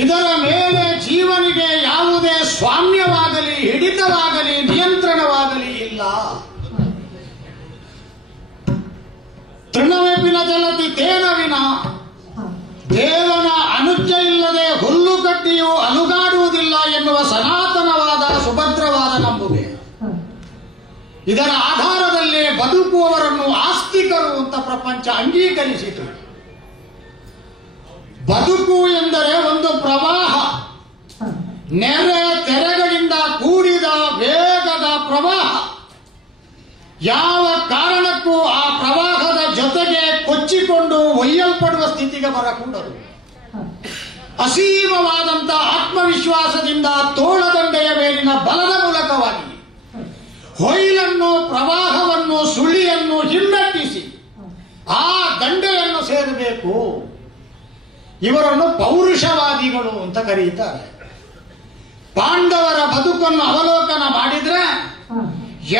ಇದರ ಮೇಲೆ ಜೀವನಿಗೆ ಯಾವುದೇ ಸ್ವಾಮ್ಯವಾಗಲಿ ಹಿಡಿತವಾಗಲಿ ನಿಯಂತ್ರಣವಾಗಲಿ ಇಲ್ಲ. ತೃಣವೆಪ್ಪಿನ ಜಲತಿ ತೇನವಿನ ದೇವನ ಅನುಜ್ಞ ಇಲ್ಲದೆ ಹುಲ್ಲುಗಡ್ಡಿಯು ಅಲುಗಾಡುವುದಿಲ್ಲ ಎನ್ನುವ ಸನಾತನವಾದ ಸುಭದ್ರವಾದ ನಂಬುಗೆ. ಇದರ ಆಧಾರದಲ್ಲೇ ಬದುಕುವವರನ್ನು ಆಸ್ತಿಕರು ಅಂತ ಪ್ರಪಂಚ ಅಂಗೀಕರಿಸಿತು. ಬದುಕು ಎಂದರೆ ಒಂದು ಪ್ರವಾಹ, ನೆರೆ ತೆರೆಗಳಿಂದ ಕೂಡಿದ ವೇಗದ ಪ್ರವಾಹ. ಯಾವ ಕಾರಣಕ್ಕೂ ಆ ಪ್ರವಾಹದ ಜೊತೆಗೆ ಕೊಚ್ಚಿಕೊಂಡು ಒಯ್ಯಲ್ಪಡುವ ಸ್ಥಿತಿಗೆ ಬರಕೂಡದು. ಅಸೀಮವಾದಂಥ ಆತ್ಮವಿಶ್ವಾಸದಿಂದ ತೋಳದಂಡೆಯ ಮೇಲಿನ ಬಲದ ಮೂಲಕವಾಗಿ ಹೊಯ್ಲನ್ನು, ಪ್ರವಾಹವನ್ನು, ಸುಳಿಯನ್ನು ಹಿಮ್ಮೆಟ್ಟಿಸಿ ಆ ದಂಡೆಯನ್ನು ಸೇರಬೇಕು. ಇವರನ್ನು ಪೌರುಷವಾದಿಗಳು ಅಂತ ಕರೆಯುತ್ತಾರೆ. ಪಾಂಡವರ ಬದುಕನ್ನು ಅವಲೋಕನ ಮಾಡಿದ್ರೆ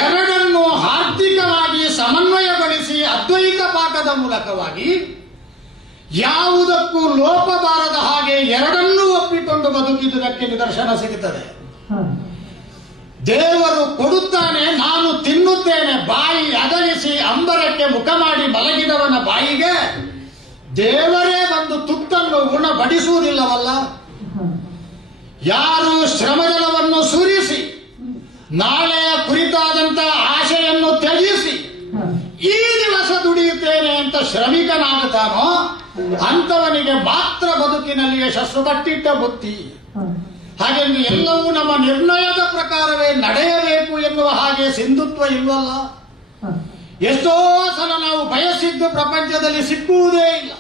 ಎರಡನ್ನು ಆರ್ಥಿಕವಾಗಿ ಸಮನ್ವಯಗೊಳಿಸಿ ಅದ್ವೈತ ಪಾಠದ ಮೂಲಕವಾಗಿ ಯಾವುದಕ್ಕೂ ಲೋಪ ಬಾರದ ಹಾಗೆ ಎರಡನ್ನೂ ಒಪ್ಪಿಕೊಂಡು ಬದುಕಿದುದಕ್ಕೆ ನಿದರ್ಶನ ಸಿಗುತ್ತದೆ. ದೇವರು ಕೊಡುತ್ತಾನೆ, ನಾನು ತಿನ್ನುತ್ತೇನೆ, ಬಾಯಿ ಅಗಲಿಸಿ ಅಂಬರಕ್ಕೆ ಮುಖ ಮಾಡಿ ಮಲಗಿದವನ ಬಾಯಿಗೆ ದೇವರೇ ಒಂದು ತುತ್ತನ್ನು ಉಣಬಡಿಸುವುದಿಲ್ಲವಲ್ಲ. ಯಾರು ಶ್ರಮಜಲವನ್ನು ಸುರಿಸಿ ನಾಳೆಯ ಕುರಿತಾದಂತ ಆಶೆಯನ್ನು ತ್ಯಜಿಸಿ ಈ ದಿವಸ ದುಡಿಯುತ್ತೇನೆ ಅಂತ ಶ್ರಮಿಕನಾಗುತ್ತಾನೋ ಅಂತವನಿಗೆ ಮಾತ್ರ ಬದುಕಿನಲ್ಲಿ ಯಶಸ್ಸು ಕಟ್ಟಿಟ್ಟ ಬುತ್ತಿ. ಹಾಗೆ ಎಲ್ಲವೂ ನಮ್ಮ ನಿರ್ಣಯದ ಪ್ರಕಾರವೇ ನಡೆಯಬೇಕು ಎನ್ನುವ ಹಾಗೆ ಸಿಂಧುತ್ವ ಇಲ್ವಲ್ಲ. ಎಷ್ಟೋ ಸಲ ನಾವು ಬಯಸಿದ್ದು ಪ್ರಪಂಚದಲ್ಲಿ ಸಿಕ್ಕುವುದೇ ಇಲ್ಲ.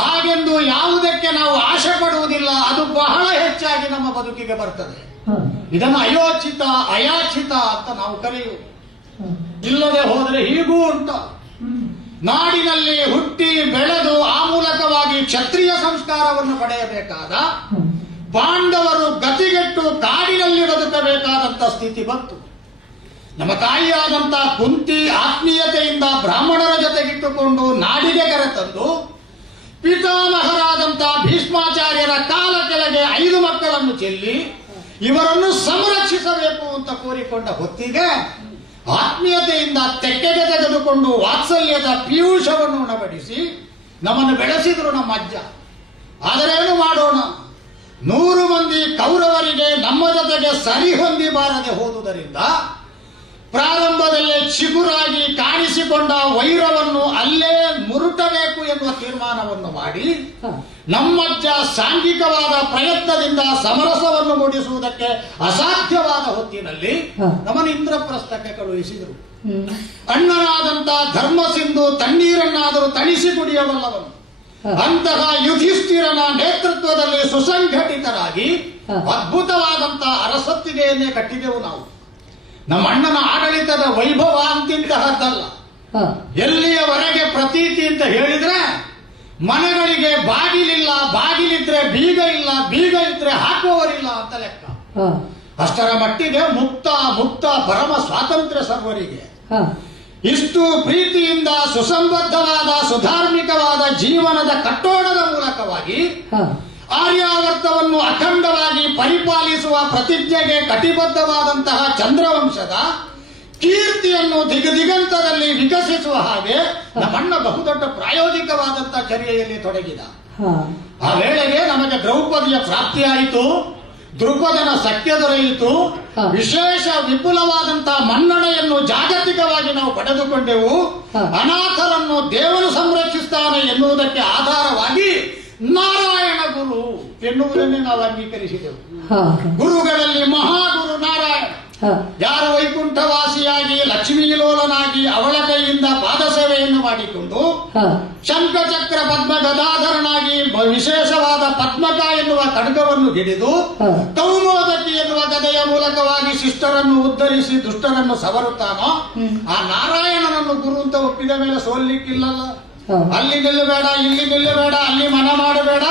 ಹಾಗೆಂದು ಯಾವುದಕ್ಕೆ ನಾವು ಆಶೆ ಪಡುವುದಿಲ್ಲ, ಅದು ಬಹಳ ಹೆಚ್ಚಾಗಿ ನಮ್ಮ ಬದುಕಿಗೆ ಬರ್ತದೆ. ಇದನ್ನು ಅಯೋಚಿತ, ಅಯಾಚಿತ ಅಂತ ನಾವು ಕರೆಯುವುದು. ಇಲ್ಲದೆ ಹೋದರೆ ಹೀಗೂ ಉಂಟು. ನಾಡಿನಲ್ಲಿ ಹುಟ್ಟಿ ಬೆಳೆದು ಆ ಮೂಲಕವಾಗಿ ಕ್ಷತ್ರಿಯ ಸಂಸ್ಕಾರವನ್ನು ಪಡೆಯಬೇಕಾದ ಪಾಂಡವರು ಗತಿಗೆಟ್ಟು ಕಾಡಿನಲ್ಲಿ ಬದುಕಬೇಕಾದಂತ ಸ್ಥಿತಿ ಬಂತು. ನಮ್ಮ ತಾಯಿಯಾದಂತ ಕುಂತಿ ಆತ್ಮೀಯತೆಯಿಂದ ಬ್ರಾಹ್ಮಣರ ಜೊತೆಗಿಟ್ಟುಕೊಂಡು ನಾಡಿಗೆ ಕರೆತಂದು ಪಿತಾಮಹರಾದಂತ ಭೀಷ್ಮಾಚಾರ್ಯರ ಕಾಲ ಕೆಳಗೆ 5 ಮಕ್ಕಳನ್ನು ಚೆಲ್ಲಿ ಇವರನ್ನು ಸಂರಕ್ಷಿಸಬೇಕು ಅಂತ ಕೋರಿಕೊಂಡ ಹೊತ್ತಿಗೆ ಆತ್ಮೀಯತೆಯಿಂದ ತೆಕ್ಕೆಗೆ ತೆಗೆದುಕೊಂಡು ವಾತ್ಸಲ್ಯದ ಪೀಯೂಷವನ್ನು ಉಣಬಡಿಸಿ ನಮ್ಮನ್ನು ಬೆಳೆಸಿದ್ರು ನಮ್ಮ ಅಜ್ಜ. ಆದರೇನು ಮಾಡೋಣ, 100 ಮಂದಿ ಕೌರವರಿಗೆ ನಮ್ಮ ಜೊತೆಗೆ ಸರಿ ಹೊಂದಿಬಾರದೆ ಹೋದುದರಿಂದ ಪ್ರಾರಂಭದಲ್ಲೇ ಚಿಗುರಾಗಿ ಕಾಣಿಸಿಕೊಂಡ ವೈರವನ್ನು ಅಲ್ಲೇ ಮುರುಟಬೇಕು ಎನ್ನುವ ತೀರ್ಮಾನವನ್ನು ಮಾಡಿ ನಮ್ಮಜ್ಜ ಸಾಂಘಿಕವಾದ ಪ್ರಯತ್ನದಿಂದ ಸಮರಸವನ್ನು ಮೂಡಿಸುವುದಕ್ಕೆ ಅಸಾಧ್ಯವಾದ ಹೊತ್ತಿನಲ್ಲಿ ನಮ್ಮನ್ನು ಇಂದ್ರಪ್ರಸ್ಥಕ್ಕೆ ಕಳುಹಿಸಿದರು. ಅಣ್ಣನಾದಂತ ಧರ್ಮಸಿಂಧು ತಣ್ಣೀರನ್ನಾದರೂ ತಣಿಸಿ ಕುಡಿಯಬಲ್ಲವನು, ಅಂತಹ ಯುಧಿಷ್ಠಿರನ ನೇತೃತ್ವದಲ್ಲಿ ಸುಸಂಘಟಿತರಾಗಿ ಅದ್ಭುತವಾದಂತಹ ಅರಸತ್ತಿಗೆಯನ್ನೇ ಕಟ್ಟಿದೆವು ನಾವು. ನಮ್ಮ ಅಣ್ಣನ ಆಡಳಿತದ ವೈಭವ ಅಂತಿಂತಹದ್ದಲ್ಲ. ಎಲ್ಲಿಯವರೆಗೆ ಪ್ರತೀತಿ ಅಂತ ಹೇಳಿದ್ರೆ ಮನೆಗಳಿಗೆ ಬಾಗಿಲಿಲ್ಲ, ಬಾಗಿಲಿದ್ರೆ ಬೀಗ ಇಲ್ಲ, ಬೀಗ ಇದ್ರೆ ಹಾಕುವವರಿಲ್ಲ ಅಂತ ಲೆಕ್ಕ. ಅಷ್ಟರ ಮಟ್ಟಿಗೆ ಮುಕ್ತ ಪರಮ ಸ್ವಾತಂತ್ರ್ಯ ಸರ್ವರಿಗೆ. ಇಷ್ಟು ಪ್ರೀತಿಯಿಂದ ಸುಸಂಬದ್ಧವಾದ ಸುಧಾರ್ಮಿಕವಾದ ಜೀವನದ ಕಟ್ಟೋಣದ ಮೂಲಕವಾಗಿ ಆರ್ಯಾವರ್ತವನ್ನು ಅಖಂಡವಾಗಿ ಪರಿಪಾಲಿಸುವ ಪ್ರತಿಜ್ಞೆಗೆ ಕಟಿಬದ್ಧವಾದಂತಹ ಚಂದ್ರವಂಶದ ಕೀರ್ತಿಯನ್ನು ದಿಗಂತದಲ್ಲಿ ವಿಕಸಿಸುವ ಹಾಗೆ ನಮ್ಮಣ್ಣ ಬಹುದೊಡ್ಡ ಪ್ರಾಯೋಗಿಕವಾದಂತಹ ಚರ್ಯೆಯಲ್ಲಿ ತೊಡಗಿದ. ಆ ವೇಳೆಗೆ ನಮಗೆ ದ್ರೌಪದಿಯ ಪ್ರಾಪ್ತಿಯಾಯಿತು, ದೃಪದನ ಸಖ್ಯ ದೊರೆಯಿತು, ವಿಶೇಷ ವಿಪುಲವಾದಂತಹ ಮನ್ನಣೆಯನ್ನು ಜಾಗತಿಕವಾಗಿ ನಾವು ಪಡೆದುಕೊಂಡೆವು. ಅನಾಥರನ್ನು ದೇವರು ಸಂರಕ್ಷಿಸ್ತಾನೆ ಎನ್ನುವುದಕ್ಕೆ ಆಧಾರವಾಗಿ ನಾರಾಯಣ ಗುರು ಎನ್ನುವುದನ್ನೇ ನಾವು ಅಂಗೀಕರಿಸಿದೆವು. ಗುರುಗಳಲ್ಲಿ ಮಹಾಗುರು ನಾರಾಯಣ, ಯಾರು ವೈಕುಂಠವಾಸಿಯಾಗಿ ಲಕ್ಷ್ಮೀಲೋಲನಾಗಿ ಅವಳ ಕೈಯಿಂದ ಪಾದಸೇವೆಯನ್ನು ಮಾಡಿಕೊಂಡು ಶಂಖಚಕ್ರ ಪದ್ಮ ಗದಾಧರನಾಗಿ ವಿಶೇಷವಾದ ಪದ್ಮಕ ಎನ್ನುವ ಖಡ್ಗವನ್ನು ಹಿಡಿದು ಕೌಮೋದಕಿ ಎನ್ನುವ ಗದೆಯ ಮೂಲಕವಾಗಿ ಶಿಷ್ಟರನ್ನು ಉದ್ಧರಿಸಿ ದುಷ್ಟರನ್ನು ಸವರುತ್ತಾನೋ ಆ ನಾರಾಯಣನನ್ನು ಗುರು ಅಂತ ಒಪ್ಪಿದ ಮೇಲೆ ಸೋಲಿಕ್ಕಿಲ್ಲಲ್ಲ. ಅಲ್ಲಿ ನಿಲ್ಲಬೇಡ, ಇಲ್ಲಿ ನಿಲ್ಲಬೇಡ, ಅಲ್ಲಿ ಮನ ಮಾಡಬೇಡ,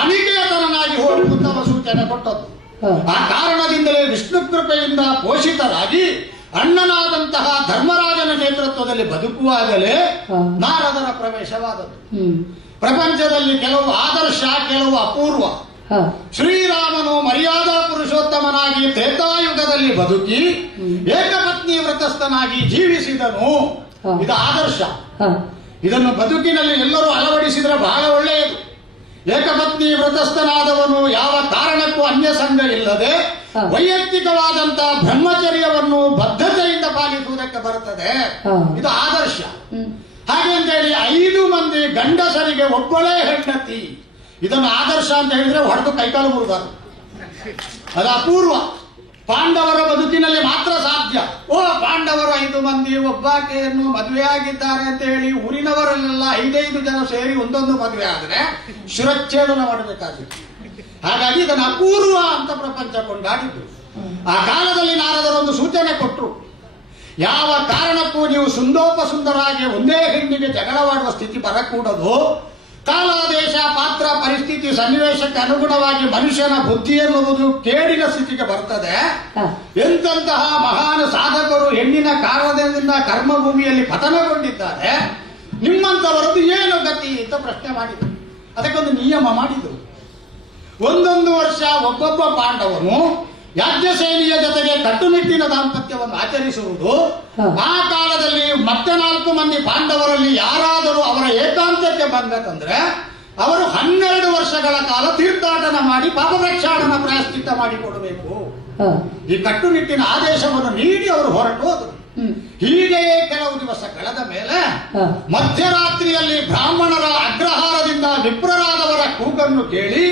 ಅನಿಕೇತನಾಗಿ ಹೋಗುತ್ತವ ಸೂಚನೆ ಕೊಟ್ಟದ್ದು. ಆ ಕಾರಣದಿಂದಲೇ ವಿಷ್ಣು ಕೃಪೆಯಿಂದ ಪೋಷಿತರಾಗಿ ಅಣ್ಣನಾದಂತಹ ಧರ್ಮರಾಜನ ನೇತೃತ್ವದಲ್ಲಿ ಬದುಕುವಾಗಲೇ ನಾರದರ ಪ್ರವೇಶವಾದದ್ದು. ಪ್ರಪಂಚದಲ್ಲಿ ಕೆಲವು ಆದರ್ಶ, ಕೆಲವು ಅಪೂರ್ವ. ಶ್ರೀರಾಮನು ಮರ್ಯಾದಾ ಪುರುಷೋತ್ತಮನಾಗಿ ತ್ರೇತಾಯುಗದಲ್ಲಿ ಬದುಕಿ ಏಕಪತ್ನಿ ವ್ರತಸ್ಥನಾಗಿ ಜೀವಿಸಿದನು. ಇದು ಆದರ್ಶ. ಇದನ್ನು ಬದುಕಿನಲ್ಲಿ ಎಲ್ಲರೂ ಅಳವಡಿಸಿದರೆ ಬಹಳ ಒಳ್ಳೆಯದು. ಏಕಪತ್ನಿ ವ್ರತಸ್ಥನಾದವನು ಯಾವ ಕಾರಣಕ್ಕೂ ಅನ್ಯ ಸಂಘ ಇಲ್ಲದೆ ವೈಯಕ್ತಿಕವಾದಂತಹ ಬ್ರಹ್ಮಚರ್ಯವನ್ನು ಬದ್ಧತೆಯಿಂದ ಪಾಲಿಸುವುದಕ್ಕೆ ಬರುತ್ತದೆ. ಇದು ಆದರ್ಶ. ಹಾಗೆ ಅಂತ ಹೇಳಿ 5 ಮಂದಿ ಗಂಡಸರಿಗೆ ಒಬ್ಬಳೇ ಹೆಂಡತಿ, ಇದನ್ನು ಆದರ್ಶ ಅಂತ ಹೇಳಿದ್ರೆ ಹೊಡೆದು ಕೈಕಾಲು ಮುರಿದರು. ಅದು ಅಪೂರ್ವ. ಪಾಂಡವರ ಬದುಕಿನಲ್ಲಿ ಮಾತ್ರ ಸಾಧ್ಯ. ಪಾಂಡವರು 5 ಮಂದಿ ಒಬ್ಬಾಕೆಯನ್ನು ಮದುವೆಯಾಗಿದ್ದಾರೆ ಅಂತ ಹೇಳಿ ಊರಿನವರಲ್ಲೆಲ್ಲ 5 ಜನ ಸೇರಿ ಒಂದೊಂದು ಮದುವೆ ಆದರೆ ಶಿರಚ್ಛೇದನ ಮಾಡಬೇಕಾಗಿತ್ತು. ಹಾಗಾಗಿ ಇದನ್ನು ಅಪೂರ್ವ ಅಂತ ಪ್ರಪಂಚ ಕೊಂಡಾಡಿದ್ರು. ಆ ಕಾಲದಲ್ಲಿ ನಾರದರೊಂದು ಸೂಚನೆ ಕೊಟ್ಟರು. ಯಾವ ಕಾರಣಕ್ಕೂ ನೀವು ಸುಂದೋಪಸುಂದರಾಗಿ ಒಂದೇ ಹೆಣ್ಣಿಗೆ ಜಗಳವಾಡುವ ಸ್ಥಿತಿ ಬರಕೂಡದು. ಕಾಲ, ದೇಶ, ಪಾತ್ರ, ಪರಿಸ್ಥಿತಿ, ಸನ್ನಿವೇಶಕ್ಕೆ ಅನುಗುಣವಾಗಿ ಮನುಷ್ಯನ ಬುದ್ಧಿ ಎನ್ನುವುದು ಕೇಡಿನ ಸ್ಥಿತಿಗೆ ಬರ್ತದೆ. ಎಂತಹ ಮಹಾನ್ ಸಾಧಕರು ಹೆಣ್ಣಿನ ಕಾರಣದಿಂದ ಕರ್ಮಭೂಮಿಯಲ್ಲಿ ಪತನಗೊಂಡಿದ್ದಾರೆ. ನಿಮ್ಮಂತವರದ್ದು ಏನು ಗತಿ ಅಂತ ಪ್ರಶ್ನೆ ಮಾಡಿದರು. ಅದಕ್ಕೊಂದು ನಿಯಮ ಮಾಡಿದರು. 1 ವರ್ಷ ಒಬ್ಬೊಬ್ಬ ಪಾಂಡವನು ಯಾಜ್ಞಸೇನಿಯ ಜೊತೆಗೆ ಕಟ್ಟುನಿಟ್ಟಿನ ದಾಂಪತ್ಯವನ್ನು ಆಚರಿಸುವುದು. ಆ ಕಾಲದಲ್ಲಿ ಮತ್ತೆ 4 ಮಂದಿ ಪಾಂಡವರಲ್ಲಿ ಯಾರಾದರೂ ಅವರ ಏಕಾಂತಕ್ಕೆ ಭಂಗ ತಂದ್ರೆ ಅವರು 12 ವರ್ಷಗಳ ಕಾಲ ತೀರ್ಥಾಟನ ಮಾಡಿ ಪಾಪ ಪ್ರಕ್ಷಾಳನ ಪ್ರಾಯಶ್ಚಿತ್ತ ಮಾಡಿಕೊಡಬೇಕು. ಈ ಕಟ್ಟುನಿಟ್ಟಿನ ಆದೇಶವನ್ನು ನೀಡಿ ಅವರು ಹೊರಟು ಹೋದರು. ಹೀಗೆಯೇ ಕೆಲವು ದಿವಸ ಕಳೆದ ಮೇಲೆ ಮಧ್ಯರಾತ್ರಿಯಲ್ಲಿ ಬ್ರಾಹ್ಮಣರ ಅಗ್ರಹಾರದಿಂದ ವಿಪ್ರರಾದವರ ಕೂಗನ್ನು ಕೇಳಿ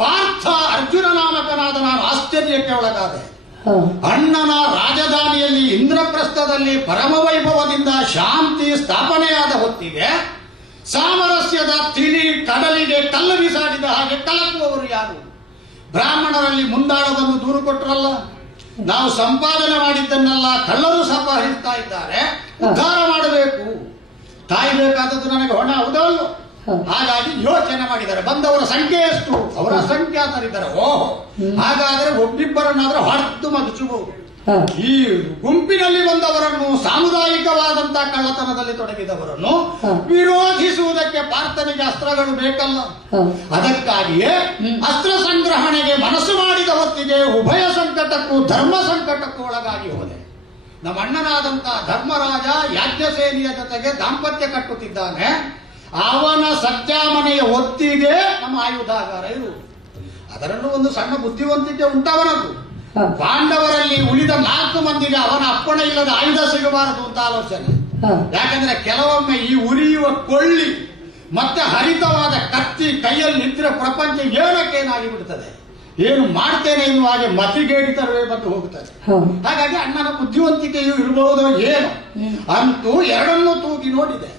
ಪಾರ್ಥ ಅರ್ಜುನ ನಾಮಕನಾದ ನಾನು ಆಶ್ಚರ್ಯಕ್ಕೆ ಒಳಗಾದೆ. ಅಣ್ಣನ ರಾಜಧಾನಿಯಲ್ಲಿ ಇಂದ್ರಪ್ರಸ್ಥದಲ್ಲಿ ಪರಮವೈಭವದಿಂದ ಶಾಂತಿ ಸ್ಥಾಪನೆಯಾದ ಹೊತ್ತಿಗೆ ಸಾಮರಸ್ಯದ ತಿಳಿ ಕಡಲಿಗೆ ಕಲ್ಲು ಬಿಸಾಡಿದ ಹಾಗೆ ಕಲಕುವವರು ಯಾರು? ಬ್ರಾಹ್ಮಣರಲ್ಲಿ ಮುಂದಾಳವನ್ನು ದೂರು ಕೊಟ್ಟರಲ್ಲ, ನಾವು ಸಂಪಾದನೆ ಮಾಡಿದ್ದನ್ನೆಲ್ಲ ಕಳ್ಳರು ಸಂಪಾದಿಸ್ತಾ ಇದ್ದಾರೆ, ಉದ್ಧಾರ ಮಾಡಬೇಕು, ಕಾಯಬೇಕಾದದ್ದು ನನಗೆ ಹೊಣ ಹೌದಲ್ಲ. ಹಾಗಾಗಿ ಯೋಚನೆ ಮಾಡಿದ್ದಾರೆ. ಬಂದವರ ಸಂಖ್ಯೆ ಎಷ್ಟು? ಅವರ ಸಂಖ್ಯಾತರಿದ್ದಾರೆ. ಹಾಗಾದ್ರೆ ಒಬ್ಬಿಬ್ಬರನ್ನಾದ್ರೆ ಹೊಡೆದು ಮಗಿಸಬಹುದು. ಈ ಗುಂಪಿನಲ್ಲಿ ಬಂದವರನ್ನು, ಸಾಮುದಾಯಿಕವಾದಂತಹ ಕಳ್ಳತನದಲ್ಲಿ ತೊಡಗಿದವರನ್ನು ವಿರೋಧಿಸುವುದಕ್ಕೆ ಪಾರ್ಥನಿಗೆ ಅಸ್ತ್ರಗಳು ಬೇಕಲ್ಲ. ಅದಕ್ಕಾಗಿಯೇ ಅಸ್ತ್ರ ಸಂಗ್ರಹಣೆಗೆ ಮನಸ್ಸು ಮಾಡಿದ ಹೊತ್ತಿಗೆ ಉಭಯ ಸಂಕಟಕ್ಕೂ ಧರ್ಮ ಸಂಕಟಕ್ಕೂ ಒಳಗಾಗಿ ಹೋದೆ. ನಮ್ಮ ಅಣ್ಣನಾದಂತಹ ಧರ್ಮರಾಜ ಯಾಜ್ಞಸೇನಿಯ ಜೊತೆಗೆ ದಾಂಪತ್ಯ ಕಟ್ಟುತ್ತಿದ್ದಾನೆ. ಅವನ ಸತ್ಯಾಮನೆಯ ಹೊತ್ತಿಗೆ ನಮ್ಮ ಆಯುಧಾಗಾರ ಇರುವುದು. ಅದರಲ್ಲೂ ಒಂದು ಸಣ್ಣ ಬುದ್ಧಿವಂತಿಕೆ ಉಂಟವನದು. ಪಾಂಡವರಲ್ಲಿ ಉಳಿದ 4 ಮಂದಿಗೆ ಅವನ ಅಪ್ಪಣೆ ಇಲ್ಲದ ಆಯುಧ ಸಿಗಬಾರದು ಅಂತ ಆಲೋಚನೆ. ಯಾಕಂದ್ರೆ ಕೆಲವೊಮ್ಮೆ ಈ ಉರಿಯುವ ಕೊಳ್ಳಿ ಮತ್ತೆ ಹರಿತವಾದ ಕತ್ತಿ ಕೈಯಲ್ಲಿ ನಿಂತರೆ ಪ್ರಪಂಚ ಏನಕ್ಕೇನಾಗಿ ಬಿಡ್ತದೆ, ಏನು ಮಾಡ್ತೇನೆ ಎನ್ನುವ ಹಾಗೆ ಮತಿಗೇಡಿತರವೇ ಬಂದು ಹೋಗುತ್ತದೆ. ಹಾಗಾಗಿ ಅಣ್ಣನ ಬುದ್ಧಿವಂತಿಕೆಯೂ ಇರಬಹುದು ಏನು. ಅಂತೂ ಎರಡನ್ನೂ ತೂಗಿ ನೋಡಿದೆ.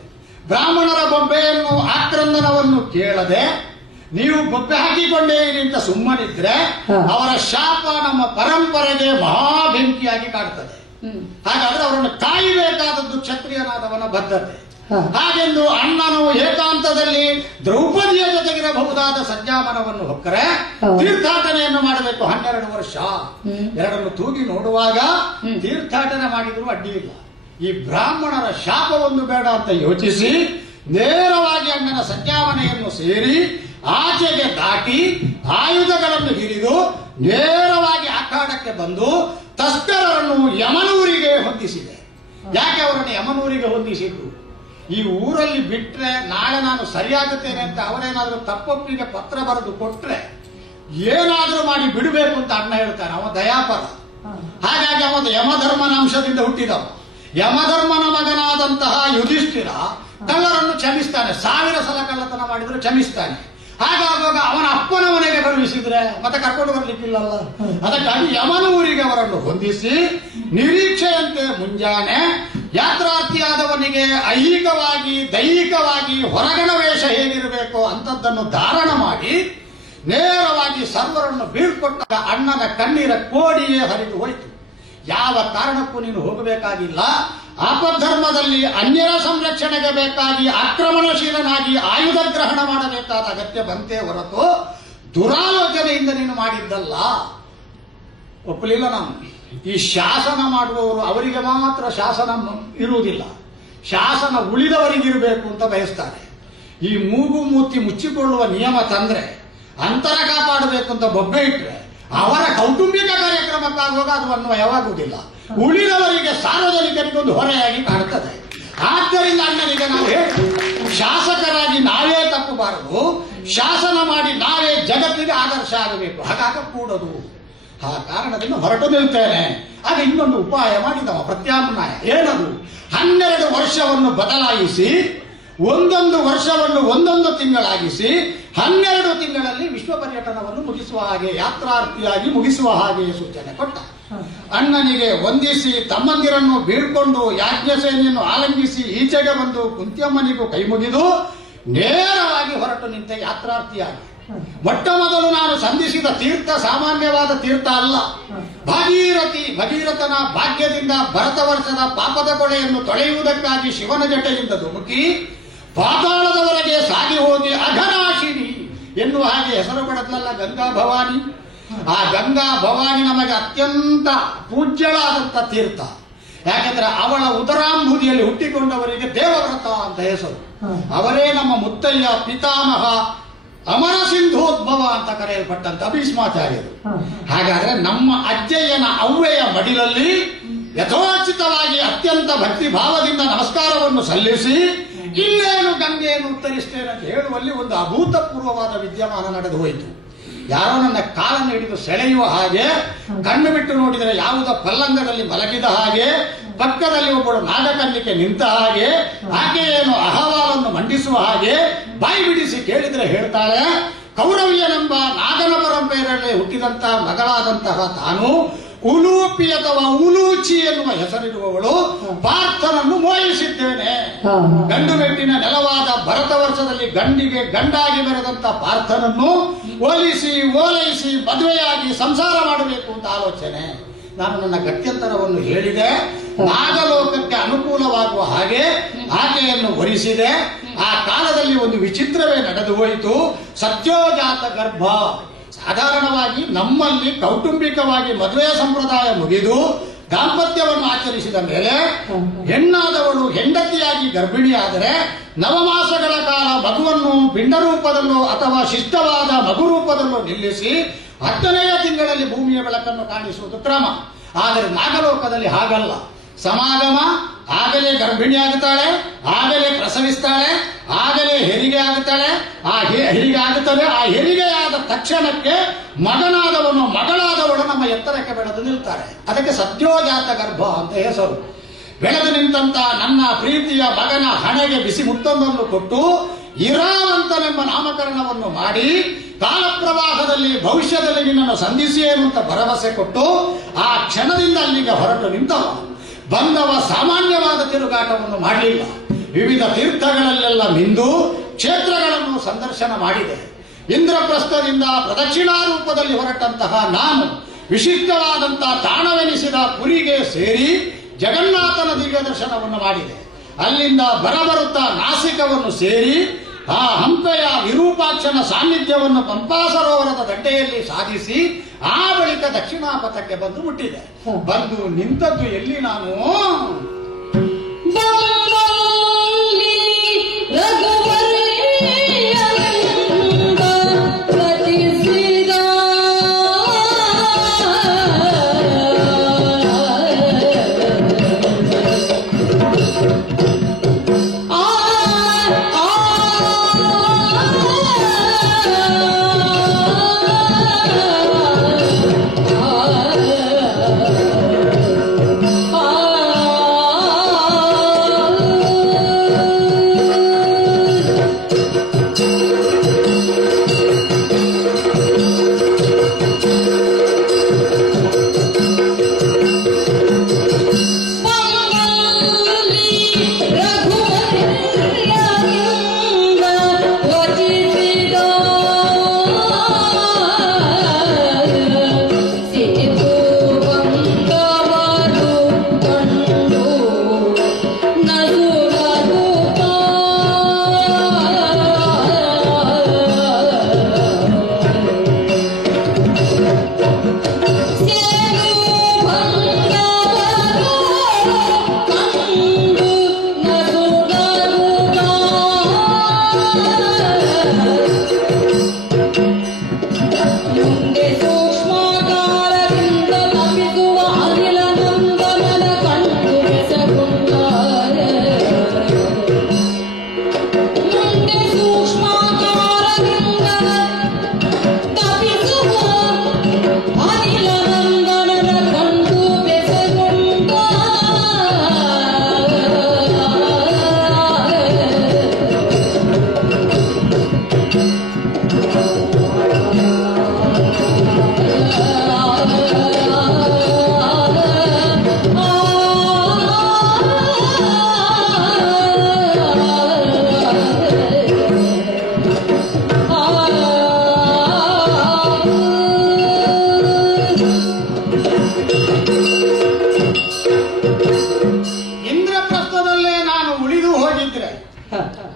ಬ್ರಾಹ್ಮಣರ ಬೊಬ್ಬೆಯನ್ನು ಆಕ್ರಂದನವನ್ನು ಕೇಳದೆ ನೀವು ಬೊಬ್ಬೆ ಹಾಕಿಕೊಂಡೇ ಇರಿ ಅಂತ ಸುಮ್ಮನಿದ್ರೆ ಅವರ ಶಾಪ ನಮ್ಮ ಪರಂಪರೆಗೆ ಮಹಾ ಬೆಂಕಿಯಾಗಿ ಕಾಡ್ತದೆ. ಹಾಗಾದ್ರೆ ಅವರನ್ನು ಕಾಯಬೇಕಾದದ್ದು ಕ್ಷತ್ರಿಯನಾದವನ ಬದ್ಧತೆ. ಹಾಗೆಂದು ಅಣ್ಣನು ಏಕಾಂತದಲ್ಲಿ ದ್ರೌಪದಿಯ ಜೊತೆಗಿರಬಹುದಾದ ಸಂಜಾಮನವನ್ನು ಹೊಕ್ಕರೆ ತೀರ್ಥಾಟನೆಯನ್ನು ಮಾಡಬೇಕು 12 ವರ್ಷ. ಎರಡನ್ನು ತೂಗಿ ನೋಡುವಾಗ ತೀರ್ಥಾಟನೆ ಮಾಡಿದ್ರು ಅಡ್ಡಿ ಇಲ್ಲ. ಈ ಬ್ರಾಹ್ಮಣರ ಶಾಪವೊಂದು ಬೇಡ ಅಂತ ಯೋಚಿಸಿ ನೇರವಾಗಿ ಅಣ್ಣನ ಸಂಜಾಮನೆಯನ್ನು ಸೇರಿ ಆಚೆಗೆ ದಾಟಿ ಆಯುಧಗಳನ್ನು ಹಿಡಿದು ನೇರವಾಗಿ ಅಖಾಡಕ್ಕೆ ಬಂದು ತಸ್ಕರರನ್ನು ಯಮನೂರಿಗೆ ಹೊಂದಿಸಿದೆ. ಯಾಕೆ ಅವರನ್ನು ಯಮನೂರಿಗೆ ಹೊಂದಿಸಿದ್ರು? ಈ ಊರಲ್ಲಿ ಬಿಟ್ರೆ ನಾಳೆ ನಾನು ಸರಿಯಾಗುತ್ತೇನೆ ಅಂತ ಅವರೇನಾದ್ರೂ ತಪ್ಪೊಪ್ಪಿಗೆ ಪತ್ರ ಬರೆದು ಕೊಟ್ರೆ ಏನಾದ್ರೂ ಮಾಡಿ ಬಿಡಬೇಕು ಅಂತ ಅಣ್ಣ ಹೇಳ್ತಾನೆ. ಅವ ದಯಾಪರ. ಹಾಗಾಗಿ ಅವ ಯಮಧರ್ಮನ ಅಂಶದಿಂದ ಹುಟ್ಟಿದವ. ಯಮಧರ್ಮನ ಮಗನಾದಂತಹ ಯುಧಿಷ್ಠಿರ ಕಳ್ಳರನ್ನು ಕ್ಷಮಿಸ್ತಾನೆ. 1000 ಸಲ ಕಳ್ಳತನ ಮಾಡಿದ್ರು ಕ್ಷಮಿಸ್ತಾನೆ. ಹಾಗಾಗುವಾಗ ಅವನ ಅಪ್ಪನ ಮನೆಗೆ ಕಳುಹಿಸಿದ್ರೆ ಮತ್ತೆ ಕರ್ಕೊಂಡು ಬರ್ಲಿಕ್ಕಿಲ್ಲಲ್ಲ. ಅದಕ್ಕಾಗಿ ಯಮನೂರಿಗೆ ಅವರನ್ನು ಹೊಂದಿಸಿ ನಿರೀಕ್ಷೆಯಂತೆ ಮುಂಜಾನೆ ಯಾತ್ರಾರ್ಥಿಯಾದವನಿಗೆ ಐಹಿಕವಾಗಿ ದೈಹಿಕವಾಗಿ ಹೊರಗಣ ವೇಷ ಹೇಗಿರಬೇಕೋ ಅಂತದ್ದನ್ನು ಧಾರಣ ಮಾಡಿ ನೇರವಾಗಿ ಸರ್ವರನ್ನು ಬೀಳ್ಕೊಟ್ಟಾಗ ಅಣ್ಣನ ಕಣ್ಣೀರ ಕೋಡಿಯೇ ಹರಿದು ಹೋಯಿತು. ಯಾವ ಕಾರಣಕ್ಕೂ ನೀನು ಹೋಗಬೇಕಾಗಿಲ್ಲ. ಆಪಧರ್ಮದಲ್ಲಿ ಅನ್ಯರ ಸಂರಕ್ಷಣೆಗೆ ಬೇಕಾಗಿ ಆಕ್ರಮಣಶೀಲನಾಗಿ ಆಯುಧ ಗ್ರಹಣ ಮಾಡಬೇಕಾದ ಅಗತ್ಯ ಬಂತೇ ಹೊರತು ದುರಾಲೋಚನೆಯಿಂದ ನೀನು ಮಾಡಿದ್ದಲ್ಲ. ಒಪ್ಪಲಿಲ್ಲ ನಾನು. ಈ ಶಾಸನ ಮಾಡುವವರು ಅವರಿಗೆ ಮಾತ್ರ ಶಾಸನ ಇರುವುದಿಲ್ಲ, ಶಾಸನ ಉಳಿದವರಿಗಿರಬೇಕು ಅಂತ ಬಯಸ್ತಾರೆ. ಈ ಮೂಗು ಮೂತಿ ಮುಚ್ಚಿಕೊಳ್ಳುವ ನಿಯಮ ತಂದ್ರೆ, ಅಂತರ ಕಾಪಾಡಬೇಕು ಅಂತ ಬೊಬ್ಬೆ ಇಟ್ರೆ ಅವರ ಕೌಟುಂಬಿಕ ಕಾರ್ಯಕ್ರಮಕ್ಕಾಗುವಾಗ ಅದು ಅನ್ವಯವಾಗುವುದಿಲ್ಲ. ಉಳಿದವರಿಗೆ ಸಾರ್ವಜನಿಕರಿಗೊಂದು ಹೊರೆಯಾಗಿ ಕಾಣುತ್ತದೆ. ಆದ್ದರಿಂದ ಅಣ್ಣನಿಗೆ ನಾವು ಹೇಳ್ತೀವಿ, ಶಾಸಕರಾಗಿ ನಾವೇ ತಪ್ಪಬಾರದು, ಶಾಸನ ಮಾಡಿ ನಾವೇ ಜಗತ್ತಿಗೆ ಆದರ್ಶ ಆಗಬೇಕು. ಹಾಗಾಗ ಕೂಡದು. ಆ ಕಾರಣದಿಂದ ಹೊರಟು ನಿಲ್ತೇನೆ. ಆಗ ಇನ್ನೊಂದು ಉಪಾಯ ಮಾಡಿದವ, ಪ್ರತ್ಯಾಮ್ನಾಯ. ಏನದು? 12 ವರ್ಷವನ್ನು ಬದಲಾಯಿಸಿ ಒಂದೊಂದು ವರ್ಷವನ್ನು ಒಂದೊಂದು ತಿಂಗಳಾಗಿಸಿ 12 ತಿಂಗಳಲ್ಲಿ ವಿಶ್ವ ಪರ್ಯಟನವನ್ನು ಮುಗಿಸುವ ಹಾಗೆ, ಯಾತ್ರಾರ್ಥಿಯಾಗಿ ಮುಗಿಸುವ ಹಾಗೆ ಸೂಚನೆ ಕೊಟ್ಟ. ಅಣ್ಣನಿಗೆ ವಂದಿಸಿ ತಮ್ಮಂದಿರನ್ನು ಬೀಳ್ಕೊಂಡು ಯಾಜ್ಞಸೇನೆಯನ್ನು ಆಲಂಗಿಸಿ ಈಚೆಗೆ ಬಂದು ಕುಂತಿಯಮ್ಮನಿಗೂ ಕೈ ಮುಗಿದು ನೇರವಾಗಿ ಹೊರಟು ನಿಂತೆ ಯಾತ್ರಾರ್ಥಿಯಾಗಿ. ಮೊಟ್ಟ ಮೊದಲು ನಾನು ಸಂಧಿಸಿದ ತೀರ್ಥ ಸಾಮಾನ್ಯವಾದ ತೀರ್ಥ ಅಲ್ಲ. ಭಗೀರಥನ ಭಾಗ್ಯದಿಂದ ಭರತ ವರ್ಷದ ಪಾಪದ ಕೊಳೆಯನ್ನು ತೊಳೆಯುವುದಕ್ಕಾಗಿ ಶಿವನ ಜಟೆಯಿಂದ ಧುಮುಕಿ ಪಾತಾಳದವರೆಗೆ ಸಾಗಿ ಹೋಗಿ ಅಘನಾಶಿನಿ ಎನ್ನುವ ಹಾಗೆ ಹೆಸರು ಪಡೆದಲ್ಲ ಗಂಗಾ ಭವಾನಿ. ಆ ಗಂಗಾ ಭವಾನಿ ನಮಗೆ ಅತ್ಯಂತ ಪೂಜ್ಯಳಾದಂತ ತೀರ್ಥ. ಯಾಕೆಂದ್ರೆ ಅವಳ ಉದರಾಂಬುದಿಯಲ್ಲಿ ಹುಟ್ಟಿಕೊಂಡವರಿಗೆ ದೇವವ್ರತ ಅಂತ ಹೆಸರು. ಅವರೇ ನಮ್ಮ ಮುತ್ತಯ್ಯ ಪಿತಾಮಹ ಅಮರ ಸಿಂಧೋದ್ಭವ ಅಂತ ಕರೆಯಲ್ಪಟ್ಟಂತ ಭೀಷ್ಮಾಚಾರ್ಯರು. ಹಾಗಾದ್ರೆ ನಮ್ಮ ಅಜ್ಜಯ್ಯನ ಅವ್ವೆಯ ಮಡಿಲಲ್ಲಿ ಯಥೋಚಿತವಾಗಿ ಅತ್ಯಂತ ಭಕ್ತಿ ಭಾವದಿಂದ ನಮಸ್ಕಾರವನ್ನು ಸಲ್ಲಿಸಿ ಇನ್ನೇನು ಗಂಗೆಯನ್ನು ಉತ್ತರಿಸ್ತೇನೆ ಅಂತ ಹೇಳುವಲ್ಲಿ ಒಂದು ಅಭೂತಪೂರ್ವವಾದ ವಿದ್ಯಮಾನ ನಡೆದು ಹೋಯಿತು. ಯಾರೋ ನನ್ನ ಕಾಲನ್ನು ಹಿಡಿದು ಸೆಳೆಯುವ ಹಾಗೆ, ಕಣ್ಣು ಬಿಟ್ಟು ನೋಡಿದರೆ ಯಾವುದೋ ಪಲ್ಲಂಗದಲ್ಲಿ ಮಲಗಿದ ಹಾಗೆ, ಪಕ್ಕದಲ್ಲಿ ಒಬ್ಬಳು ನಾಗಕನ್ನಿಕೆ ನಿಂತ ಹಾಗೆ, ಆಕೆಯೇನು ಅಹವಾಲನ್ನು ಮಂಡಿಸುವ ಹಾಗೆ ಬಾಯಿ ಬಿಡಿಸಿ ಕೇಳಿದ್ರೆ ಹೇಳ್ತಾಳೆ, ಕೌರವ್ಯನೆಂಬ ನಾಗನ ಪರಂಪರೆಯಲ್ಲಿ ಹುಟ್ಟಿದಂತ ಮಗಳಾದಂತಹ ತಾನು ಉಲೂಪಿ ಅಥವಾ ಉಲೂಚಿ ಎನ್ನುವ ಹೆಸರಿರುವವಳು ಪಾರ್ಥನನ್ನು ಮೋಹಿಸಿದ್ದೇನೆ. ಗಂಡು ಮೆಟ್ಟಿನ ನೆಲವಾದ ಭರತ ವರ್ಷದಲ್ಲಿ ಗಂಡಿಗೆ ಗಂಡಾಗಿ ಬೆರೆದಂತ ಪಾರ್ಥನನ್ನು ಓಲೈಸಿ ಮದುವೆಯಾಗಿ ಸಂಸಾರ ಮಾಡಬೇಕು ಅಂತ ಆಲೋಚನೆ. ನಾನು ನನ್ನ ಗತ್ಯಂತರವನ್ನು ಹೇಳಿದೆ. ನಾಗಲೋಕಕ್ಕೆ ಅನುಕೂಲವಾಗುವ ಹಾಗೆ ಆಕೆಯನ್ನು ವರಿಸಿದೆ. ಆ ಕಾಲದಲ್ಲಿ ಒಂದು ವಿಚಿತ್ರವೇ ನಡೆದು ಹೋಯಿತು. ಸತ್ಯೋಜಾತ ಗರ್ಭ. ಸಾಧಾರಣವಾಗಿ ನಮ್ಮಲ್ಲಿ ಕೌಟುಂಬಿಕವಾಗಿ ಮದುವೆಯ ಸಂಪ್ರದಾಯ ಮುಗಿದು ದಾಂಪತ್ಯವನ್ನು ಆಚರಿಸಿದ ಮೇಲೆ ಹೆಣ್ಣಾದವಳು ಹೆಂಡತಿಯಾಗಿ ಗರ್ಭಿಣಿಯಾದರೆ ನವಮಾಸಗಳ ಕಾಲ ಮಗುವನ್ನು ಪಿಂಡ ರೂಪದಲ್ಲೋ ಅಥವಾ ಶಿಷ್ಟವಾದ ಮಗು ರೂಪದಲ್ಲೋ ನಿಲ್ಲಿಸಿ 10ನೆಯ ತಿಂಗಳಲ್ಲಿ ಭೂಮಿಯ ಬೆಳಕನ್ನು ಕಾಣಿಸುವುದು ಕ್ರಮ. ಆದರೆ ನಾಗಲೋಕದಲ್ಲಿ ಹಾಗಲ್ಲ. ಸಮಾಗಮ, ಆಗಲೇ ಗರ್ಭಿಣಿಯಾಗುತ್ತಾಳೆ, ಆಗಲೇ ಪ್ರಸವಿಸ್ತಾಳೆ, ಆಗಲೇ ಹೆರಿಗೆ ಆಗುತ್ತಾಳೆ. ಆ ಹೆರಿಗೆ ಆಗುತ್ತದೆ. ಆ ಹೆರಿಗೆಯಾದ ತಕ್ಷಣಕ್ಕೆ ಮಗನಾದವನು ಮಗಳಾದವಳು ನಮ್ಮ ಎತ್ತರಕ್ಕೆ ಬೆಳೆದು ನಿಲ್ತಾರೆ. ಅದಕ್ಕೆ ಸದ್ಯೋಜಾತ ಗರ್ಭ ಅಂತ ಹೆಸರು. ಬೆಳೆದು ನಿಂತ ನನ್ನ ಪ್ರೀತಿಯ ಮಗನ ಹಣೆಗೆ ಬಿಸಿ ಮುತ್ತೊಂದನ್ನು ಕೊಟ್ಟು ಇರಾವಂತನೆಂಬ ನಾಮಕರಣವನ್ನು ಮಾಡಿ ಕಾಲಪ್ರವಾಹದಲ್ಲಿ ಭವಿಷ್ಯದಲ್ಲಿ ನಿನ್ನನ್ನು ಸಂಧಿಸಿಯೇನು ಅಂತ ಭರವಸೆ ಕೊಟ್ಟು ಆ ಕ್ಷಣದಿಂದ ಅಲ್ಲಿಗೆ ಹೊರಟು ನಿಂತವ. ಬಂದವ ಸಾಮಾನ್ಯವಾದ ತಿರುಗಾಟವನ್ನು ಮಾಡಲಿಲ್ಲ. ವಿವಿಧ ತೀರ್ಥಗಳಲ್ಲೆಲ್ಲ ಮಿಂದು ಕ್ಷೇತ್ರಗಳನ್ನು ಸಂದರ್ಶನ ಮಾಡಿದೆ. ಇಂದ್ರಪ್ರಸ್ಥದಿಂದ ಪ್ರದಕ್ಷಿಣಾ ರೂಪದಲ್ಲಿ ಹೊರಟಂತಹ ನಾನು ವಿಶಿಷ್ಟವಾದಂತಹ ತಾಣವೆನಿಸಿದ ಪುರಿಗೆ ಸೇರಿ ಜಗನ್ನಾಥನ ದಿವ್ಯ ದರ್ಶನವನ್ನು ಮಾಡಿದೆ. ಅಲ್ಲಿಂದ ಬರಬರುತ್ತಾ ನಾಸಿಕವನ್ನು ಸೇರಿ ಆ ಹಂಪೆಯ ವಿರೂಪಾಕ್ಷನ ಸಾನ್ನಿಧ್ಯವನ್ನು ಪಂಪಾ ಸರೋವರದ ದಂಡೆಯಲ್ಲಿ ಸಾಧಿಸಿ ಆ ಬಳಿಕ ದಕ್ಷಿಣಾಪಥಕ್ಕೆ ಬಂದು ಮುಟ್ಟಿದೆ. ಬಂದು ನಿಂತದ್ದು ಎಲ್ಲಿ ನಾನು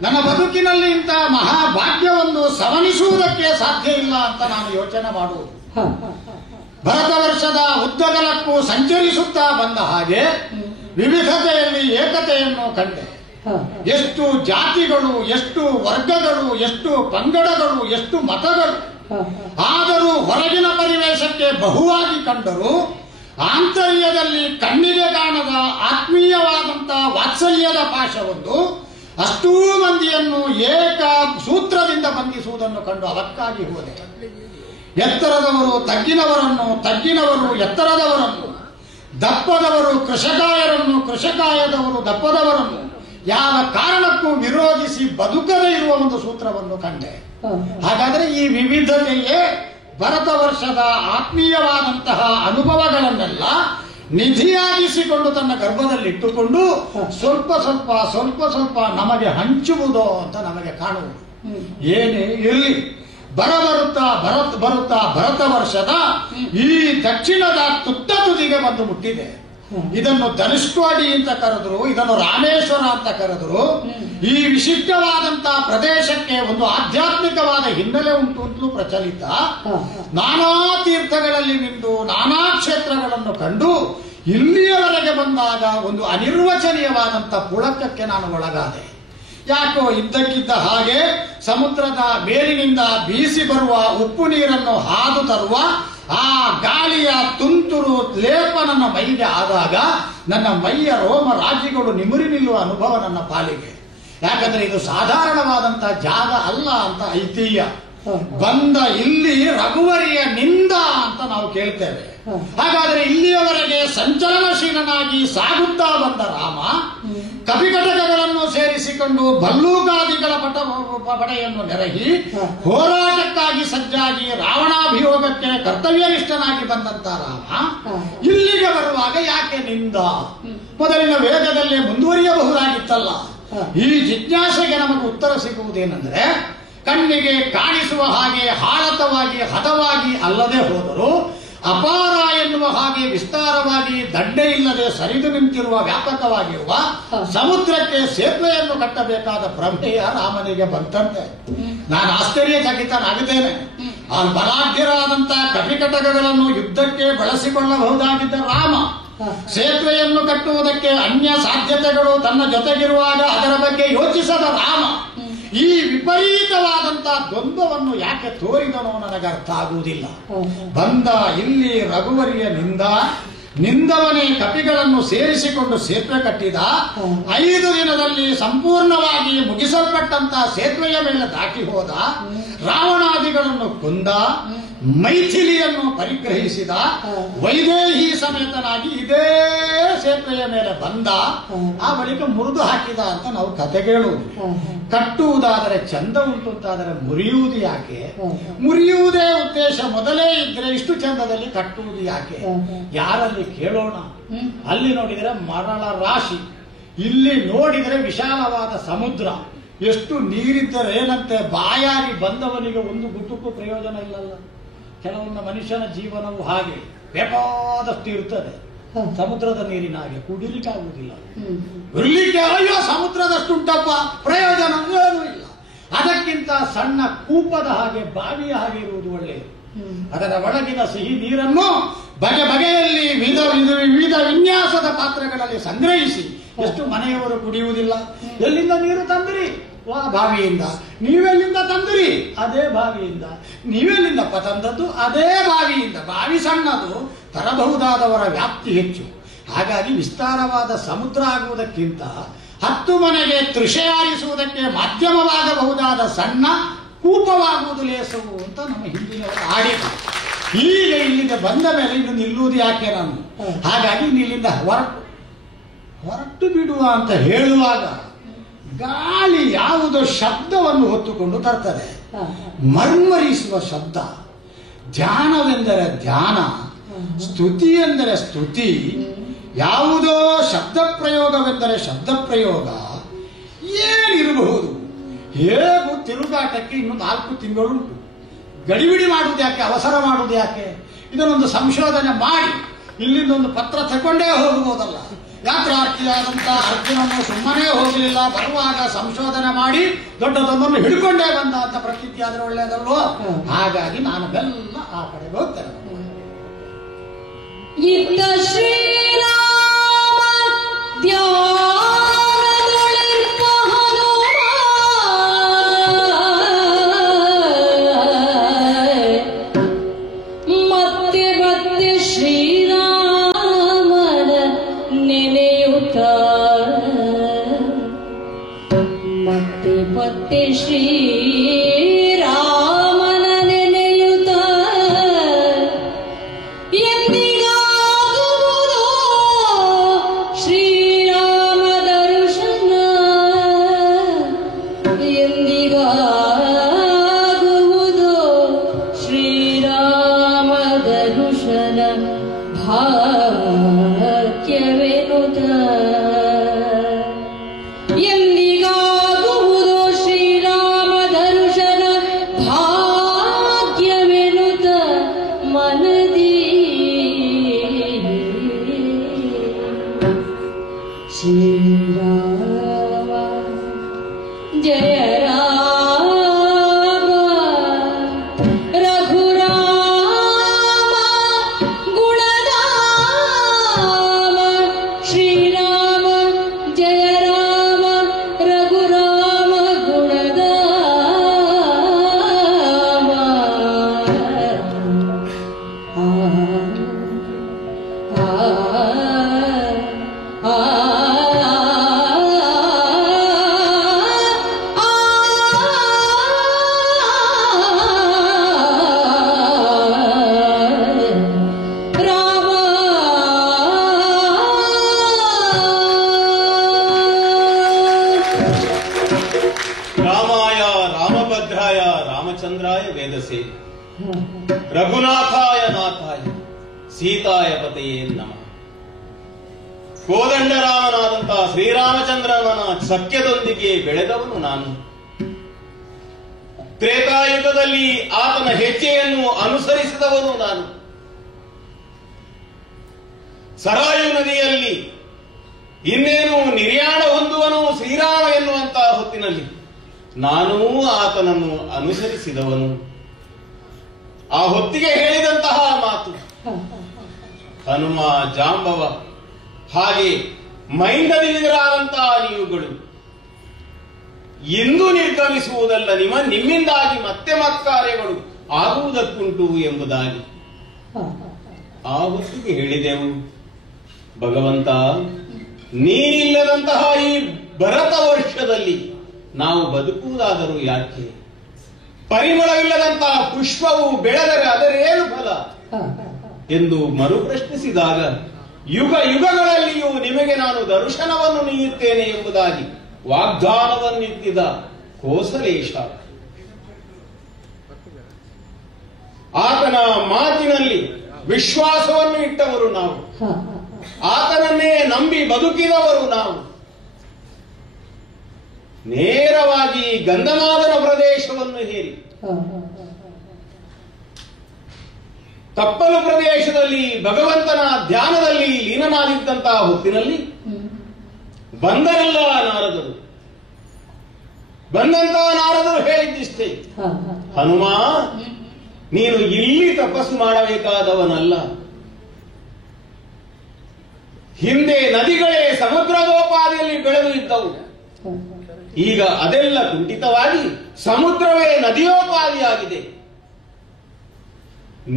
ನನ್ನ ಬದುಕಿನಲ್ಲಿ ಇಂತಹ ಮಹಾಭಾಗ್ಯವನ್ನು ಸವನಿಸುವುದಕ್ಕೆ ಸಾಧ್ಯ ಇಲ್ಲ ಅಂತ ನಾನು ಯೋಚನೆ ಮಾಡುವುದು. ಭರತ ವರ್ಷದ ಉದ್ದಗಲಕ್ಕೂ ಸಂಚರಿಸುತ್ತಾ ಬಂದ ಹಾಗೆ ವಿವಿಧತೆಯಲ್ಲಿ ಏಕತೆಯನ್ನು ಕಂಡೆ. ಎಷ್ಟು ಜಾತಿಗಳು, ಎಷ್ಟು ವರ್ಗಗಳು, ಎಷ್ಟು ಪಂಗಡಗಳು, ಎಷ್ಟು ಮತಗಳು, ಆದರೂ ಹೊರಗಿನ ಪರಿವೇಶಕ್ಕೆ ಬಹುವಾಗಿ ಕಂಡರು ಆಂತರ್ಯದಲ್ಲಿ ಕಣ್ಣಿಗೆ ಕಾಣದ ಆತ್ಮೀಯವಾದಂತಹ ವಾತ್ಸಲ್ಯದ ಪಾಶವೊಂದು ಅಷ್ಟೂ ಮಂದಿಯನ್ನು ಏಕ ಸೂತ್ರದಿಂದ ಬಂಧಿಸುವುದನ್ನು ಕಂಡು ಅವಕ್ಕಾಗಿ ಹೋದೆ. ಎತ್ತರದವರು ತಗ್ಗಿನವರನ್ನು, ತಗ್ಗಿನವರು ಎತ್ತರದವರನ್ನು, ದಪ್ಪದವರು ಕೃಷಕಾಯರನ್ನು, ಕೃಷಕಾಯದವರು ದಪ್ಪದವರನ್ನು ಯಾವ ಕಾರಣಕ್ಕೂ ವಿರೋಧಿಸಿ ಬದುಕದೇ ಇರುವ ಒಂದು ಸೂತ್ರವನ್ನು ಕಂಡೆ. ಹಾಗಾದರೆ ಈ ವಿವಿಧತೆಯೇ ಭರತ ವರ್ಷದ ಆತ್ಮೀಯವಾದಂತಹ ಅನುಭವಗಳನ್ನೆಲ್ಲ ನಿಧಿಯಾಗಿಸಿಕೊಂಡು ತನ್ನ ಗರ್ಭದಲ್ಲಿಟ್ಟುಕೊಂಡು ಸ್ವಲ್ಪ ಸ್ವಲ್ಪ ಸ್ವಲ್ಪ ಸ್ವಲ್ಪ ನಮಗೆ ಹಂಚುವುದೋ ಅಂತ ನಮಗೆ ಕಾಣುವುದು. ಏನೇ ಇರಲಿ, ಬರುತ್ತಾ ಭರತ ವರ್ಷದ ಈ ದಕ್ಷಿಣದ ತುತ್ತ ತುದಿಗೆ ಬಂದು ಮುಟ್ಟಿದೆ. ಇದನ್ನು ಧನುಷ್ಕೋಡಿ ಅಂತ ಕರೆದ್ರು, ಇದನ್ನು ರಾಮೇಶ್ವರ ಅಂತ ಕರೆದ್ರು. ಈ ವಿಶಿಷ್ಟವಾದಂತಹ ಪ್ರದೇಶಕ್ಕೆ ಒಂದು ಆಧ್ಯಾತ್ಮಿಕವಾದ ಹಿನ್ನೆಲೆ ಉಂಟು ಅಂತಲೂ ಪ್ರಚಲಿತ. ನಾನಾ ತೀರ್ಥಗಳಲ್ಲಿ ನಿಂತು ನಾನಾ ಕ್ಷೇತ್ರಗಳನ್ನು ಕಂಡು ಇಲ್ಲಿಯವರೆಗೆ ಬಂದಾಗ ಒಂದು ಅನಿರ್ವಚನೀಯವಾದಂತಹ ಪುಳಕಕ್ಕೆ ನಾನು ಒಳಗಾದೆ. ಯಾಕೋ ಇದ್ದಕ್ಕಿದ್ದ ಹಾಗೆ ಸಮುದ್ರದ ಬೇರಿನಿಂದ ಬೀಸಿ ಬರುವ ಉಪ್ಪು ನೀರನ್ನು ಹಾದು ತರುವ ಆ ಗಾಳಿಯ ತುಂತುರು ಲೇಪ ನನ್ನ ಮೈಗೆ ಆದಾಗ ನನ್ನ ಮೈಯ ರೋಮ ರಾಜಿಗಳು ನಿಮುರಿ ನಿಲ್ಲುವ ಅನುಭವ ನನ್ನ ಪಾಲಿಗೆ. ಯಾಕಂದ್ರೆ ಇದು ಸಾಧಾರಣವಾದಂತಹ ಜಾಗ ಅಲ್ಲ ಅಂತ ಐತಿಹ್ಯ. ಬಂದ ಇಲ್ಲಿ ರಘುವರಿಯ ನಿಂದ ಅಂತ ನಾವು ಕೇಳ್ತೇವೆ. ಹಾಗಾದ್ರೆ ಇಲ್ಲಿಯವರೆಗೆ ಸಂಚಲನಶೀಲನಾಗಿ ಸಾಗುತ್ತಾ ಬಂದ ರಾಮ ಕಪಿಘಟಕಗಳನ್ನು ಸೇರಿಸಿಕೊಂಡು ಭಲ್ಲೂಕಾದಿಗಳ ಪಡೆಯನ್ನು ನೆರಗಿ ಹೋರಾಟಕ್ಕಾಗಿ ಸಜ್ಜಾಗಿ ರಾವಣಾಭಿಯೋಗಕ್ಕೆ ಕರ್ತವ್ಯನಿಷ್ಠನಾಗಿ ಬಂದಂತ ರಾಮ ಇಲ್ಲಿಗೆ ಬರುವಾಗ ಯಾಕೆ ನಿಂದ? ಮೊದಲಿನ ವೇಗದಲ್ಲೇ ಮುಂದುವರಿಯಬಹುದಾಗಿತ್ತಲ್ಲ. ಈ ಜಿಜ್ಞಾಸೆಗೆ ನಮಗೆ ಉತ್ತರ ಸಿಗುವುದೇನೆಂದರೆ, ಕಣ್ಣಿಗೆ ಕಾಣಿಸುವ ಹಾಗೆ ಹಾಳತವಾಗಿ ಹದವಾಗಿ ಅಲ್ಲದೆ ಹೋದರೂ ಅಪಾರ ಎನ್ನುವ ಹಾಗೆ ವಿಸ್ತಾರವಾಗಿ ದಂಡೆ ಇಲ್ಲದೆ ಸರಿದು ನಿಂತಿರುವ ವ್ಯಾಪಕವಾಗಿರುವ ಸಮುದ್ರಕ್ಕೆ ಸೇತುವೆಯನ್ನು ಕಟ್ಟಬೇಕಾದ ಪ್ರಮೇಯ ರಾಮನಿಗೆ ಬಂತಂತೆ. ನಾನು ಆಶ್ಚರ್ಯಚಕಿತನಾಗಿದ್ದೇನೆ. ಆ ಬಲಾಢ್ಯರಾದಂತಹ ಕಪಿಕಟಕಗಳನ್ನು ಯುದ್ಧಕ್ಕೆ ಬಳಸಿಕೊಳ್ಳಬಹುದಾಗಿದ್ದ ರಾಮ ಸೇತುವೆಯನ್ನು ಕಟ್ಟುವುದಕ್ಕೆ ಅನ್ಯ ಸಾಧ್ಯತೆಗಳು ತನ್ನ ಜೊತೆಗಿರುವಾಗ ಅದರ ಬಗ್ಗೆ ಯೋಚಿಸದ ರಾಮ ಈ ವಿಪರೀತವಾದಂತಹ ದ್ವಂದ್ವವನ್ನು ಯಾಕೆ ತೋರಿದನೋ ನನಗೆ ಅರ್ಥ ಆಗುವುದಿಲ್ಲ. ಬಂದ ಇಲ್ಲಿ ರಘುವರಿಯ ನಿಂದವನೇ ಕಪಿಗಳನ್ನು ಸೇರಿಸಿಕೊಂಡು ಸೇತುವೆ ಕಟ್ಟಿದ. 5 ದಿನದಲ್ಲಿ ಸಂಪೂರ್ಣವಾಗಿ ಮುಗಿಸಲ್ಪಟ್ಟಂತಹ ಸೇತುವೆಯ ಮೇಲೆ ದಾಟಿ ಹೋದ. ರಾವಣಾದಿಗಳನ್ನು ಕೊಂದ. ಮೈಥಿಲಿಯನ್ನು ಪರಿಗ್ರಹಿಸಿದ. ವೈದೇಹಿ ಸಮೇತನಾಗಿ ಇದೇ ಸೇತುವೆಯ ಮೇಲೆ ಬಂದ. ಆ ಬಳಿಕ ಮುರಿದು ಹಾಕಿದ ಅಂತ ನಾವು ಕತೆ ಕೇಳುವುದು. ಕಟ್ಟುವುದಾದರೆ ಚಂದ ಉಂಟು ಅಂತಾದರೆ ಮುರಿಯುವುದು ಯಾಕೆ? ಮುರಿಯುವುದೇ ಉದ್ದೇಶ ಮೊದಲೇ ಇದ್ರೆ ಇಷ್ಟು ಚಂದದಲ್ಲಿ ಕಟ್ಟುವುದು ಯಾಕೆ? ಯಾರಲ್ಲಿ ಕೇಳೋಣ? ಅಲ್ಲಿ ನೋಡಿದರೆ ಮರಳ ರಾಶಿ, ಇಲ್ಲಿ ನೋಡಿದರೆ ವಿಶಾಲವಾದ ಸಮುದ್ರ. ಎಷ್ಟು ನೀರಿದ್ದರೆ ಏನಂತೆ, ಬಾಯಾಗಿ ಬಂದವನಿಗೆ ಒಂದು ಗುಟ್ಟಕ್ಕೂ ಪ್ರಯೋಜನ ಇಲ್ಲಲ್ಲ. ಕೆಲವೊಂದು ಮನುಷ್ಯನ ಜೀವನವು ಹಾಗೆ ಬೇಕಾದಷ್ಟು ಇರ್ತದೆ. ಸಮುದ್ರದ ನೀರಿನ ಹಾಗೆ ಕುಡಿಲಿಕ್ಕಾಗುವುದಿಲ್ಲ. ಇರ್ಲಿಕ್ಕೆ ಅಯ್ಯೋ ಸಮುದ್ರದಷ್ಟುಂಟಪ್ಪ, ಪ್ರಯೋಜನ ಏನೂ ಇಲ್ಲ. ಅದಕ್ಕಿಂತ ಸಣ್ಣ ಕೂಪದ ಹಾಗೆ ಬಾವಿಯ ಹಾಗೆ ಇರುವುದು ಒಳ್ಳೆಯದು. ಅದರ ಒಳಗಿನ ಸಿಹಿ ನೀರನ್ನು ಬಗೆ ಬಗೆಯಲ್ಲಿ ವಿವಿಧ ವಿನ್ಯಾಸದ ಪಾತ್ರೆಗಳಲ್ಲಿ ಸಂಗ್ರಹಿಸಿ ಎಷ್ಟು ಮನೆಯವರು ಕುಡಿಯುವುದಿಲ್ಲ. ಎಲ್ಲಿಂದ ನೀರು ತಂದಿರಿ? ಬಾವಿಯಿಂದ. ನೀವೆಲ್ಲಿಂದ ತಂದಿರಿ? ಅದೇ ಬಾವಿಯಿಂದ. ನೀವೆಲ್ಲಿಂದಪ್ಪ ತಂದದ್ದು? ಅದೇ ಬಾವಿಯಿಂದ. ಬಾವಿ ಸಣ್ಣದು, ತರಬಹುದಾದವರ ವ್ಯಾಪ್ತಿ ಹೆಚ್ಚು. ಹಾಗಾಗಿ ವಿಸ್ತಾರವಾದ ಸಮುದ್ರ ಆಗುವುದಕ್ಕಿಂತ 10 ಮನೆಗೆ ತೃಷೆಯಾರಿಸುವುದಕ್ಕೆ ಮಾಧ್ಯಮವಾಗಬಹುದಾದ ಸಣ್ಣ ಕೂಪವಾಗುವುದು ಲೇಸವು ಅಂತ ನಮ್ಮ ಹಿಂದಿನವರು ಆಡಿದರು. ಈಗ ಇಲ್ಲಿಗೆ ಬಂದ ಮೇಲೆ ಇನ್ನು ನಿಲ್ಲುವುದು ಯಾಕೆ ನಾನು? ಹಾಗಾಗಿ ಇಲ್ಲಿಂದ ಹೊರಟು ಬಿಡುವ ಅಂತ ಹೇಳುವಾಗ ಗಾಳಿ ಯಾವುದೋ ಶಬ್ದವನ್ನು ಹೊತ್ತುಕೊಂಡು ತರ್ತದೆ. ಮರ್ಮರಿಸುವ ಶಬ್ದ. ಧ್ಯಾನವೆಂದರೆ ಧ್ಯಾನ, ಸ್ತುತಿ ಎಂದರೆ ಸ್ತುತಿ, ಯಾವುದೋ ಶಬ್ದ ಪ್ರಯೋಗವೆಂದರೆ ಶಬ್ದ ಪ್ರಯೋಗ. ಏನಿರಬಹುದು? ಹೇಗೂ ತಿರುಗಾಟಕ್ಕೆ ಇನ್ನು 4 ತಿಂಗಳುಂಟು. ಗಡಿಬಿಡಿ ಮಾಡುವುದು ಯಾಕೆ? ಅವಸರ ಮಾಡುವುದು ಯಾಕೆ? ಇದನ್ನೊಂದು ಸಂಶೋಧನೆ ಮಾಡಿ ಇಲ್ಲಿಂದೊಂದು ಪತ್ರ ತಗೊಂಡೇ ಹೋಗಬಹುದಲ್ಲ. ಯಾತ್ರಾರ್ಥಿಯಾದಂತ ಅರ್ಜುನನು ಸುಮ್ಮನೆ ಹೋಗಲಿಲ್ಲ, ಬರುವಾಗ ಸಂಶೋಧನೆ ಮಾಡಿ ದೊಡ್ಡದೊಂದನ್ನು ಹಿಡ್ಕೊಂಡೇ ಬಂದ ಅಂತ ಪ್ರತೀತಿ ಆದ್ರೆ ಒಳ್ಳೆಯದಲ್ವೋ? ಹಾಗಾಗಿ ನಾನು ಬೆಲ್ಲ ಆ ಕಡೆಗೆ ಹೋಗ್ತೇನೆ. ಶ್ರೀರಾಮನ ನೆನೆಯುತ್ತ ಎಂದಿಗಾಗುವುದು ಶ್ರೀರಾಮ ದರ್ಶನ, ಎಂದಿಗಾಗುವುದು ಶ್ರೀರಾಮ ದರ್ಶನ ಭಾಗ್ಯವೆನುತ. ರಾಮಚಂದ್ರಾಯ ವೇದಸೆ ರಘುನಾಥಾಯ ನಾಥಾಯ ಸೀತಾಯ ಪತೆಯೇ ನಮಃ. ಕೋದಂಡರಾಮನಾದಂತಹ ಶ್ರೀರಾಮಚಂದ್ರನ ಸಖ್ಯದೊಂದಿಗೆ ಬೆಳೆದವನು ನಾನು. ತ್ರೇತಾಯುಗದಲ್ಲಿ ಆತನ ಹೆಜ್ಜೆಯನ್ನು ಅನುಸರಿಸಿದವನು ನಾನು. ಸರಾಯು ನದಿಯಲ್ಲಿ ಇನ್ನೇನು ನಿರ್ಯಾಣ ಹೊಂದುವನು ಶ್ರೀರಾಮ ಎನ್ನುವಂತಹ ಹೊತ್ತಿನಲ್ಲಿ ನಾನೂ ಆತನನ್ನು ಅನುಸರಿಸಿದವನು. ಆ ಹೊತ್ತಿಗೆ ಹೇಳಿದಂತಹ ಮಾತು ಹನುಮ, ಜಾಂಬವ ಹಾಗೆ ಮೈಂದದಿಗರಾದಂತಹ ನೀವುಗಳು ಎಂದು ನಿರ್ಗಮಿಸುವುದಲ್ಲ, ನಿಮ್ಮಿಂದಾಗಿ ಮತ್ತೆ ಮತ್ಕಾರ್ಯಗಳು ಆಗುವುದಕ್ಕುಂಟು ಎಂಬುದಾಗಿ ಆ ಹೊತ್ತಿಗೆ ಹೇಳಿದೆವು. ಭಗವಂತ, ನೀನಿಲ್ಲದಂತಹ ಈ ಭರತ ವರ್ಷದಲ್ಲಿ ನಾವು ಬದುಕುವುದಾದರೂ ಯಾಕೆ? ಪರಿಮಳವಿಲ್ಲದಂತಹ ಪುಷ್ಪವು ಬೆಳೆದರೆ ಅದರೇನು ಫಲ ಎಂದು ಮರುಪ್ರಶ್ನಿಸಿದಾಗ, ಯುಗ ಯುಗಗಳಲ್ಲಿಯೂ ನಿಮಗೆ ನಾನು ದರ್ಶನವನ್ನು ನೀಡುತ್ತೇನೆ ಎಂಬುದಾಗಿ ವಾಗ್ದಾನವನ್ನಿತ್ತಿದ ಕೋಸಲೇಶ. ಆತನ ಮಾತಿನಲ್ಲಿ ವಿಶ್ವಾಸವನ್ನು ಇಟ್ಟವರು ನಾವು, ಆತನನ್ನೇ ನಂಬಿ ಬದುಕಿದವರು ನಾವು. ನೇರವಾಗಿ ಗಂಧಮಾದನ ಪ್ರದೇಶವನ್ನು ಹೇರಿ ತಪ್ಪಲು ಪ್ರದೇಶದಲ್ಲಿ ಭಗವಂತನ ಧ್ಯಾನದಲ್ಲಿ ಲೀನನಾಗಿದ್ದಂತಹ ಹೊತ್ತಿನಲ್ಲಿ ಬಂದರಲ್ಲ ನಾರದರು. ಬಂದಂತಹ ನಾರದರು ಹೇಳಿದ್ದಿಷ್ಟೇ, ಹನುಮ, ನೀನು ಇಲ್ಲಿ ತಪಸ್ಸು ಮಾಡಬೇಕಾದವನಲ್ಲ. ಹಿಂದೆ ನದಿಗಳೇ ಸಮುದ್ರದೋಪಾದಿಯಲ್ಲಿ ಬೆಳೆದು ಇದ್ದವು. ಈಗ ಅದೆಲ್ಲ ಕುಂಠಿತವಾಗಿ ಸಮುದ್ರವೇ ನದಿಯೋಪಾದಿಯಾಗಿದೆ.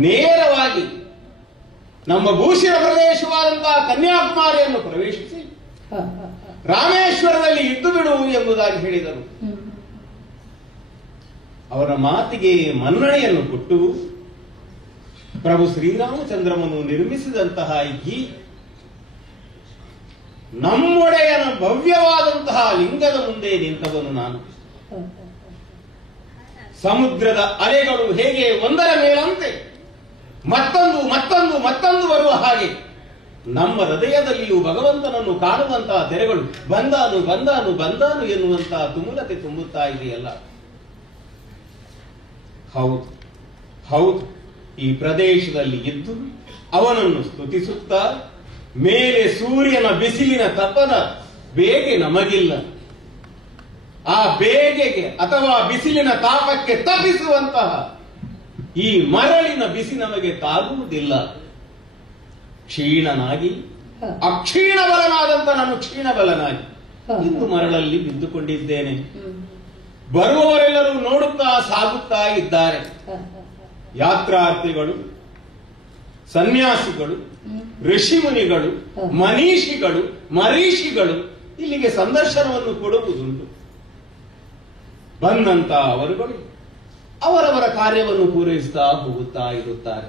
ನೇರವಾಗಿ ನಮ್ಮ ಭೂಷಿರ ಪ್ರದೇಶವಾದಂತಹ ಕನ್ಯಾಕುಮಾರಿಯನ್ನು ಪ್ರವೇಶಿಸಿ ರಾಮೇಶ್ವರದಲ್ಲಿ ಇದ್ದು ಬಿಡು ಎಂಬುದಾಗಿ ಹೇಳಿದರು. ಅವರ ಮಾತಿಗೆ ಮನ್ನಣೆಯನ್ನು ಕೊಟ್ಟು ಪ್ರಭು ಶ್ರೀರಾಮಚಂದ್ರನನ್ನು ನಿರ್ಮಿಸಿದಂತಹ ಈ ನಮ್ಮೊಡೆಯನ ಭವ್ಯವಾದಂತಹ ಲಿಂಗದ ಮುಂದೆ ನಿಂತವನು ನಾನು. ಸಮುದ್ರದ ಅಲೆಗಳು ಹೇಗೆ ಒಂದರ ಮೇಲಂತೆ ಮತ್ತೊಂದು ಮತ್ತೊಂದು ಮತ್ತೊಂದು ಬರುವ ಹಾಗೆ ನಮ್ಮ ಹೃದಯದಲ್ಲಿಯೂ ಭಗವಂತನನ್ನು ಕಾಣುವಂತಹ ತೆರೆಗಳು ಬಂದಾನು ಬಂದಾನು ಬಂದಾನು ಎನ್ನುವಂತಹ ತುಮುಲತೆ ತುಂಬುತ್ತಾ ಇದೆಯಲ್ಲ. ಹೌದು ಹೌದು, ಈ ಪ್ರದೇಶದಲ್ಲಿ ಇದ್ದು ಅವನನ್ನು ಸ್ತುತಿಸುತ್ತಾ ಮೇಲೆ ಸೂರ್ಯನ ಬಿಸಿಲಿನ ತಪನ ಬೇಗೆ ನಮಗಿಲ್ಲ. ಆ ಬೇಗೆಗೆ ಅಥವಾ ಬಿಸಿಲಿನ ತಾಪಕ್ಕೆ ತಪ್ಪಿಸುವಂತಹ ಈ ಮರಳಿನ ಬಿಸಿ ನಮಗೆ ತಾಗುವುದಿಲ್ಲ. ಕ್ಷೀಣನಾಗಿ ಅಕ್ಷೀಣ ಬಲನಾದಂತ ನಾನು ಕ್ಷೀಣ ಬಲನಾಗಿ ಇಂದು ಮರಳಲ್ಲಿ ಬಿದ್ದುಕೊಂಡಿದ್ದೇನೆ. ಬರುವವರೆಲ್ಲರೂ ನೋಡುತ್ತಾ ಸಾಗುತ್ತಾ ಇದ್ದಾರೆ. ಯಾತ್ರಾರ್ಥಿಗಳು, ಸನ್ಯಾಸಿಗಳು, ಋಷಿಮುನಿಗಳು, ಮನೀಷಿಗಳು, ಮರೀಷಿಗಳು ಇಲ್ಲಿಗೆ ಸಂದರ್ಶನವನ್ನು ಕೊಡುವುದುಂಟು. ಬಂದಂತ ಅವರುಗಳು ಅವರವರ ಕಾರ್ಯವನ್ನು ಪೂರೈಸುತ್ತಾ ಹೋಗುತ್ತಾ ಇರುತ್ತಾರೆ.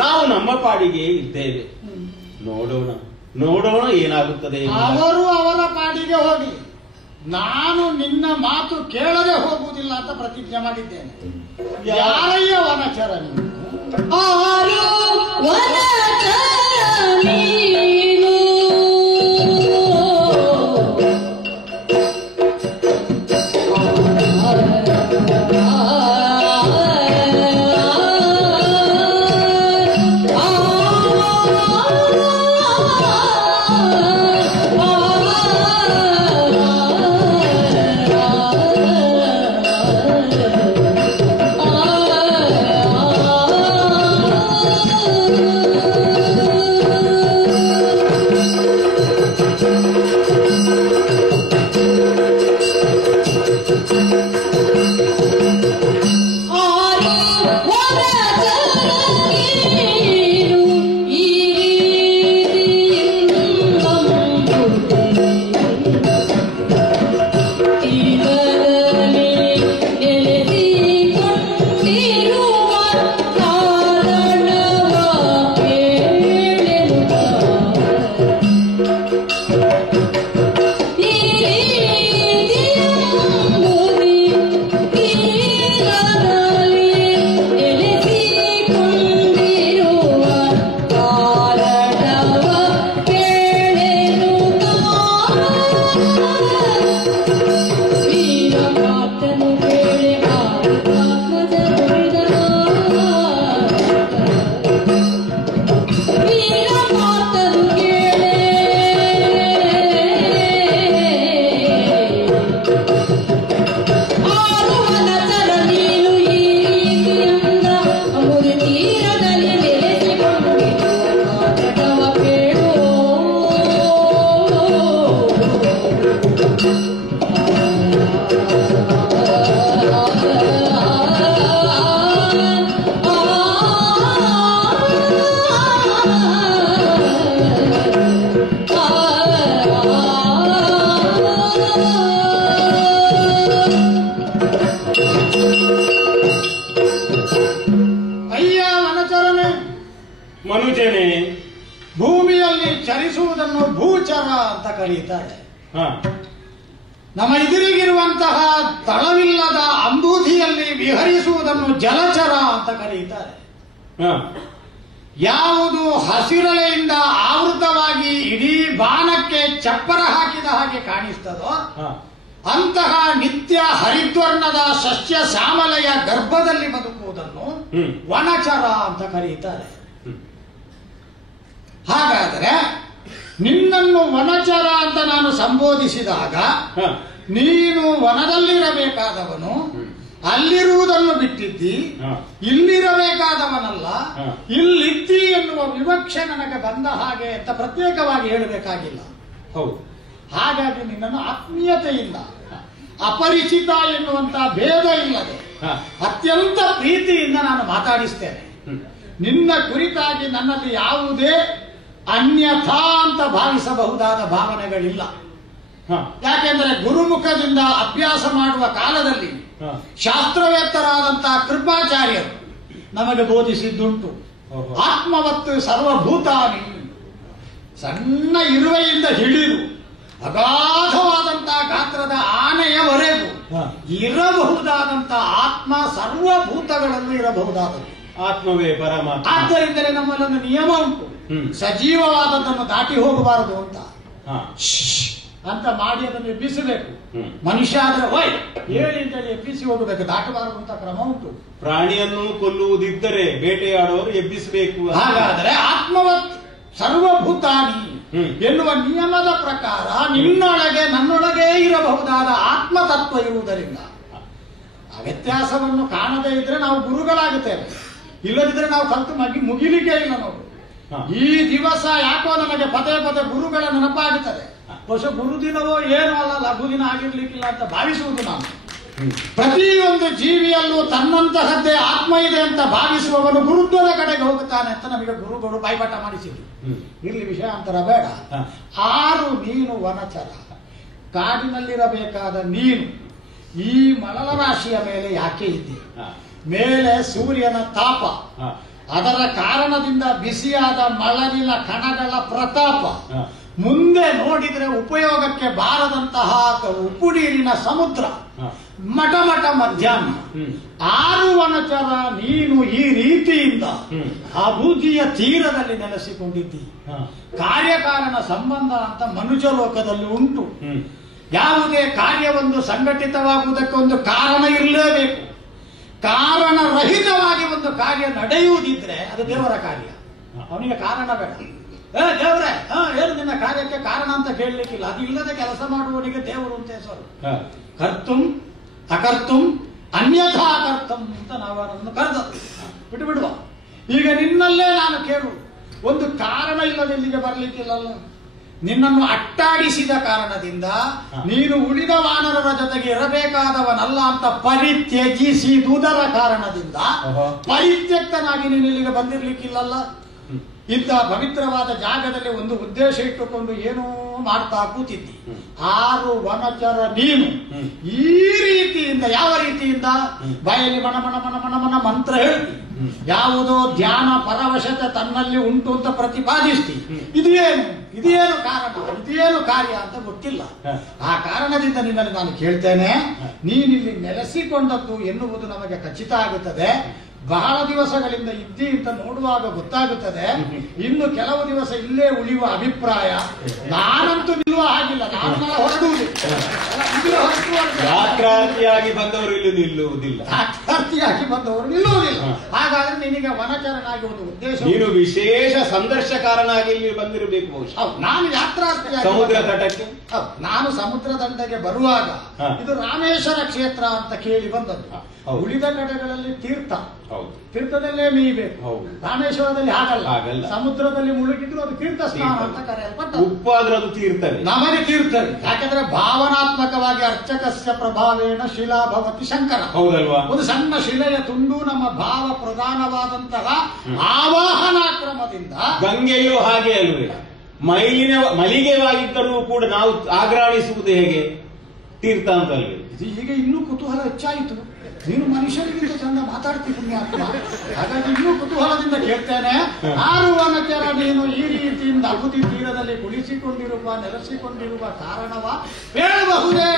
ನಾವು ನಮ್ಮ ಪಾಡಿಗೆ ಇದ್ದೇವೆ. ನೋಡೋಣ ನೋಡೋಣ ಏನಾಗುತ್ತದೆ. ಅವರು ಅವರ ಪಾಡಿಗೆ ಹೋಗಿ, ನಾನು ನಿನ್ನ ಮಾತು ಕೇಳದೆ ಹೋಗುವುದಿಲ್ಲ ಅಂತ ಪ್ರತಿಜ್ಞೆ ಮಾಡಿದ್ದೇನೆ. ಯಾರಯ್ಯ ವನಚರ ನೀನು? ಆರು ವನಚರ ನೀನು. ನೀರಿನಲ್ಲಿ ಚರಿಸುವುದನ್ನು ಭೂಚರ ಅಂತ ಕರೆಯುತ್ತಾರೆ. ಹ. ನಮ್ಮ ಎದುರಿಗಿರುವಂತಹ ತಳವಿಲ್ಲದ ಅಂಬೂದಿಯಲ್ಲಿ ವಿಹರಿಸುವುದನ್ನು ಜಲಚರ ಅಂತ ಕರೆಯುತ್ತಾರೆ. ಹ. ಯಾವುದು ಹಸಿರಲೆಯಿಂದ ಆವೃತವಾಗಿ ಇಡೀ ಬಾಣಕ್ಕೆ ಚಪ್ಪರ ಹಾಕಿದ ಹಾಗೆ ಕಾಣಿಸ್ತದೋ ಹ. ಅಂತಹ ನಿತ್ಯ ಹರಿದ್ವರ್ಣದ ಸಸ್ಯ ಶ್ಯಾಮಲೆಯ ಗರ್ಭದಲ್ಲಿ ಬದುಕುವುದನ್ನು ವನಚರ ಅಂತ ಕರೆಯುತ್ತಾರೆ. ಹಾಗಾದರೆ ನಿನ್ನನ್ನು ವನಚರ ಅಂತ ನಾನು ಸಂಬೋಧಿಸಿದಾಗ ನೀನು ವನದಲ್ಲಿರಬೇಕಾದವನು, ಅಲ್ಲಿರುವುದನ್ನು ಬಿಟ್ಟಿದ್ದಿ, ಇಲ್ಲಿರಬೇಕಾದವನಲ್ಲ, ಇಲ್ಲಿದ್ದಿ ಎನ್ನುವ ವಿವಕ್ಷೆ ನನಗೆ ಬಂದ ಹಾಗೆ ಅಂತ ಪ್ರತ್ಯೇಕವಾಗಿ ಹೇಳಬೇಕಾಗಿಲ್ಲ. ಹೌದು. ಹಾಗಾಗಿ ನಿನ್ನನ್ನು ಆತ್ಮೀಯತೆಯಿಂದ, ಅಪರಿಚಿತ ಎನ್ನುವಂತಹ ಭೇದ ಇಲ್ಲದೆ ಅತ್ಯಂತ ಪ್ರೀತಿಯಿಂದ ನಾನು ಮಾತಾಡಿಸ್ತೇನೆ. ನಿನ್ನ ಕುರಿತಾಗಿ ನನ್ನಲ್ಲಿ ಯಾವುದೇ ಅನ್ಯಥಾ ಅಂತ ಭಾವಿಸಬಹುದಾದ ಭಾವನೆಗಳಿಲ್ಲ. ಯಾಕೆಂದರೆ ಗುರುಮುಖದಿಂದ ಅಭ್ಯಾಸ ಮಾಡುವ ಕಾಲದಲ್ಲಿ ಶಾಸ್ತ್ರವೇತ್ತರಾದಂತಹ ಕೃಪಾಚಾರ್ಯರು ನಮಗೆ ಬೋಧಿಸಿದ್ದುಂಟು. ಆತ್ಮವತ್ತು ಸರ್ವಭೂತಾನಿ, ಸಣ್ಣ ಇರುವೆಯಿಂದ ಹಿಡಿದು ಅಗಾಧವಾದಂತಹ ಗಾತ್ರದ ಆನೆಯವರೆಗೂ ಇರಬಹುದಾದಂತಹ ಆತ್ಮ ಸರ್ವಭೂತಗಳಲ್ಲೂ ಇರಬಹುದಾದದ್ದು ಆತ್ಮವೇ ಪರಮಾತ್ಮ. ಆದ್ದರಿಂದಲೇ ನಮ್ಮಲ್ಲೊಂದು ನಿಯಮ ಉಂಟು, ಸಜೀವವಾದದ್ದನ್ನು ದಾಟಿ ಹೋಗಬಾರದು ಅಂತ ಅಂತ ಮಾಡಿ ಅದನ್ನು ಎಬ್ಬಿಸಬೇಕು. ಮನುಷ್ಯ ಆದ್ರೆ ಹೇಳಿ ಅಂತೇಳಿ ಎಬ್ಬಿಸಿ ಹೋಗಬೇಕು, ದಾಟಬಾರದು ಅಂತ ಕ್ರಮ ಉಂಟು. ಪ್ರಾಣಿಯನ್ನು ಕೊಲ್ಲುವುದಿದ್ದರೆ ಬೇಟೆಯಾಡುವವರು ಎಬ್ಬಿಸಬೇಕು. ಹಾಗಾದರೆ ಆತ್ಮವತ್ ಸರ್ವಭೂತಾನಿ ಎನ್ನುವ ನಿಯಮದ ಪ್ರಕಾರ ನಿನ್ನೊಳಗೆ ನನ್ನೊಳಗೆ ಇರಬಹುದಾದ ಆತ್ಮತತ್ವ ಇರುವುದರಿಂದ ಆ ವ್ಯತ್ಯಾಸವನ್ನು ಕಾಣದೇ ಇದ್ರೆ ನಾವು ಗುರುಗಳಾಗುತ್ತೇವೆ. ಇಲ್ಲದಿದ್ರೆ ನಾವು ಕಲ್ತು ಮುಗಿಲಿಕ್ಕೆ ಇಲ್ಲ. ನೋಡು, ಈ ದಿವಸ ಯಾಕೋ ನನಗೆ ಪದೇ ಪದೇ ಗುರುಗಳ ನೆನಪಾಗುತ್ತದೆ. ಬಹುಶಃ ಗುರುದಿನವೋ ಏನೋ ಅಲ್ಲ, ಲಘು ದಿನ ಆಗಿರ್ಲಿಕ್ಕಿಲ್ಲ ಅಂತ ಭಾವಿಸುವುದು ನಾನು. ಪ್ರತಿಯೊಂದು ಜೀವಿಯಲ್ಲೂ ತನ್ನಂತಹದ್ದೇ ಆತ್ಮ ಇದೆ ಅಂತ ಭಾವಿಸುವವನು ಗುರುತ್ವದ ಕಡೆಗೆ ಹೋಗುತ್ತಾನೆ ಅಂತ ನಮಗೆ ಗುರುಗಳು ಬಾಯ್ಪಾಠ ಮಾಡಿಸಿದ್ರು. ಇಲ್ಲಿ ವಿಷಯಾಂತರ ಬೇಡ. 6 ನೀನು ವನಚರ, ಕಾಡಿನಲ್ಲಿರಬೇಕಾದ ನೀನು ಈ ಮಳಲ ರಾಶಿಯ ಮೇಲೆ ಯಾಕೆ ಇದ್ದಿ? ಮೇಲೆ ಸೂರ್ಯನ ತಾಪ, ಅದರ ಕಾರಣದಿಂದ ಬಿಸಿಯಾದ ಮಳಲಿನ ಕಣಗಳ ಪ್ರತಾಪ, ಮುಂದೆ ನೋಡಿದ್ರೆ ಉಪಯೋಗಕ್ಕೆ ಬಾರದಂತಹ ಉಪ್ಪು ನೀರಿನ ಸಮುದ್ರ, ಮಠ ಮಠ ಮಧ್ಯಾಹ್ನ. 6 ವನಚರ ನೀನು ಈ ರೀತಿಯಿಂದ ಅಬೂದಿಯ ತೀರದಲ್ಲಿ ನೆಲೆಸಿಕೊಂಡಿದ್ದಿ. ಕಾರ್ಯಕಾರಣ ಸಂಬಂಧ ಅಂತ ಮನುಷ್ಯ ಲೋಕದಲ್ಲಿ ಉಂಟು. ಯಾವುದೇ ಕಾರ್ಯವೊಂದು ಸಂಘಟಿತವಾಗುವುದಕ್ಕೆ ಒಂದು ಕಾರಣ ಇರಲೇಬೇಕು. ಕಾರಣರಹಿತವಾಗಿ ಒಂದು ಕಾರ್ಯ ನಡೆಯುವುದಿದ್ರೆ ಅದು ದೇವರ ಕಾರ್ಯ, ಅವನಿಗೆ ಕಾರಣ ಬೇಡ. ದೇವರೇ ಏನು ನಿನ್ನ ಕಾರ್ಯಕ್ಕೆ ಕಾರಣ ಅಂತ ಕೇಳಲಿಕ್ಕಿಲ್ಲ. ಅದು ಇಲ್ಲದೆ ಕೆಲಸ ಮಾಡುವವನಿಗೆ ದೇವರು ಅಂತ ಹೆಸರು. ಕರ್ತುಂ ಅಕರ್ತುಂ ಅನ್ಯಥಾ ಕರ್ತಂ ಅಂತ ನಾವು ಅದನ್ನು ಕರೆದದ್ದು. ಬಿಡುವ. ಈಗ ನಿನ್ನಲ್ಲೇ ನಾನು ಕೇಳು, ಒಂದು ಕಾರಣ ಇಲ್ಲದೆ ಇಲ್ಲಿಗೆ ಬರ್ಲಿಕ್ಕಿಲ್ಲಲ್ಲ. ನಿನ್ನನ್ನು ಅಟ್ಟಾಡಿಸಿದ ಕಾರಣದಿಂದ ನೀನು ಉಳಿದ ವಾನರರ ಜೊತೆಗೆ ಇರಬೇಕಾದವನಲ್ಲ ಅಂತ ಪರಿತ್ಯಜಿಸಿದುದರ ಕಾರಣದಿಂದ ಪರಿತ್ಯಕ್ತನಾಗಿ ನೀನು ಇಲ್ಲಿಗೆ ಬಂದಿರ್ಲಿಕ್ಕಿಲ್ಲಲ್ಲ. ಇಂತಹ ಪವಿತ್ರವಾದ ಜಾಗದಲ್ಲಿ ಒಂದು ಉದ್ದೇಶ ಇಟ್ಟುಕೊಂಡು ಏನೋ ಮಾಡ್ತಾ ಕೂತಿದ್ದಿ. 6 ವನಚರ ನೀನು ಈ ರೀತಿಯಿಂದ, ಯಾವ ರೀತಿಯಿಂದ? ಬಾಯಲ್ಲಿ ಮನ ಮನ ಮನ ಮನ ಮನ ಮಂತ್ರ ಹೇಳ್ತಿ, ಯಾವುದೋ ಧ್ಯಾನ ಪರವಶತೆ ತನ್ನಲ್ಲಿ ಉಂಟು ಅಂತ ಪ್ರತಿಪಾದಿಸ್ತಿ. ಇದೇನು ಕಾರಣ, ಇದೇನು ಕಾರ್ಯ ಅಂತ ಗೊತ್ತಿಲ್ಲ. ಆ ಕಾರಣದಿಂದ ನಿನ್ನಲ್ಲಿ ನಾನು ಕೇಳ್ತೇನೆ, ನೀನಿಲ್ಲಿ ನೆಲೆಸಿಕೊಂಡದ್ದು ಎನ್ನುವುದು ನಮಗೆ ಖಚಿತ ಆಗುತ್ತದೆ. ಬಹಳ ದಿವಸಗಳಿಂದ ಇದ್ದಿ ಅಂತ ನೋಡುವಾಗ ಗೊತ್ತಾಗುತ್ತದೆ. ಇನ್ನು ಕೆಲವು ದಿವಸ ಇಲ್ಲೇ ಉಳಿಯುವ ಅಭಿಪ್ರಾಯ. ನಾನಂತೂ ನಿಲ್ಲುವ ಹಾಗಿಲ್ಲ, ನಾನು ಹೊರಡುವುದು. ಯಾತ್ರಾರ್ಥಿಯಾಗಿ ಬಂದವರು ಇಲ್ಲಿ ನಿಲ್ಲುವುದಿಲ್ಲ, ಯಾತ್ರಾರ್ಥಿಯಾಗಿ ಬಂದವರು ನಿಲ್ಲುವುದಿಲ್ಲ. ಹಾಗಾದ್ರೆ ನಿನಗೆ ವನಚರನಾಗಿ ಒಂದು ಉದ್ದೇಶ, ನೀನು ವಿಶೇಷ ಸಂದರ್ಶಕಾರನಾಗಿ ಇಲ್ಲಿ ಬಂದಿರಬೇಕು ಬಹುಶಃ. ನಾನು ಯಾತ್ರಾರ್ಥಿಯಾಗಿ ಸಮುದ್ರ ತಟಕ್ಕೆ, ನಾನು ಸಮುದ್ರ ದಂಡೆಗೆ ಬರುವಾಗ ಇದು ರಾಮೇಶ್ವರ ಕ್ಷೇತ್ರ ಅಂತ ಕೇಳಿ ಬಂದದ್ದು. ಉಳಿದ ಕಡೆಗಳಲ್ಲಿ ತೀರ್ಥದಲ್ಲೇ ಮೀಬೇಕು. ರಾಮೇಶ್ವರದಲ್ಲಿ ಹಾಗಲ್ಲ, ಸಮುದ್ರದಲ್ಲಿ ಮುಳುಗಿದ್ರು ಅದು ತೀರ್ಥ ಸ್ನಾನ ಅಂತ ಕರೆಯಲ್ಪಟ್ಟ. ಉಪ್ಪಾದ್ರೂ ಅದು ತೀರ್ಥವೇ, ನಮಗೆ ತೀರ್ಥವೇ. ಯಾಕಂದ್ರೆ ಭಾವನಾತ್ಮಕವಾಗಿ ಅರ್ಚಕಸ್ಯ ಪ್ರಭಾವೇಣ ಶಿಲಾ ಭವತಿ ಶಂಕರ. ಹೌದಲ್ವಾ? ಒಂದು ಸಣ್ಣ ಶಿಲೆಯ ತುಂಡು ನಮ್ಮ ಭಾವ ಪ್ರಧಾನವಾದಂತಹ ಆವಾಹನಾ ಕ್ರಮದಿಂದ. ಗಂಗೆಯೂ ಹಾಗೆ ಅಲ್ವೇ? ಮಲಿಗೆವಾಗಿದ್ದರೂ ಕೂಡ ನಾವು ಆಗ್ರಾಣಿಸುವುದು ಹೇಗೆ? ತೀರ್ಥ ಅಂತಲ್ವೇ? ಇದು ಈಗ ಇನ್ನೂ ಕುತೂಹಲ ಹೆಚ್ಚಾಯಿತು. ನೀನು ಮನುಷ್ಯರಿಗಿಂತ ಚಂದ ಮಾತಾಡ್ತೀನಿ ಪುಣ್ಯಾತ್ಮ. ಹಾಗಾಗಿ ಇನ್ನೂ ಕುತೂಹಲದಿಂದ ಕೇಳ್ತೇನೆ. ಆರುವನಚರ ನೀನು ಈ ರೀತಿಯಿಂದ ಅಗುತಿ ತೀರದಲ್ಲಿ ಕುಳಿಸಿಕೊಂಡಿರುವ ನೆಲೆಸಿಕೊಂಡಿರುವ ಕಾರಣವ ಹೇಳಬಹುದೇ?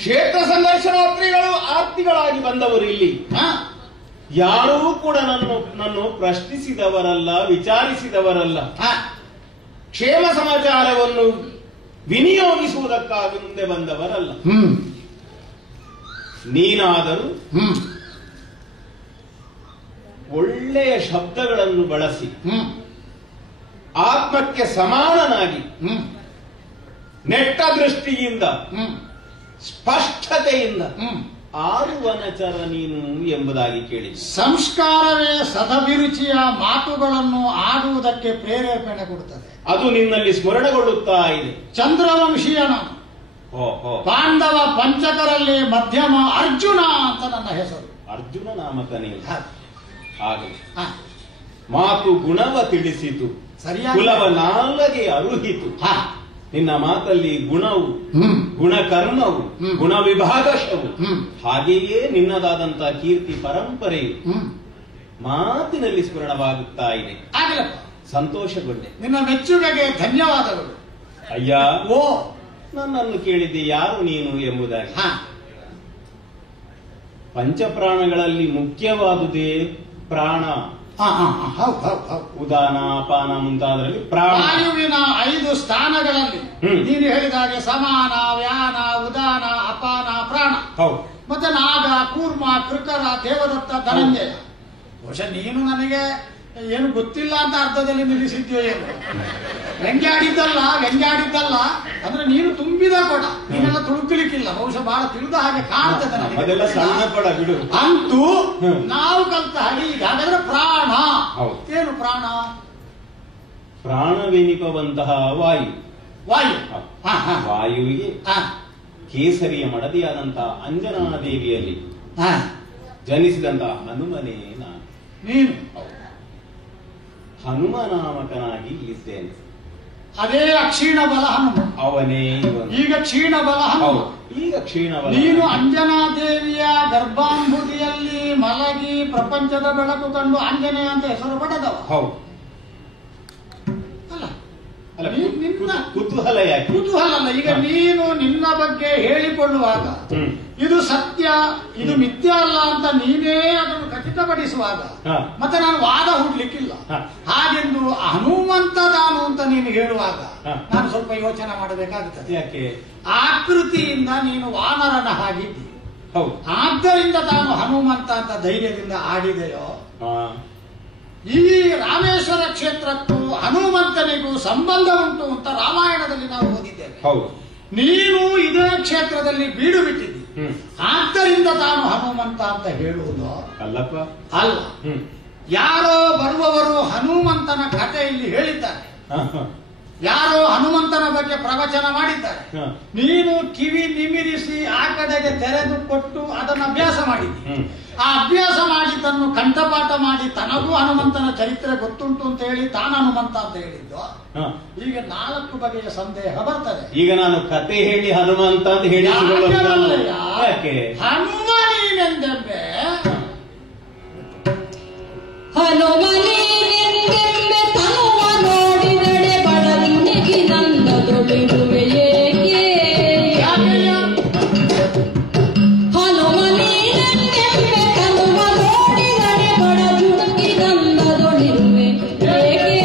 ಕ್ಷೇತ್ರ ಸಂದರ್ಶನಾರ್ಥಿಗಳು ಆರ್ತಿಗಳಾಗಿ ಬಂದವರು ಇಲ್ಲಿ ಯಾರೂ ಕೂಡ ನನ್ನನ್ನು ಪ್ರಶ್ನಿಸಿದವರಲ್ಲ, ವಿಚಾರಿಸಿದವರಲ್ಲ. ಕ್ಷೇಮ ಸಮಾಚಾರವನ್ನು ವಿನಿಯೋಗಿಸುವುದಕ್ಕಾಗಿ ಮುಂದೆ ಬಂದವರಲ್ಲ. ನೀನಾದರೂ ಒಳ್ಳೆಯ ಶಬ್ದಗಳನ್ನು ಬಳಸಿ ಆತ್ಮಕ್ಕೆ ಸಮಾನನಾಗಿ ನೆಟ್ಟ ದೃಷ್ಟಿಯಿಂದ ಸ್ಪಷ್ಟತೆಯಿಂದ ಆರುವನಚರ ನೀನು ಎಂಬುದಾಗಿ ಕೇಳಿ. ಸಂಸ್ಕಾರವೇ ಸದಭಿರುಚಿಯ ಮಾತುಗಳನ್ನು ಆಡುವುದಕ್ಕೆ ಪ್ರೇರೇಪಣೆ ಕೊಡುತ್ತದೆ. ಅದು ನಿನ್ನಲ್ಲಿ ಸ್ಮರಣಗೊಳ್ಳುತ್ತಾ ಇದೆ. ಚಂದ್ರವಂಶೀಯನ ಪಾಂಡವ ಪಂಚಕರಲ್ಲಿ ಮಧ್ಯಮ ಅರ್ಜುನ ಅಂತ ನನ್ನ ಹೆಸರು. ಅರ್ಜುನ ನಾಮಕನೇ ಹಾಗೆ ಮಾತು ಗುಣವ ತಿಳಿಸಿತು, ಕುಲವ ನಾಲ್ಗೆ ಅರುಹಿತು. ನಿನ್ನ ಮಾತಲ್ಲಿ ಗುಣವು, ಗುಣಕರ್ಮವು, ಗುಣ ವಿಭಾಗಶವು, ಹಾಗೆಯೇ ನಿನ್ನದಾದಂತಹ ಕೀರ್ತಿ ಪರಂಪರೆಯು ಮಾತಿನಲ್ಲಿ ಸ್ಮರಣವಾಗುತ್ತಾ ಇದೆ. ಸಂತೋಷಗೊಂಡೆ. ನಿನ್ನ ಮೆಚ್ಚುಗೆಗೆ ಧನ್ಯವಾದಗಳು. ಅಯ್ಯ, ಓ ನನ್ನನ್ನು ಕೇಳಿದ್ದೆ ಯಾರು ನೀನು ಎಂಬುದಾಗಿ. ಪಂಚಪ್ರಾಣಗಳಲ್ಲಿ ಮುಖ್ಯವಾದುದೇ ಪ್ರಾಣ. ಉದಾನ, ಅಪಾನ ಮುಂತಾದರಲ್ಲಿ ಪ್ರಾಣ. ವಾಯುವಿನ 5 ಸ್ಥಾನಗಳಲ್ಲಿ ನೀನು ಹೇಳಿದ ಹಾಗೆ ಸಮಾನ, ವ್ಯಾನ, ಉದಾನ, ಅಪಾನ, ಪ್ರಾಣ. ಮತ್ತೆ ನಾಗ, ಕೂರ್ಮ, ಕೃಕರ, ದೇವದತ್ತ, ಧನಂಜಯ. ಬಹುಶಃ ನೀನು ನನಗೆ ಏನು ಗೊತ್ತಿಲ್ಲ ಅಂತ ಅರ್ಥದಲ್ಲಿ ನಿಲ್ಲಿಸಿದ್ಯೋ ಏನು. ವ್ಯಂಗ್ಯಾಡಿದ್ದಲ್ಲ ಅಂದ್ರೆ ನೀನು ತುಂಬಿದ ಕೊಡ, ನೀನೆಲ್ಲ ತುಳುಕಲಿಕ್ಕಿಲ್ಲ. ಬಹುಶಃ ಬಹಳ ತಿಳಿದ ಹಾಗೆ ಕಾಣ್ತದೆ ನನಗೆ. ಅಂತೂ ನಾವು ಕಲ್ತ ಹಾಗೆ ಈಗ ಹಾಗಾದ್ರೆ ಪ್ರಾಣ ಏನು? ಪ್ರಾಣ ಪ್ರಾಣವೆನಿಪುವಂತಹ ವಾಯು. ವಾಯುವಿಗೆ ಕೇಸರಿಯ ಮಡದಿಯಾದಂತಹ ಅಂಜನಾದೇವಿಯಲ್ಲಿ ಜನಿಸಿದಂತಹ ಹನುಮನೇ ನಾನು. ನೀನು ಹನುಮನಾಮಕನಾಗಿ ಇಲ್ಲಿದ್ದೇನೆ. ಅದೇ ಅಕ್ಷೀಣ ಬಲ ಹನುಮ. ಅವನೇ ಈಗ ಕ್ಷೀಣ ಬಲ ಹನುಮ. ಈಗ ಕ್ಷೀಣ ಬಲ. ನೀನು ಅಂಜನಾದೇವಿಯ ಗರ್ಭಾಂಬುದಿಯಲ್ಲಿ ಮಲಗಿ ಪ್ರಪಂಚದ ಬೆಳಕು ಕಂಡು ಆಂಜನೇಯ ಅಂತ ಹೆಸರು ಪಡೆದವ. ಕುತೂಹಲ ಯಾಕೆ? ಕುತೂಹಲ ಅಲ್ಲ. ಈಗ ನೀನು ನಿನ್ನ ಬಗ್ಗೆ ಹೇಳಿಕೊಳ್ಳುವಾಗ ಇದು ಸತ್ಯ, ಇದು ಮಿಥ್ಯ ಅಲ್ಲ ಅಂತ ನೀನೇ ಅದನ್ನು ಖಚಿತಪಡಿಸುವಾಗ ಮತ್ತೆ ನಾನು ವಾದ ಹೂಡ್ಲಿಕ್ಕಿಲ್ಲ. ಹಾಗೆಂದು ಹನುಮಂತ ತಾನು ಅಂತ ನೀನು ಹೇಳುವಾಗ ನಾನು ಸ್ವಲ್ಪ ಯೋಚನೆ ಮಾಡಬೇಕಾಗುತ್ತದೆ. ಯಾಕೆ? ಆಕೃತಿಯಿಂದ ನೀನು ವಾನರನ ಹಾಗಿದ್ದಿ, ಆದ್ದರಿಂದ ತಾನು ಹನುಮಂತ ಅಂತ ಧೈರ್ಯದಿಂದ ಆಡಿದೆಯೋ? ಈ ರಾಮೇಶ್ವರ ಕ್ಷೇತ್ರಕ್ಕೂ ಹನುಮಂತನಿಗೂ ಸಂಬಂಧ ಉಂಟು ಅಂತ ರಾಮಾಯಣದಲ್ಲಿ ನಾವು ಓದಿದ್ದೇವೆ. ನೀನು ಇದೇ ಕ್ಷೇತ್ರದಲ್ಲಿ ಬೀಡು ಬಿಟ್ಟಿದ್ದಿ, ಆದ್ದರಿಂದ ತಾನು ಹನುಮಂತ ಅಂತ ಹೇಳುವುದು ಅಲ್ಲಪ್ಪ. ಅಲ್ಲ. ಯಾರೋ ಬರುವವರು ಹನುಮಂತನ ಕಥೆ ಇಲ್ಲಿ ಹೇಳಿದ್ದಾರೆ, ಯಾರೋ ಹನುಮಂತನ ಬಗ್ಗೆ ಪ್ರವಚನ ಮಾಡಿದ್ದಾರೆ. ನೀನು ಕಿವಿ ನಿಮಿರಿಸಿ ಆ ಕಡೆಗೆ ತೆರೆದು ಕೊಟ್ಟು ಅದನ್ನು ಅಭ್ಯಾಸ ಮಾಡಿದ್ದಿ. ಆ ಅಭ್ಯಾಸ ಮಾಡಿದ್ದನ್ನು ಕಂಠಪಾಠ ಮಾಡಿ ತನಗೂ ಹನುಮಂತನ ಚರಿತ್ರೆ ಗೊತ್ತುಂಟು ಅಂತ ಹೇಳಿ ತಾನು ಹನುಮಂತ ಅಂತ ಹೇಳಿದ್ದು. ಈಗ 4 ಬಗೆಯ ಸಂದೇಹ ಬರ್ತದೆ. ಈಗ ನಾನು ಕತೆ ಹೇಳಿ ಹನುಮಂತ ಅಂತ ಹೇಳಿ ಹನುಮ ನೀನೆಂದೆಂಬೆ, ಹನುಮನೀನೆಂದೆಂಬೆ ತನುವ ನೋಡಿದಡೆ ಬಡದುಣಿಗಿ ನಂದದೊಳಿರುವೆ ಏಕೆ? ಹನುಮನೀನೆಂದೆಂಬೆ ತನುವ ನೋಡಿದಡೆ ಬಡದುಣಿಗಿ ನಂದದೊಳಿರುವೆ ಏಕೆ?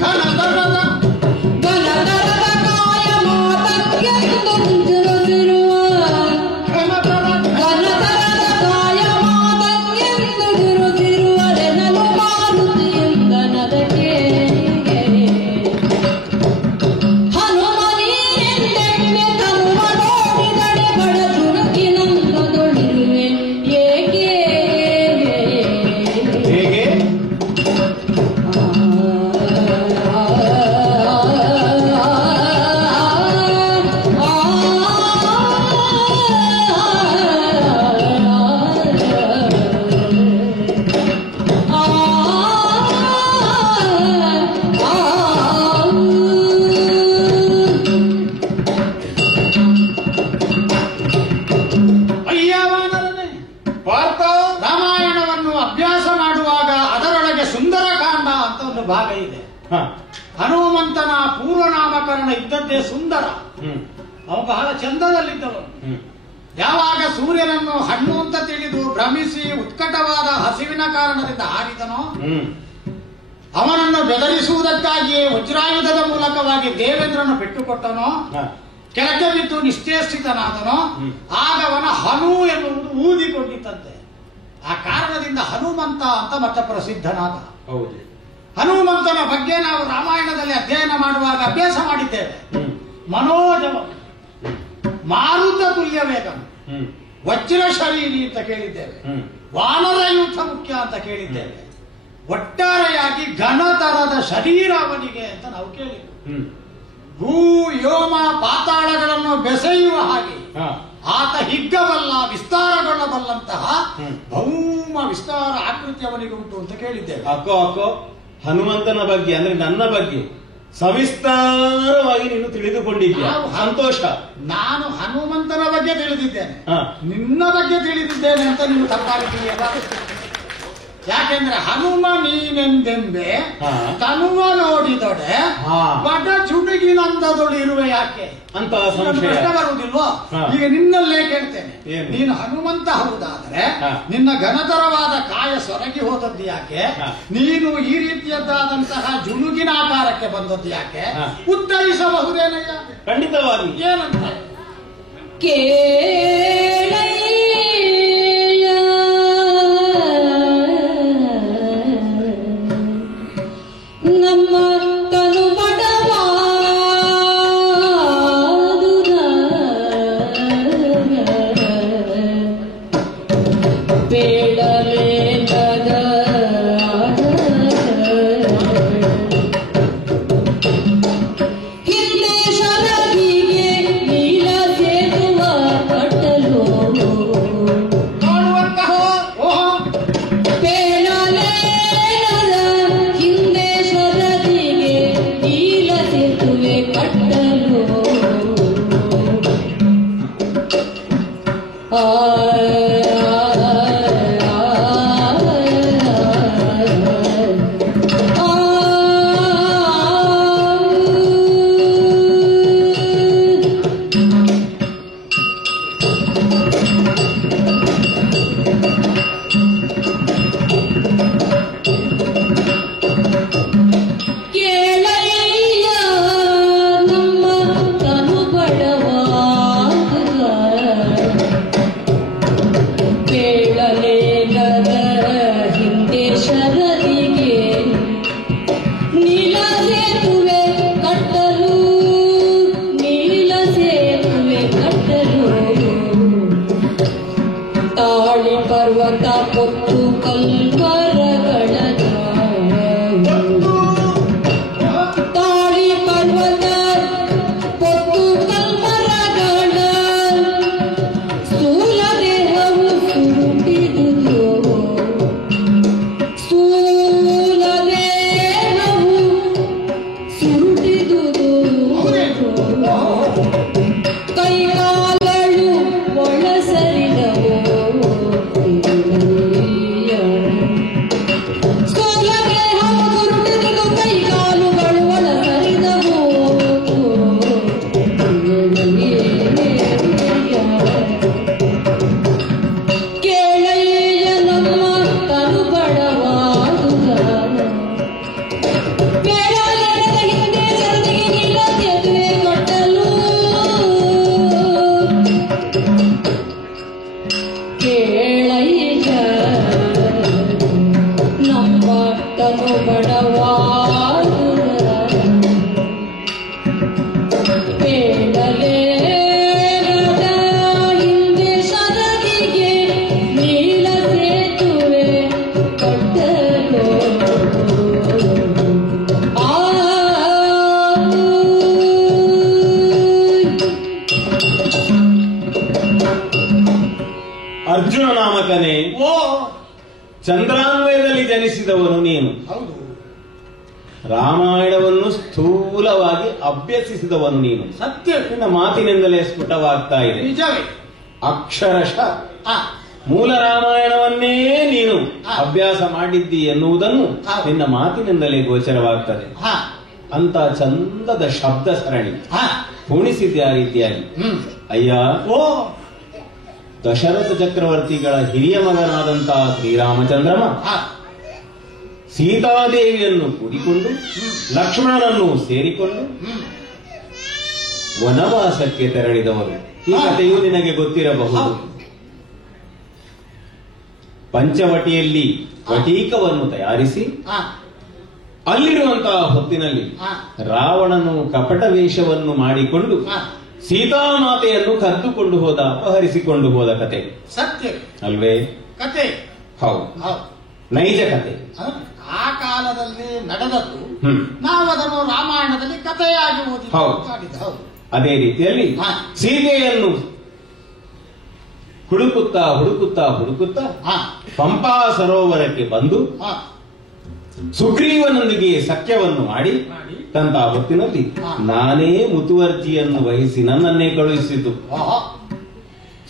ಘನತರದ ಕಾಯ ಮಾತಕ್ಕೆಂದು ರುಚಿರುತ್ತಿರುವ ಭಾಗ ಇದೆ. ಹನುಮಂತನ ಪೂರ್ವನಾಮಕರಣ ಇದ್ದದ್ದೇ ಸುಂದರ. ಅವ ಬಹಳ ಚಂದದಲ್ಲಿದ್ದವನು. ಯಾವಾಗ ಸೂರ್ಯನನ್ನು ಹಣ್ಣು ಅಂತ ತಿಳಿದು ಭ್ರಮಿಸಿ ಉತ್ಕಟವಾದ ಹಸಿವಿನ ಕಾರಣದಿಂದ ಹಾರಿದನೋ, ಅವನನ್ನು ಬೆದರಿಸುವುದಕ್ಕಾಗಿಯೇ ವಜ್ರಾಯುಧದ ಮೂಲಕವಾಗಿ ದೇವೇಂದ್ರನ ಬಿಟ್ಟುಕೊಟ್ಟನೋ, ಕೆಳಗೆ ಬಿದ್ದು ನಿಶ್ಚೇಷ್ಟಿತನಾದನೋ, ಆಗ ಅವನ ಹನು ಎನ್ನುವುದು ಊದಿಕೊಂಡಿತ್ತಂತೆ. ಆ ಕಾರಣದಿಂದ ಹನುಮಂತ ಅಂತ ಮತ್ತೆ ಪ್ರಸಿದ್ಧನಾದ. ಹನುಮಂತನ ಬಗ್ಗೆ ನಾವು ರಾಮಾಯಣದಲ್ಲಿ ಅಧ್ಯಯನ ಮಾಡುವಾಗ ಅಭ್ಯಾಸ ಮಾಡಿದ್ದೇವೆ. ಮನೋಜವ, ಮಾರುತ ತುಲ್ಯ ವೇಗ, ವಜ್ರ ಶರೀರಿ ಅಂತ ಕೇಳಿದ್ದೇವೆ, ವಾನರ ಯೂಥ ಮುಖ್ಯ ಅಂತ ಕೇಳಿದ್ದೇವೆ. ಒಟ್ಟಾರೆಯಾಗಿ ಘನತರದ ಶರೀರ ಅವನಿಗೆ ಅಂತ ನಾವು ಕೇಳಿದ್ದೇವೆ. ಭೂ ಯೋಮ ಪಾತಾಳಗಳನ್ನು ಬೆಸೆಯುವ ಹಾಗೆ ಆತ ಹಿಗ್ಗಬಲ್ಲ, ವಿಸ್ತಾರಗೊಳ್ಳಬಲ್ಲಂತಹ ಭೌಮ ವಿಸ್ತಾರ ಆಕೃತಿ ಅವನಿಗೆ ಉಂಟು ಅಂತ ಕೇಳಿದ್ದೇವೆ. ಅಕ್ಕೋ ಹನುಮಂತನ ಬಗ್ಗೆ ಅಂದ್ರೆ ನನ್ನ ಬಗ್ಗೆ ಸವಿಸ್ತಾರವಾಗಿ ನೀನು ತಿಳಿದುಕೊಂಡಿದ್ದೆ, ಸಂತೋಷ. ನಾನು ಹನುಮಂತನ ಬಗ್ಗೆ ತಿಳಿದಿದ್ದೇನೆ, ನಿನ್ನ ಬಗ್ಗೆ ತಿಳಿದಿದ್ದೇನೆ ಅಂತ ನೀವು ತಪ್ಪಾಗಿ ತಿಳಿಯಬಾರದು. ಯಾಕೆಂದ್ರೆ ಹನುಮ ನೀನೆಂದೆಂಬೆ ತನುವ ನೋಡಿದೊಡೆ ಬಡ ಚುಡುಗಿನಂದದೊಳಿರುವೆ ಯಾಕೆ ಅಂತ ಪ್ರಶ್ನೆ ಬರುವುದಿಲ್ವೋ? ಈಗ ನಿನ್ನಲ್ಲೇ ಕೇಳ್ತೇನೆ, ನೀನು ಹನುಮಂತ ಹೌದಾದ್ರೆ ನಿನ್ನ ಘನತರವಾದ ಕಾಯ ಸೊರಗಿ ಹೋದದ್ದು ಯಾಕೆ? ನೀನು ಈ ರೀತಿಯದ್ದಾದಂತಹ ಜುಣುಗಿನ ಆಕಾರಕ್ಕೆ ಬಂದದ್ದು ಯಾಕೆ? ಉತ್ತರಿಸಬಹುದೇನಯ್ಯ? ಖಂಡಿತವಾಗಿ. ಏನಂತ ನಮ್ಮ ತನು ಬಡವಾದುದ ಬೇಡಲೇನದ ಹಿಂದೆ ಶರದಿಗೆ ನೀಲ ಸೇತುವ ಕಟ್ಟಲು ಚಂದ್ರಾನ್ವಯದಲ್ಲಿ ಜನಿಸಿದವನು ನೀನು. ಹೌದು. ರಾಮಾಯಣವನ್ನು ಸ್ಥೂಲವಾಗಿ ಅಭ್ಯಸಿಸಿದವನು ನೀನು. ಸತ್ಯ. ನಿನ್ನ ಮಾತಿನಿಂದಲೇ ಸ್ಫುಟವಾಗ್ತಾ ಇದೆ. ನಿಜವೇ. ಅಕ್ಷರಶಃ ಆ, ಮೂಲ ರಾಮಾಯಣವನ್ನೇ ನೀನು ಅಭ್ಯಾಸ ಮಾಡಿದ್ದಿ ಎನ್ನುವುದನ್ನು ನಿನ್ನ ಮಾತಿನಿಂದಲೇ ಗೋಚರವಾಗ್ತದೆ. ಹಾ, ಅಂತ ಚಂದದ ಶಬ್ದ ಸರಣಿ ಹಾ, ಉಣಿಸಿದ್ದೆ ಆ ರೀತಿಯಾಗಿ. ಅಯ್ಯ, ಓ, ದಶರಥ ಚಕ್ರವರ್ತಿಗಳ ಹಿರಿಯ ಮಗನಾದಂತಹ ಶ್ರೀರಾಮಚಂದ್ರಮ ಹಾ, ಸೀತಾದೇವಿಯನ್ನು ಕೂಡಿಕೊಂಡು ಲಕ್ಷ್ಮಣನನ್ನು ಸೇರಿಕೊಂಡು ವನವಾಸಕ್ಕೆ ತೆರಳಿದವರು. ಈ ಕಥೆಯು ನಿನಗೆ ಗೊತ್ತಿರಬಹುದು. ಪಂಚವಟಿಯಲ್ಲಿ ವಟೀಕವನ್ನು ತಯಾರಿಸಿ ಹಾ, ಅಲ್ಲಿರುವಂತಹ ಹೊತ್ತಿನಲ್ಲಿ ಹಾ, ರಾವಣನು ಕಪಟ ವೇಷವನ್ನು ಮಾಡಿಕೊಂಡು ಹಾ. ಸೀತಾಮಾತೆಯನ್ನು ಕದ್ದುಕೊಂಡು ಹೋದ, ಅಪಹರಿಸಿಕೊಂಡು ಹೋದ ಕತೆ ಸತ್ಯ. ಅಲ್ವೇ? ಕತೆ. ಹೌದು, ಹೌದು. ನೈಜ ಕತೆ. ಆ ಕಾಲದಲ್ಲಿ ನಡೆದದ್ದು. ಹ್ಮ್. ನಾವು ಅದನ್ನು ರಾಮಾಯಣದಲ್ಲಿ ಕಥೆಯಾಗಿ ಓದಿ ಹೌದು. ಮಾಡಿದ್ದು. ಹೌದು. ಅದೇ ರೀತಿಯಲ್ಲಿ ಹಾ. ಸೀತೆಯನ್ನು ಹುಡುಕುತ್ತಾ ಹುಡುಕುತ್ತಾ ಹುಡುಕುತ್ತಾ ಹಾ, ಪಂಪಾ ಸರೋವರಕ್ಕೆ ಬಂದು ಹಾ, ಸುಗ್ರೀವನೊಂದಿಗೆ ಸಖ್ಯವನ್ನು ಮಾಡಿ ತಂತ ಹೊತ್ತಿನಲ್ಲಿ ಹಾ. ನಾನೇ ಮುತುವರ್ಜಿಯನ್ನು ವಹಿಸಿ ನನ್ನನ್ನೇ ಕಳುಹಿಸಿದ್ದು ಓಹೋ.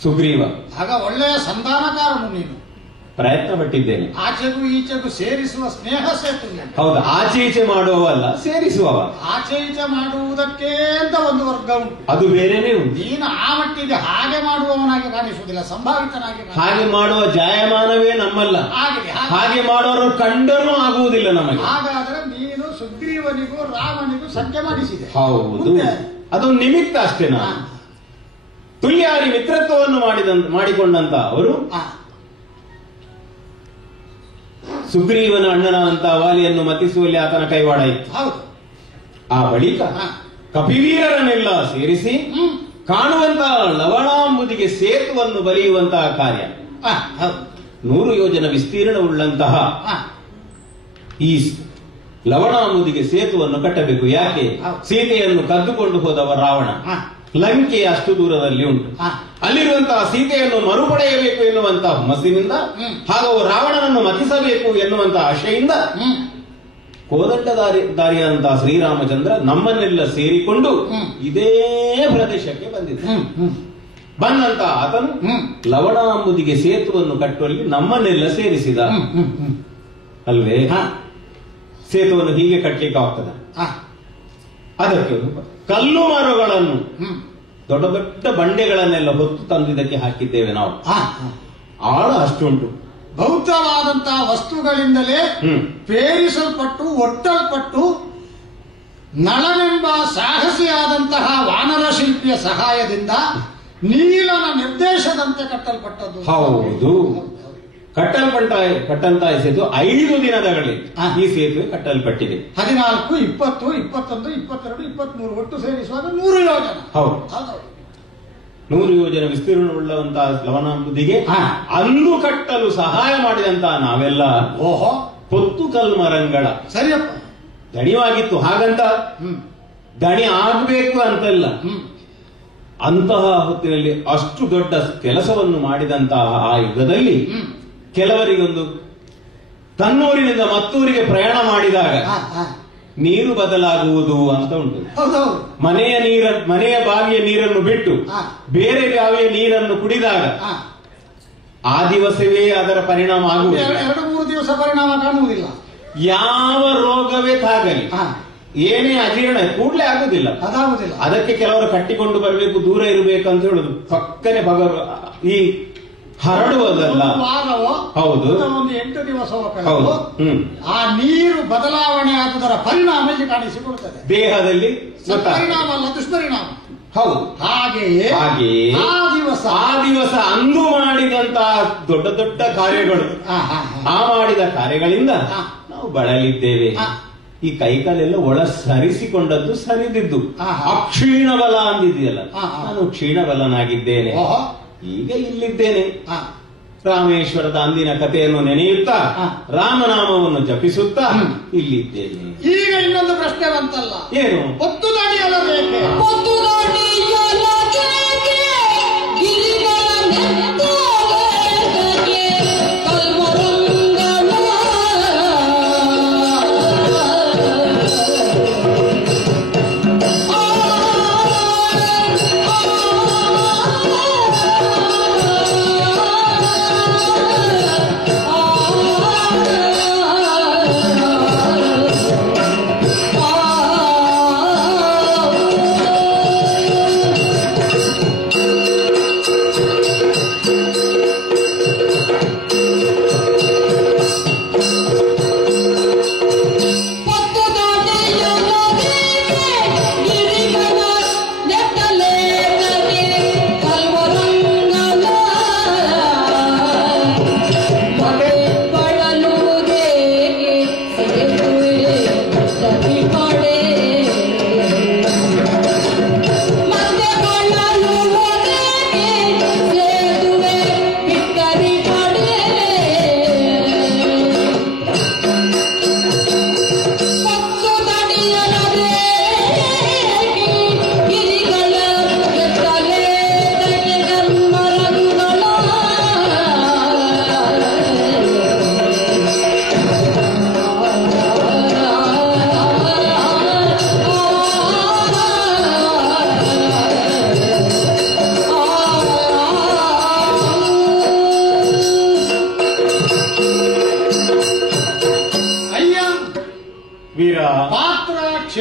ಸುಗ್ರೀವ. ಆಗ ಒಳ್ಳೆಯ ಸಂಧಾನಕಾರನು ನೀನು. ಪ್ರಯತ್ನ ಪಟ್ಟಿದ್ದೇನೆ. ಆಚೆಗೂ ಈಚೆಗೂ ಸೇರಿಸುವ ಸ್ನೇಹ ಸೇತು ನೀನು. ಹೌದು, ಆಚೆ ಈಚೆ ಮಾಡುವವಲ್ಲ, ಸೇರಿಸುವವ. ಆಚೆ ಈಚೆ ಮಾಡುವುದಕ್ಕೆ ಅಂತ ಒಂದು ವರ್ಗ ಉಂಟು. ಅದು ಬೇರೆನೇ ಉಂಟು. ನೀನು ಆ ಮಟ್ಟಿಗೆ ಹಾಗೆ ಮಾಡುವವನಾಗಿ ಕಾಣಿಸುವುದಿಲ್ಲ, ಸಂಭಾವಿತನಾಗಿ ಹಾಗೆ ಮಾಡುವ ಜಾಯಮಾನವೇ ನಮ್ಮಲ್ಲ. ಆಗಿದೆ. ಹಾಗೆ ಮಾಡೋರು ಕಂಡರೂ ಆಗುವುದಿಲ್ಲ ನಮಗೆ. ಹಾಗಾದ್ರೆ ನೀನು ಸುಗ್ರೀವನಿಗೂ ರಾಮನಿಗೂ ಸಖ್ಯ ಮಾಡಿಸಿದೆ. ಹೌದು, ಮುಂದೆ? ಅದೊಂದು ನಿಮಿತ್ತ ಅಷ್ಟೇ. ಹಾ, ನಾನು ತುಲ್ಯಾರಿ ಮಿತ್ರತ್ವವನ್ನು ಮಾಡಿಕೊಂಡಂತ ಅವರು ಹಾ, ಸುಗ್ರೀವನ ಅಣ್ಣನಾದಂತ ವಾಲಿಯನ್ನು ಮತಿಸುವಲ್ಲಿ ಆತನ ಕೈವಾಡ ಇತ್ತು. ಹೌದು. ಆ ಬಳಿಕ ಹಾ. ಕಪಿವೀರರನ್ನೆಲ್ಲ ಸೇರಿಸಿ ಹ್ಮ್. ಕಾಣುವಂತಹ ಲವಣಾಂಬುದಿಗೆ ಸೇತುವನ್ನು ಬರೆಯುವಂತಹ ಕಾರ್ಯ. ಹಾ, ಹೌದು. 100 ಯೋಜನ ವಿಸ್ತೀರ್ಣವುಳ್ಳಂತಹ ಹಾ, ಈ ಲವಣಾಂಬುದಿಗೆ ಸೇತುವನ್ನು ಕಟ್ಟಬೇಕು. ಯಾಕೆ? ಹೌದು. ಸೀತೆಯನ್ನು ಕದ್ದುಕೊಂಡು ಹೋದವ ರಾವಣ ಹಾ, ಲಂಕೆ ಅಷ್ಟು ದೂರದಲ್ಲಿ ಉಂಟು. ಹಾ. ಅಲ್ಲಿರುವಂತಹ ಸೀತೆಯನ್ನು ಮರುಪಡೆಯಬೇಕು ಎನ್ನುವಂತಹ ಹುಮ್ಮಸ್ಸಿನಿಂದ ಹಾಗೂ ರಾವಣನನ್ನು ಮತಿಸಬೇಕು ಎನ್ನುವಂತಹ ಆಶೆಯಿಂದ ಹ್ಮ್. ಕೋದಂಡದಾರಿಯಾದಂತಹ ಶ್ರೀರಾಮಚಂದ್ರ ನಮ್ಮನ್ನೆಲ್ಲ ಸೇರಿಕೊಂಡು ಇದೇ ಪ್ರದೇಶಕ್ಕೆ ಬಂದಿದ್ದ. ಹ್ಮ್. ಹ್ಮ್. ಬಂದಂತ ಆತನು ಹ್ಮ್. ಲವಣಾಂಬುದಿಗೆ ಸೇತುವನ್ನು ಕಟ್ಟುವಲ್ಲಿ ನಮ್ಮನ್ನೆಲ್ಲ ಸೇರಿಸಿದ. ಹ್ಮ್. ಹ್ಮ್. ಹ್ಮ್. ಅಲ್ವೇ? ಹಾ, ಸೇತುವನ್ನು ಹೀಗೆ ಕಟ್ಟಲಿಕ್ಕೆ ಆಗ್ತದ. ಹಾ. ಅದಕ್ಕೆ ಕಲ್ಲು ಮರಗಳನ್ನು ಹ್ಮ್. ದೊಡ್ಡ ದೊಡ್ಡ ಬಂಡೆಗಳನ್ನೆಲ್ಲ ಹೊತ್ತು ತಂದು ಇದಕ್ಕೆ ಹಾಕಿದ್ದೇವೆ ನಾವು. ಹಾ, ಹಾ. ಆಳ ಅಷ್ಟುಂಟು. ಭೌತವಾದಂತಹ ವಸ್ತುಗಳಿಂದಲೇ ಹ್ಮ್. ಪ್ರೇರಿಸಲ್ಪಟ್ಟು ಒಟ್ಟಲ್ಪಟ್ಟು ನಳನೆಂಬ ಸಾಹಸಿಯಾದಂತಹ ವಾನರ ಶಿಲ್ಪಿಯ ಸಹಾಯದಿಂದ ನೀಲನ ನಿರ್ದೇಶದಂತೆ ಕಟ್ಟಲ್ಪಟ್ಟದ್ದು. ಹೌದು. ಕಟ್ಟಂತ ಸೇತುವೆ 5 ದಿನದಲ್ಲಿ ಈ ಸೇತುವೆ ಕಟ್ಟಲ್ಪಟ್ಟಿದೆ. 14, 20, 21, 22, 23 ಒಟ್ಟು ಸೇರಿಸುವಾಗ 100 ಯೋಜನ. ಹೌದು, ಹೌದು. 100 ಯೋಜನ ವಿಸ್ತೀರ್ಣವುಳ್ಳಂತಹ ಲವಣಾಂಬುದಿಗೆ ಹಾ. ಅಂದು ಕಟ್ಟಲು ಸಹಾಯ ಮಾಡಿದಂತಹ ನಾವೆಲ್ಲ ಓಹೋ, ಪೊತ್ತು ಕಲ್ಮರಂಗಳ ಸರಿಯಪ್ಪ. ದಣಿವಾಗಿತ್ತು. ಹಾಗಂತ ಹ್ಮ್. ದಣಿ ಆಗಬೇಕು ಅಂತಲ್ಲ. ಹ್ಮ್. ಅಂತಹ ಹೊತ್ತಿನಲ್ಲಿ ಅಷ್ಟು ದೊಡ್ಡ ಕೆಲಸವನ್ನು ಮಾಡಿದಂತಹ ಆ ಯುಗದಲ್ಲಿ ಹ್ಮ್. ಕೆಲವರಿಗೊಂದು ತನ್ನೂರಿನಿಂದ ಮತ್ತೂರಿಗೆ ಪ್ರಯಾಣ ಮಾಡಿದಾಗ ಹಾ, ಹಾ. ನೀರು ಬದಲಾಗುವುದು ಅಂತ ಉಂಟು. ಹೌದೌದು. ಮನೆಯ ಬಾವಿಯ ನೀರನ್ನು ಬಿಟ್ಟು ಹಾ. ಬೇರೆ ಬಾವಿಯ ನೀರನ್ನು ಕುಡಿದಾಗ ಹಾ. ಆ ದಿವಸವೇ ಅದರ ಪರಿಣಾಮ ಆಗುವುದಿಲ್ಲ. 2-3 ದಿವಸ ಪರಿಣಾಮ ಕಾಣುವುದಿಲ್ಲ. ಯಾವ ರೋಗವೇ ತಾಗಲಿ, ಹಾ. ಏನೇ ಅಜೀರ್ಣ ಕೂಡಲೇ ಆಗುದಿಲ್ಲ. ಅದಾಗುದಿಲ್ಲ. ಅದಕ್ಕೆ ಕೆಲವರು ಕಟ್ಟಿಕೊಂಡು ಬರಬೇಕು, ದೂರ ಇರಬೇಕು ಅಂತ ಹೇಳುದು. ಪಕ್ಕನೆ ಈ ಹರಡುವುದಲ್ಲ. ಒಂದು ವಾರವೋ ಹೌದು. ಅಥವಾ ಒಂದು 8 ದಿವಸವೋ ಹೌದು. ಕಳೆದು ಹ್ಮ್. ಆ ನೀರು ಬದಲಾವಣೆ ಆದುದರ ಪರಿಣಾಮ ಇಲ್ಲಿ ಕಾಣಿಸಿಕೊಳ್ಳುತ್ತದೆ. ದೇಹದಲ್ಲಿ ಪರಿಣಾಮ ಅಲ್ಲ, ದುಷ್ಪರಿಣಾಮ. ಹೌದು. ಹಾಗೆಯೇ ಆ ದಿವಸ ಅಂದು ಮಾಡಿದಂತಹ ದೊಡ್ಡ ದೊಡ್ಡ ಕಾರ್ಯಗಳು, ಆ ಮಾಡಿದ ಕಾರ್ಯಗಳಿಂದ ನಾವು ಬಳಲಿದ್ದೇವೆ. ಈ ಕೈಕಾಲೆಲ್ಲ ಒಳ ಸರಿಸಿಕೊಂಡದ್ದು ಸರಿದಿದ್ದು. ಅಕ್ಷೀಣ ಬಲ ಅಂದಿದೆಯಲ್ಲ, ನಾನು ಕ್ಷೀಣ ಬಲನಾಗಿದ್ದೇನೆ. ಈಗ ಇಲ್ಲಿದ್ದೇನೆ. ರಾಮೇಶ್ವರದ ಅಂದಿನ ಕಥೆಯನ್ನು ನೆನೆಯುತ್ತಾ ರಾಮನಾಮವನ್ನು ಜಪಿಸುತ್ತಾ ಇಲ್ಲಿದ್ದೇನೆ. ಈಗ ಇನ್ನೊಂದು ಪ್ರಶ್ನೆ ಬಂತಲ್ಲ, ಏನು? ಒತ್ತು ದಾಡಿಯಲ್ಲಬೇಕೆ? ಒತ್ತು ದಾಡಿಯಲ್ಲಬೇಕೆ? ಗಿರಿಗಳ ನೆತ್ತೋಲೆಗೆ ಕಲ್ಮರಂಗಳ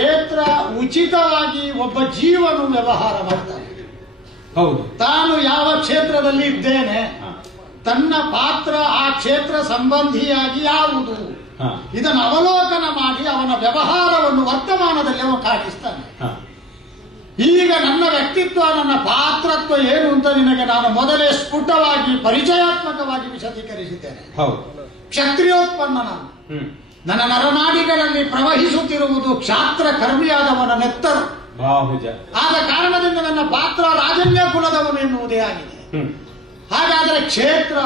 ಕ್ಷೇತ್ರ ಉಚಿತವಾಗಿ ಒಬ್ಬ ಜೀವನು ವ್ಯವಹಾರ ಮಾಡ್ತಾನೆ. ಹೌದು. ತಾನು ಯಾವ ಕ್ಷೇತ್ರದಲ್ಲಿ ಇದ್ದೇನೆ, ತನ್ನ ಪಾತ್ರ ಆ ಕ್ಷೇತ್ರ ಸಂಬಂಧಿಯಾಗಿ ಯಾವುದು, ಇದನ್ನು ಅವಲೋಕನ ಮಾಡಿ ಅವನ ವ್ಯವಹಾರವನ್ನು ವರ್ತಮಾನದಲ್ಲಿ ಅವನು ಕಾಣಿಸ್ತಾನೆ. ಈಗ ನನ್ನ ವ್ಯಕ್ತಿತ್ವ, ನನ್ನ ಪಾತ್ರತ್ವ ಏನು ಅಂತ ನಿನಗೆ ನಾನು ಮೊದಲೇ ಸ್ಫುಟವಾಗಿ ಪರಿಚಯಾತ್ಮಕವಾಗಿ ವಿಶದೀಕರಿಸಿದ್ದೇನೆ. ಕ್ಷತ್ರಿಯೋತ್ಪನ್ನ ನಾನು. ನನ್ನ ನರನಾಡಿಗಳಲ್ಲಿ ಪ್ರವಹಿಸುತ್ತಿರುವುದು ಕ್ಷಾತ್ರ ಕರ್ಮಿಯಾದವನ ನೆತ್ತರು. ಆದ ಕಾರಣದಿಂದ ನನ್ನ ಪಾತ್ರ ರಾಜನ್ಯ ಕುಲದವನು ಎನ್ನುವುದೇ ಆಗಿದೆ. ಹಾಗಾದರೆ ಕ್ಷೇತ್ರ,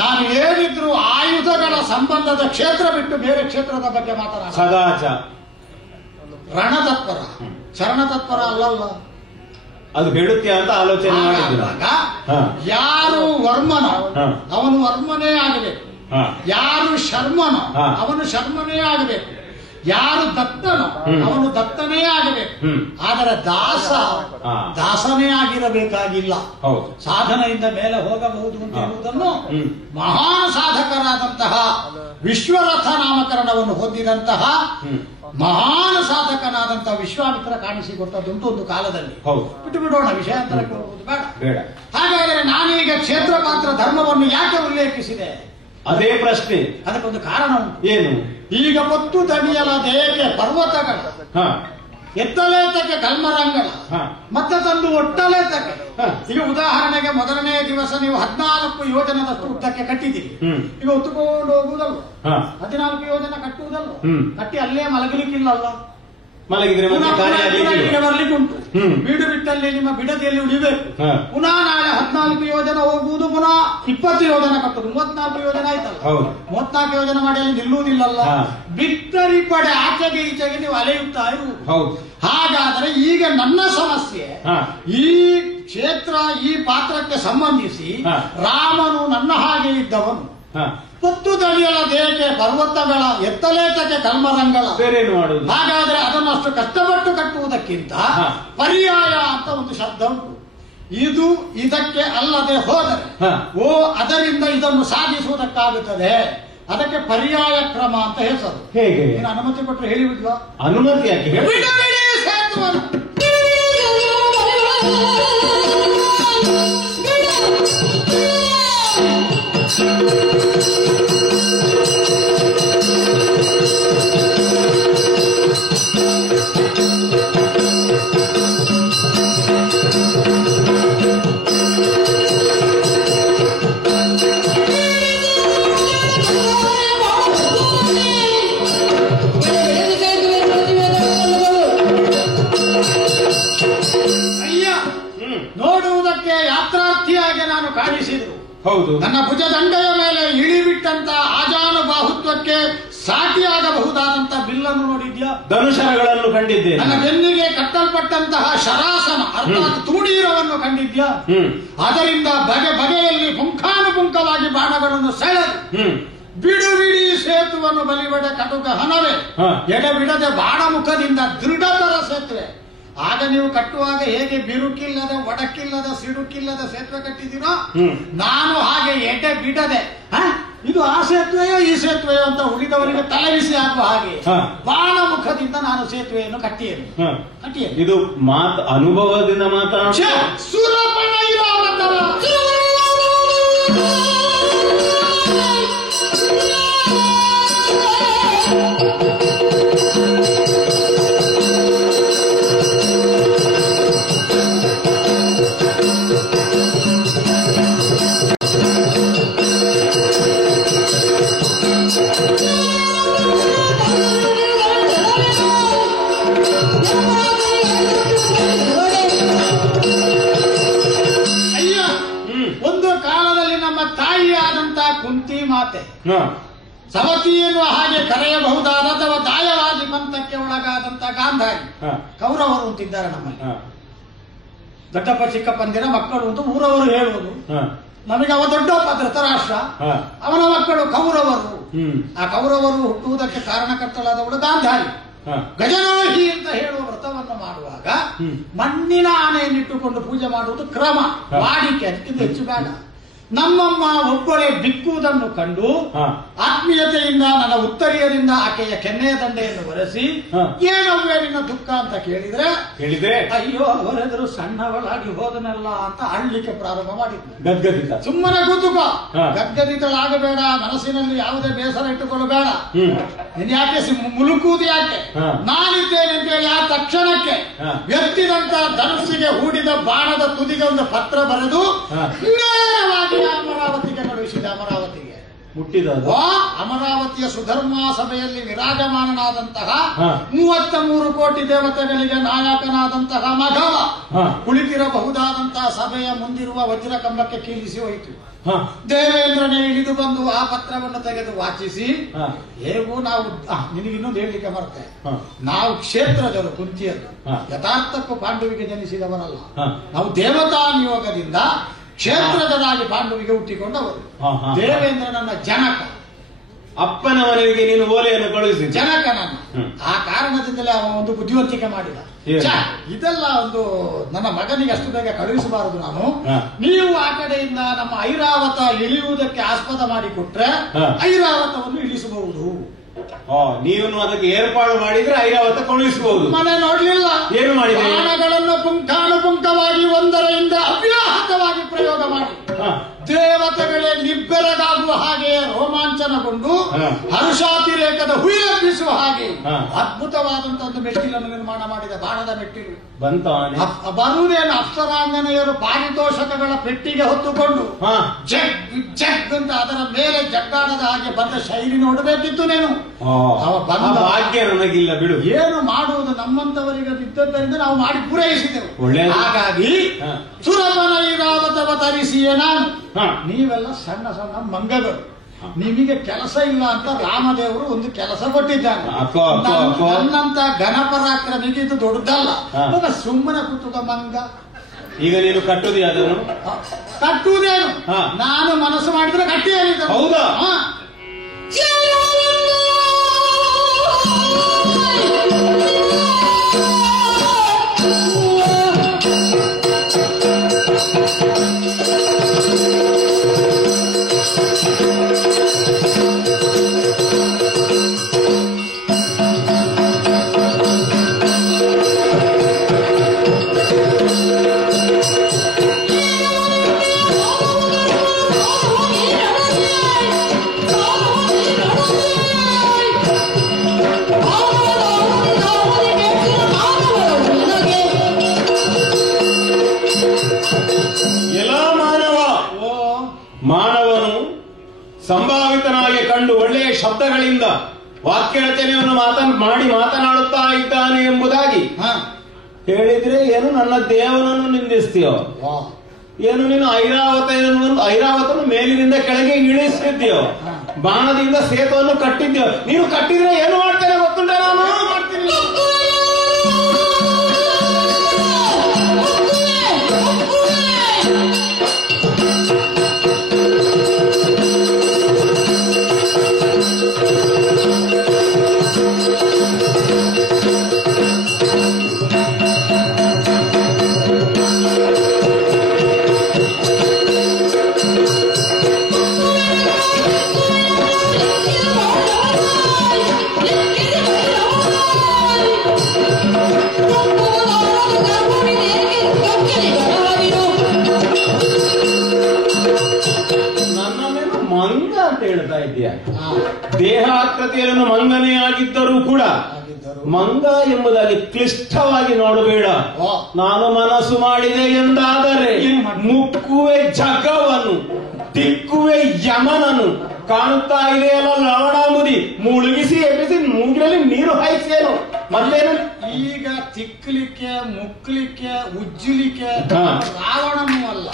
ನಾನು ಏನಿದ್ರು ಆಯುಧಗಳ ಸಂಬಂಧದ ಕ್ಷೇತ್ರ ಬಿಟ್ಟು ಬೇರೆ ಕ್ಷೇತ್ರದ ಬಗ್ಗೆ ಮಾತನಾಡ. ಸದಾಚ ರಣತತ್ಪರ, ಚರಣತತ್ಪರ ಅಲ್ಲಲ್ಲ. ಅದು ಹೇಳುತ್ತೆ ಅಂತ ಆಲೋಚನೆ ಮಾಡಿದಾಗ ಯಾರು ವರ್ಮನೋ ಅವನು ವರ್ಮನೇ ಆಗಬೇಕು, ಯಾರು ಶರ್ಮನೋ ಅವನು ಶರ್ಮನೇ ಆಗಬೇಕು, ಯಾರು ದತ್ತನೋ ಅವನು ದತ್ತನೇ ಆಗಬೇಕು. ಆದರೆ ದಾಸನೇ ಆಗಿರಬೇಕಾಗಿಲ್ಲ. ಸಾಧನೆಯಿಂದ ಮೇಲೆ ಹೋಗಬಹುದು ಅಂತ ಹೇಳುವುದನ್ನು ಮಹಾನ್ ಸಾಧಕರಾದಂತಹ ವಿಶ್ವರಥ ನಾಮಕರಣವನ್ನು ಹೊಂದಿದಂತಹ ಮಹಾನ್ ಸಾಧಕನಾದಂತಹ ವಿಶ್ವಾಮಿತ್ರ ಕಾಣಿಸಿಕೊಟ್ಟದ್ದುಂಟು ಒಂದು ಕಾಲದಲ್ಲಿ. ಬಿಟ್ಟು ಬಿಡೋಣ, ವಿಷಯಾಂತರಕ್ಕೆ ಹೋಗುವುದು ಬೇಡ. ಹಾಗಾದರೆ ನಾನೀಗ ಕ್ಷೇತ್ರ ಪಾತ್ರ ಧರ್ಮವನ್ನು ಯಾಕೆ ಉಲ್ಲೇಖಿಸಿದೆ? ಅದೇ ಪ್ರಶ್ನೆ. ಅದಕ್ಕೊಂದು ಕಾರಣ ಉಂಟು. ಏನು? ಈಗ ಹೊತ್ತು ತಡೆಯಲದೇಕೆ ಪರ್ವತಗಳ, ಎತ್ತಲೇತಕ್ಕೆ ಕಲ್ಮರಂಗಳ, ಮತ್ತೆ ತಂದು ಒಟ್ಟಲೇತಕ್ಕೆ. ಈಗ ಉದಾಹರಣೆಗೆ ಮೊದಲನೇ ದಿವಸ ನೀವು 14 ಯೋಜನದಷ್ಟು ಉದ್ದಕ್ಕೆ ಕಟ್ಟಿದ್ದೀರಿ. ಈಗ ಹೊತ್ತುಕೊಂಡು ಹೋಗುವುದಲ್ಲ, 14 ಯೋಜನ ಕಟ್ಟುವುದಲ್ಲ, ಕಟ್ಟಿ ಅಲ್ಲೇ ಮಲಗಲಿಕ್ಕಿಲ್ಲಲ್ಲ, ಮಲಗಿದ್ರೆ ಬರ್ಲಿಕ್ಕೆ ಉಂಟು. ಬೀಡು ಬಿಟ್ಟಲ್ಲಿ ನಿಮ್ಮ ಬಿಡದಿಯಲ್ಲಿ ಉಳಿಬೇಕು. ಪುನಃ ನಾಳೆ 14 ಯೋಜನ ಹೋಗುವುದು, ಪುನಃ 20 ಯೋಜನ ಕಟ್ಟುದು, 34 ಯೋಜನ ಆಯ್ತಲ್ಲ. 34 ಯೋಜನ ಮಾಡಿ ಅಲ್ಲಿ ನಿಲ್ಲುವುದಿಲ್ಲಲ್ಲ. ಬಿತ್ತರಿ ಪಡೆ ಆಚೆಗೆ ಈಚೆಗೆ ನೀವು ಅಲೆಯುತ್ತಾ ಇರುವುದು. ಹಾಗಾದರೆ ಈಗ ನನ್ನ ಸಮಸ್ಯೆ, ಈ ಕ್ಷೇತ್ರ ಈ ಪಾತ್ರಕ್ಕೆ ಸಂಬಂಧಿಸಿ ರಾಮನು ನನ್ನ ಹಾಗೆ ಇದ್ದವನು. ಹೊತ್ತು ತಡೆಯಲದೇಕೆ ಪರ್ವತಗಳ, ಎತ್ತಲೇತಕ್ಕೆ ಕಲ್ಮರಂಗಳ. ಹಾಗಾದ್ರೆ ಅದನ್ನು ಅಷ್ಟು ಕಷ್ಟಪಟ್ಟು ಕಟ್ಟುವುದಕ್ಕಿಂತ ಪರ್ಯಾಯ ಅಂತ ಒಂದು ಶಬ್ದ ಉಂಟು. ಇದು ಇದಕ್ಕೆ ಅಲ್ಲದೆ ಹೋದರೆ ಅದರಿಂದ ಇದನ್ನು ಸಾಧಿಸುವುದಕ್ಕಾಗುತ್ತದೆ. ಅದಕ್ಕೆ ಪರ್ಯಾಯ ಕ್ರಮ ಅಂತ ಹೆಸರು. ಹೇಗೆ? ಅನುಮತಿ ಕೊಟ್ಟರೆ ಹೇಳಿಬಿಡ್ವಾ? ಅನುಮತಿ ಯಾಕೆ? ಸೇತುವನ್ನು ನೋಡುವುದಕ್ಕೆ ಯಾತ್ರಾರ್ಥಿಯಾಗಿ ನಾನು ಕಾಣಿಸಿದ್ರು. ಹೌದು. ನನ್ನ ಭುಜದಂಡೆಯ ಮೇಲೆ ಇಳಿಬಿಟ್ಟಂತ ಆಜಾನುಬಾಹುತ್ವಕ್ಕೆ ಸಾಟಿಯಾಗಬಹುದಾದಂತ ಬಿಲ್ಲನ್ನು ನೋಡಿದ್ಯಾ? ಧನುಷರಗಳನ್ನು ಕಂಡಿದ್ದೇನೆ. ನನ್ನ ಬೆನ್ನಿಗೆ ಕಟ್ಟಲ್ಪಟ್ಟಂತಹ ಶರಾಸನ ಅರ್ಥಾತ್ ತೂಣೀರವನ್ನು ಕಂಡಿದ್ಯಾ? ಅದರಿಂದ ಬಗೆ ಬಗೆಯಲ್ಲಿ ಪುಂಖಾನುಪುಂಖವಾಗಿ ಬಾಣಗಳನ್ನು ಸೆಳೆದು ಬಿಡುಬಿಡಿ ಸೇತುವನ್ನು ಬಲಿಬಡ ಕಟುಕ ಹನವೇ ಎಡೆಬಿಡದೆ ಬಾಣ ಮುಖದಿಂದ ದೃಢತರ ಸೇತುವೆ. ಆಗ ನೀವು ಕಟ್ಟುವಾಗ ಹೇಗೆ ಬಿರುಕಿಲ್ಲದ, ಒಡಕಿಲ್ಲದ, ಸಿಡುಕಿಲ್ಲದ ಸೇತುವೆ ಕಟ್ಟಿದ್ದೀರೋ, ನಾನು ಹಾಗೆ ಎಡೆ ಬಿಡದೆ ಇದು ಆ ಸೇತುವೆಯೋ ಈ ಸೇತುವೆಯೋ ಅಂತ ಉಳಿದವರಿಗೆ ತಲೆಬಿಸಿ ಹಾಕುವ ಹಾಗೆ ಬಾಣ ಮುಖದಿಂದ ನಾನು ಸೇತುವೆಯನ್ನು ಕಟ್ಟಿಯೇನು. ಇದು ಅನುಭವದಿಂದ ಮಾತಾಡ ಸುರಪಣ ಇರೋ ಕುಂತಿ ಮಾತೆ ಸವತಿ ಎನ್ನುವ ಹಾಗೆ ಕರೆಯಬಹುದಾದ ಅಥವಾ ದಾಯವಾದಿ ಪಂಥಕ್ಕೆ ಒಳಗಾದಂತ ಗಾಂಧಾರಿ ಕೌರವರು ಅಂತಿದ್ದಾರೆ ನಮ್ಮಲ್ಲಿ. ದೊಡ್ಡಪ್ಪ ಚಿಕ್ಕಪ್ಪಂದಿರ ಮಕ್ಕಳು ಅಂತ ಊರವರು ಹೇಳುವುದು. ನಮಗೆ ಅವ ದೊಡ್ಡಪ್ಪ ಧೃತರಾಷ್ಟ್ರ, ಅವನ ಮಕ್ಕಳು ಕೌರವರು. ಆ ಕೌರವರು ಹುಟ್ಟುವುದಕ್ಕೆ ಕಾರಣಕರ್ತಳಾದವಳು ಗಾಂಧಾರಿ. ಗಜರೋಹಿ ಅಂತ ಹೇಳುವ ವ್ರತವನ್ನು ಮಾಡುವಾಗ ಮಣ್ಣಿನ ಆನೆಯನ್ನಿಟ್ಟುಕೊಂಡು ಪೂಜೆ ಮಾಡುವುದು ಕ್ರಮ, ವಾಡಿಕೆ, ಅದಕ್ಕಿಂತ ಹೆಚ್ಚು ಬೇಡ. ನಮ್ಮಮ್ಮ ಒಬ್ಬಳೇ ಬಿಕ್ಕುವುದನ್ನು ಕಂಡು ಆತ್ಮೀಯತೆಯಿಂದ ನನ್ನ ಉತ್ತರೀಯರಿಂದ ಆಕೆಯ ಕೆನ್ನೆಯ ದಂಡೆಯನ್ನು ಒರೆಸಿ ಏನವ್ವೇ ನಿನ್ನ ದುಃಖ ಅಂತ ಕೇಳಿದ್ರೆ ಅಯ್ಯೋ ಅವರೆದುರು ಸಣ್ಣವಳಾಗಿ ಹೋದನಲ್ಲ ಅಂತ ಅಳ್ಲಿಕ್ಕೆ ಪ್ರಾರಂಭ ಮಾಡಿದ್ಲು. ಗದ್ಗದಿತ ಸುಮ್ಮನೆ ಕೂತುಕ, ಗದ್ಗದಿತಳಾಗಬೇಡ, ಮನಸ್ಸಿನಲ್ಲಿ ಯಾವುದೇ ಬೇಸರ ಇಟ್ಟುಕೊಳ್ಳಬೇಡ. ನೀನ್ ಯಾಕೆ ಮುಲುಕುವುದು ಯಾಕೆ? ನಾನಿದ್ದೇನೆ ಅಂತೇಳಿ ಆ ತಕ್ಷಣಕ್ಕೆ ಎತ್ತಿದಂತ ಧನುಸ್ಸಿಗೆ ಹೂಡಿದ ಬಾಣದ ತುದಿಗೆ ಒಂದು ಪತ್ರ ಬರೆದು ನೇರವಾಗಿ ಅಮರಾವತಿಗೆ ಕಳುಹಿಸಿದ. ಅಮರಾವತಿಗೆ ಹುಟ್ಟಿದ ಅಮರಾವತಿಯ ಸುಧರ್ಮ ಸಭೆಯಲ್ಲಿ ವಿರಾಜಮಾನನಾದಂತಹ 33 ಕೋಟಿ ದೇವತೆಗಳಿಗೆ ನಾಯಕನಾದಂತಹ ಮಘವ ಕುಳಿತಿರಬಹುದಾದಂತಹ ಸಭೆಯ ಮುಂದಿರುವ ವಜ್ರ ಕಂಬಕ್ಕೆ ಕೀಲಿಸಿ ಹೋಯಿತು. ದೇವೇಂದ್ರನೇ ಇಳಿದು ಬಂದು ಆ ಪತ್ರವನ್ನು ತೆಗೆದು ವಾಚಿಸಿ, ಹೇಗೂ ನಾವು ನಿನಗಿನ್ನೊಂದು ಹೇಳಲಿಕ್ಕೆ ಬರುತ್ತೆ, ನಾವು ಕ್ಷೇತ್ರದರು ಕುಂತಿಯರು, ಯಥಾರ್ಥಕ್ಕೂ ಪಾಂಡವಿಗೆ ಜನಿಸಿದವರಲ್ಲ. ನಾವು ದೇವತಾ ನಿಯೋಗದಿಂದ ಕ್ಷೇತ್ರದರಾಗಿ ಪಾಂಡವಿಗೆ ಹುಟ್ಟಿಕೊಂಡವರು. ದೇವೇಂದ್ರನನ್ನ ಜನಕ, ಅಪ್ಪನ ಮನೆಗೆ ನೀನು ಓಲೆಯನ್ನು ಕಳುಹಿಸಿ ಜನಕನನ್ನು. ಆ ಕಾರಣದಿಂದಲೇ ಅವನ ಒಂದು ಬುದ್ಧಿವಂತಿಕೆ ಮಾಡಿದ. ಇದೆಲ್ಲ ಒಂದು ನನ್ನ ಮಗನಿಗೆ ಅಷ್ಟು ಬೇಗ ಕಳುಹಿಸಬಾರದು ನಾನು. ನೀವು ಆ ಕಡೆಯಿಂದ ನಮ್ಮ ಐರಾವತ ಇಳಿಯುವುದಕ್ಕೆ ಆಸ್ಪದ ಮಾಡಿಕೊಟ್ರೆ ಐರಾವತವನ್ನು ಇಳಿಸಬಹುದು. ನೀವು ಅದಕ್ಕೆ ಏರ್ಪಾಡು ಮಾಡಿದ್ರೆ ಐರಾವತ ಕಳುಹಿಸಬಹುದು. ಮನೆ ನೋಡ್ಲಿಲ್ಲ, ಏನು ಮಾಡಿದೆ? ಬಾಣಗಳನ್ನು ಪುಂಖಾನುಪುಂಖವಾಗಿ ಒಂದರಿಂದ ಅವ್ಯಾಹತವಾಗಿ ಪ್ರಯೋಗ ಮಾಡಿ ದೇವತೆಗಳೇ ನಿಬ್ಬೆರಗಾಗುವ ಹಾಗೆ ರೋಮಾಂಚನಗೊಂಡು ಹರ್ಷಾತಿರೇಕದ ಹುಯಿಲೆಬ್ಬಿಸುವ ಹಾಗೆ ಅದ್ಭುತವಾದಂತಹ ಒಂದು ಮೆಟ್ಟಿಲನ್ನು ನಿರ್ಮಾಣ ಮಾಡಿದ. ಬಾಣದ ಮೆಟ್ಟಿಲು ಬರುವುದೇನು, ಅಪ್ಸರಾಂಗನೆಯರು ಪಾರಿತೋಷಕಗಳ ಪೆಟ್ಟಿಗೆ ಹೊತ್ತುಕೊಂಡು ಜಗ್ ಜಗ್ ಅಂತ ಅದರ ಮೇಲೆ ಜಗ್ಗಾಡದ ಹಾಗೆ ಬಂದ ಶೈಲಿ ನೋಡಬೇಕಿತ್ತು ನೀನು. ಭಾಗ್ಯ ನನಗಿಲ್ಲ ಬಿಡು. ಏನು ಮಾಡುವುದು, ನಮ್ಮಂತವರಿಗೆ ಇದ್ದದ್ದರಿಂದ ನಾವು ಮಾಡಿ ಪೂರೈಸಿದೆವು. ಹಾಗಾಗಿ ಸುರಪನ ಐರಾವತವ ತರಿಸಿಯೇ ನಾನು. ನೀವೆಲ್ಲ ಸಣ್ಣ ಸಣ್ಣ ಮಂಗಗಳು, ನಿಮಗೆ ಕೆಲಸ ಇಲ್ಲ ಅಂತ ರಾಮದೇವರು ಒಂದು ಕೆಲಸ ಕೊಟ್ಟಿದ್ದಾನೆ. ನನ್ನಂತ ಘನಪರಾಕ್ರಮಿಗೆ ಇದು ದೊಡ್ಡದಲ್ಲ. ಸುಮ್ಮನೆ ಕೂತುಕ ಮಂಗ. ಈಗ ನೀನು ಕಟ್ಟುದಿ ಅದನ್ನು? ಕಟ್ಟುವುದೇನು, ನಾನು ಮನಸ್ಸು ಮಾಡಿದ್ರೆ ಕಟ್ಟಿ ಹೇಳಿದ್ದೆ. ಹೌದಾ? ಮಾನವನು ಸಂಭಾವಿತನಾಗಿ ಕಂಡು ಒಳ್ಳೆಯ ಶಬ್ದಗಳಿಂದ ವಾಕ್ಯರಚನೆಯನ್ನು ಮಾತನಾಡುತ್ತಾ ಇದ್ದಾನೆ ಎಂಬುದಾಗಿ ಹೇಳಿದ್ರೆ ಏನು ನನ್ನ ದೇವನನ್ನು ನಿಂದಿಸ್ತೀಯೋ, ಏನು ನೀನು ಐರಾವತನು ಮೇಲಿನಿಂದ ಕೆಳಗೆ ಇಳಿಸಿದ್ಯೋ, ಬಾಣದಿಂದ ಸೇತುವನ್ನು ಕಟ್ಟಿದ್ಯೋ. ನೀನು ಕಟ್ಟಿದ್ರೆ ಏನು ಮಾಡ್ತೇನೆ ಗೊತ್ತುಂಟ? ನಾನು ಮಾಡ್ತೀನಿ. ದೇಹಾಕೃತಿಯನ್ನು ಮಂಗನೇ ಆಗಿದ್ದರೂ ಕೂಡ ಮಂಗ ಎಂಬುದಾಗಿ ಕ್ಲಿಷ್ಟವಾಗಿ ನೋಡಬೇಡ. ನಾನು ಮನಸ್ಸು ಮಾಡಿದೆ ಎಂದಾದರೆ ಮುಕ್ಕುವೆ ಜಗವನ್ನು, ತಿಕ್ಕುವೆ ಯಮನನು. ಕಾಣುತ್ತಾ ಇದೆಯಲ್ಲ ಲವಣಾಮುದಿ, ಮುಳುಗಿಸಿ ಎಬ್ಬಿಸಿ ಮೂಗಿನಲ್ಲಿ ನೀರು ಹಾಯಿಸೇನು ಮತ್ತೇನು? ಈಗ ತಿಕ್ಕಲಿಕ್ಕೆ, ಮುಕ್ಕಲಿಕ್ಕೆ, ಉಜ್ಜಲಿಕ್ಕೆ ರಾವಣನೂ ಅಲ್ಲ,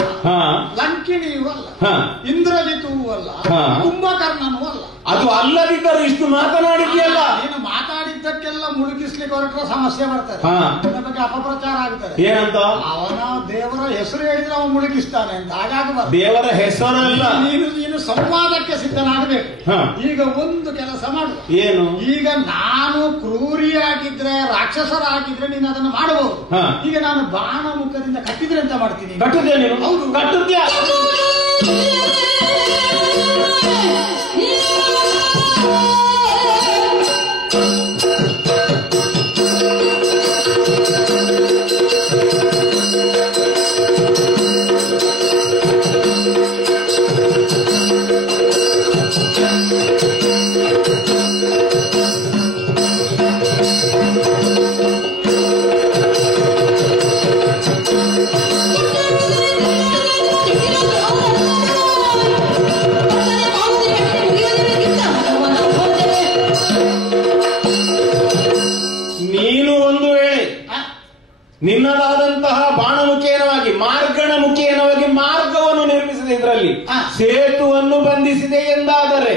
ಲಂಕಿಣಿಯೂ ಅಲ್ಲ, ಇಂದ್ರಜಿತವೂ ಅಲ್ಲ, ಕುಂಭಕರ್ಣನೂ ಅಲ್ಲ. ಅದು ಅಲ್ಲದಿದ್ದರೂ ಇಷ್ಟು ಮಾತನಾಡಿದ್ಯಲ್ಲ. ನೀನು ಮಾತಾಡಿದ್ದಕ್ಕೆಲ್ಲ ಮುಳುಗಿಸ್ಲಿಕ್ಕೆ ಹೊರಟ್ರೆ ಸಮಸ್ಯೆ ಬರ್ತದೆ. ಅಪಪ್ರಚಾರ ಆಗ್ತಾರೆ. ಏನಂತ? ಅವನ ದೇವರ ಹೆಸರು ಹೇಳಿದ್ರೆ ಅವನು ಮುಳುಗಿಸ್ತಾನೆ ಅಂತ. ಹಾಗಾಗಬಾರ್ದು. ದೇವರ ಹೆಸರಲ್ಲ. ನೀನು ಸಂವಾದಕ್ಕೆ ಸಿದ್ಧನಾಗಬೇಕು. ಹ. ಈಗ ಒಂದು ಕೆಲಸ ಮಾಡು. ಏನು? ಈಗ ನಾನು ಕ್ರೂರಿಯಾಗಿದ್ರೆ ರಾಕ್ಷಸರಾಗಿದ್ರೆ ನೀನು ಅದನ್ನು ಮಾಡಬಹುದು. ಹ. ಈಗ ನಾನು ಬಾಣ ಮುಖದಿಂದ ಕಟ್ಟಿದ್ರೆ ಅಂತ ಮಾಡ್ತೀನಿ. ಕಟ್ಟುದ್ಯಾ ನೀನು? ಹೌದು. ಕಟ್ಟುದ್ಯಾ? ನಿನ್ನದಾದಂತಹ ಬಾಣಮುಖೇನವಾಗಿ ಮಾರ್ಗಣ ಮುಖೇನವಾಗಿ ಮಾರ್ಗವನ್ನು ನಿರ್ಮಿಸಿದೆ, ಇದರಲ್ಲಿ ಸೇತುವನ್ನು ಬಂಧಿಸಿದೆ ಎಂದಾದರೆ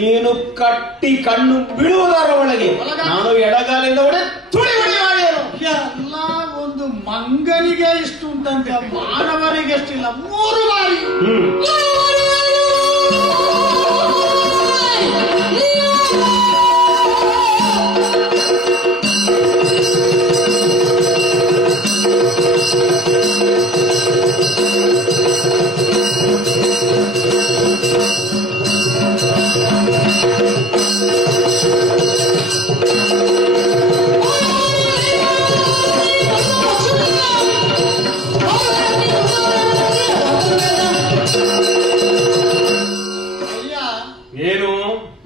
ನೀನು ಕಟ್ಟಿ ಕಣ್ಣು ಬಿಡುವುದರ ಒಳಗೆ ನಾನು ಎಡಗಾಲಿಂದ ಹೊಡೆ ತುಳಿ ಹೊಡಿ ಎಲ್ಲ ಒಂದು ಮಂಗನಿಗೆ ಇಷ್ಟು ಉಂಟಂತೆ, ಮಾನವರಿಗೆ ಎಷ್ಟಿಲ್ಲ. 3 ಬಾರಿ.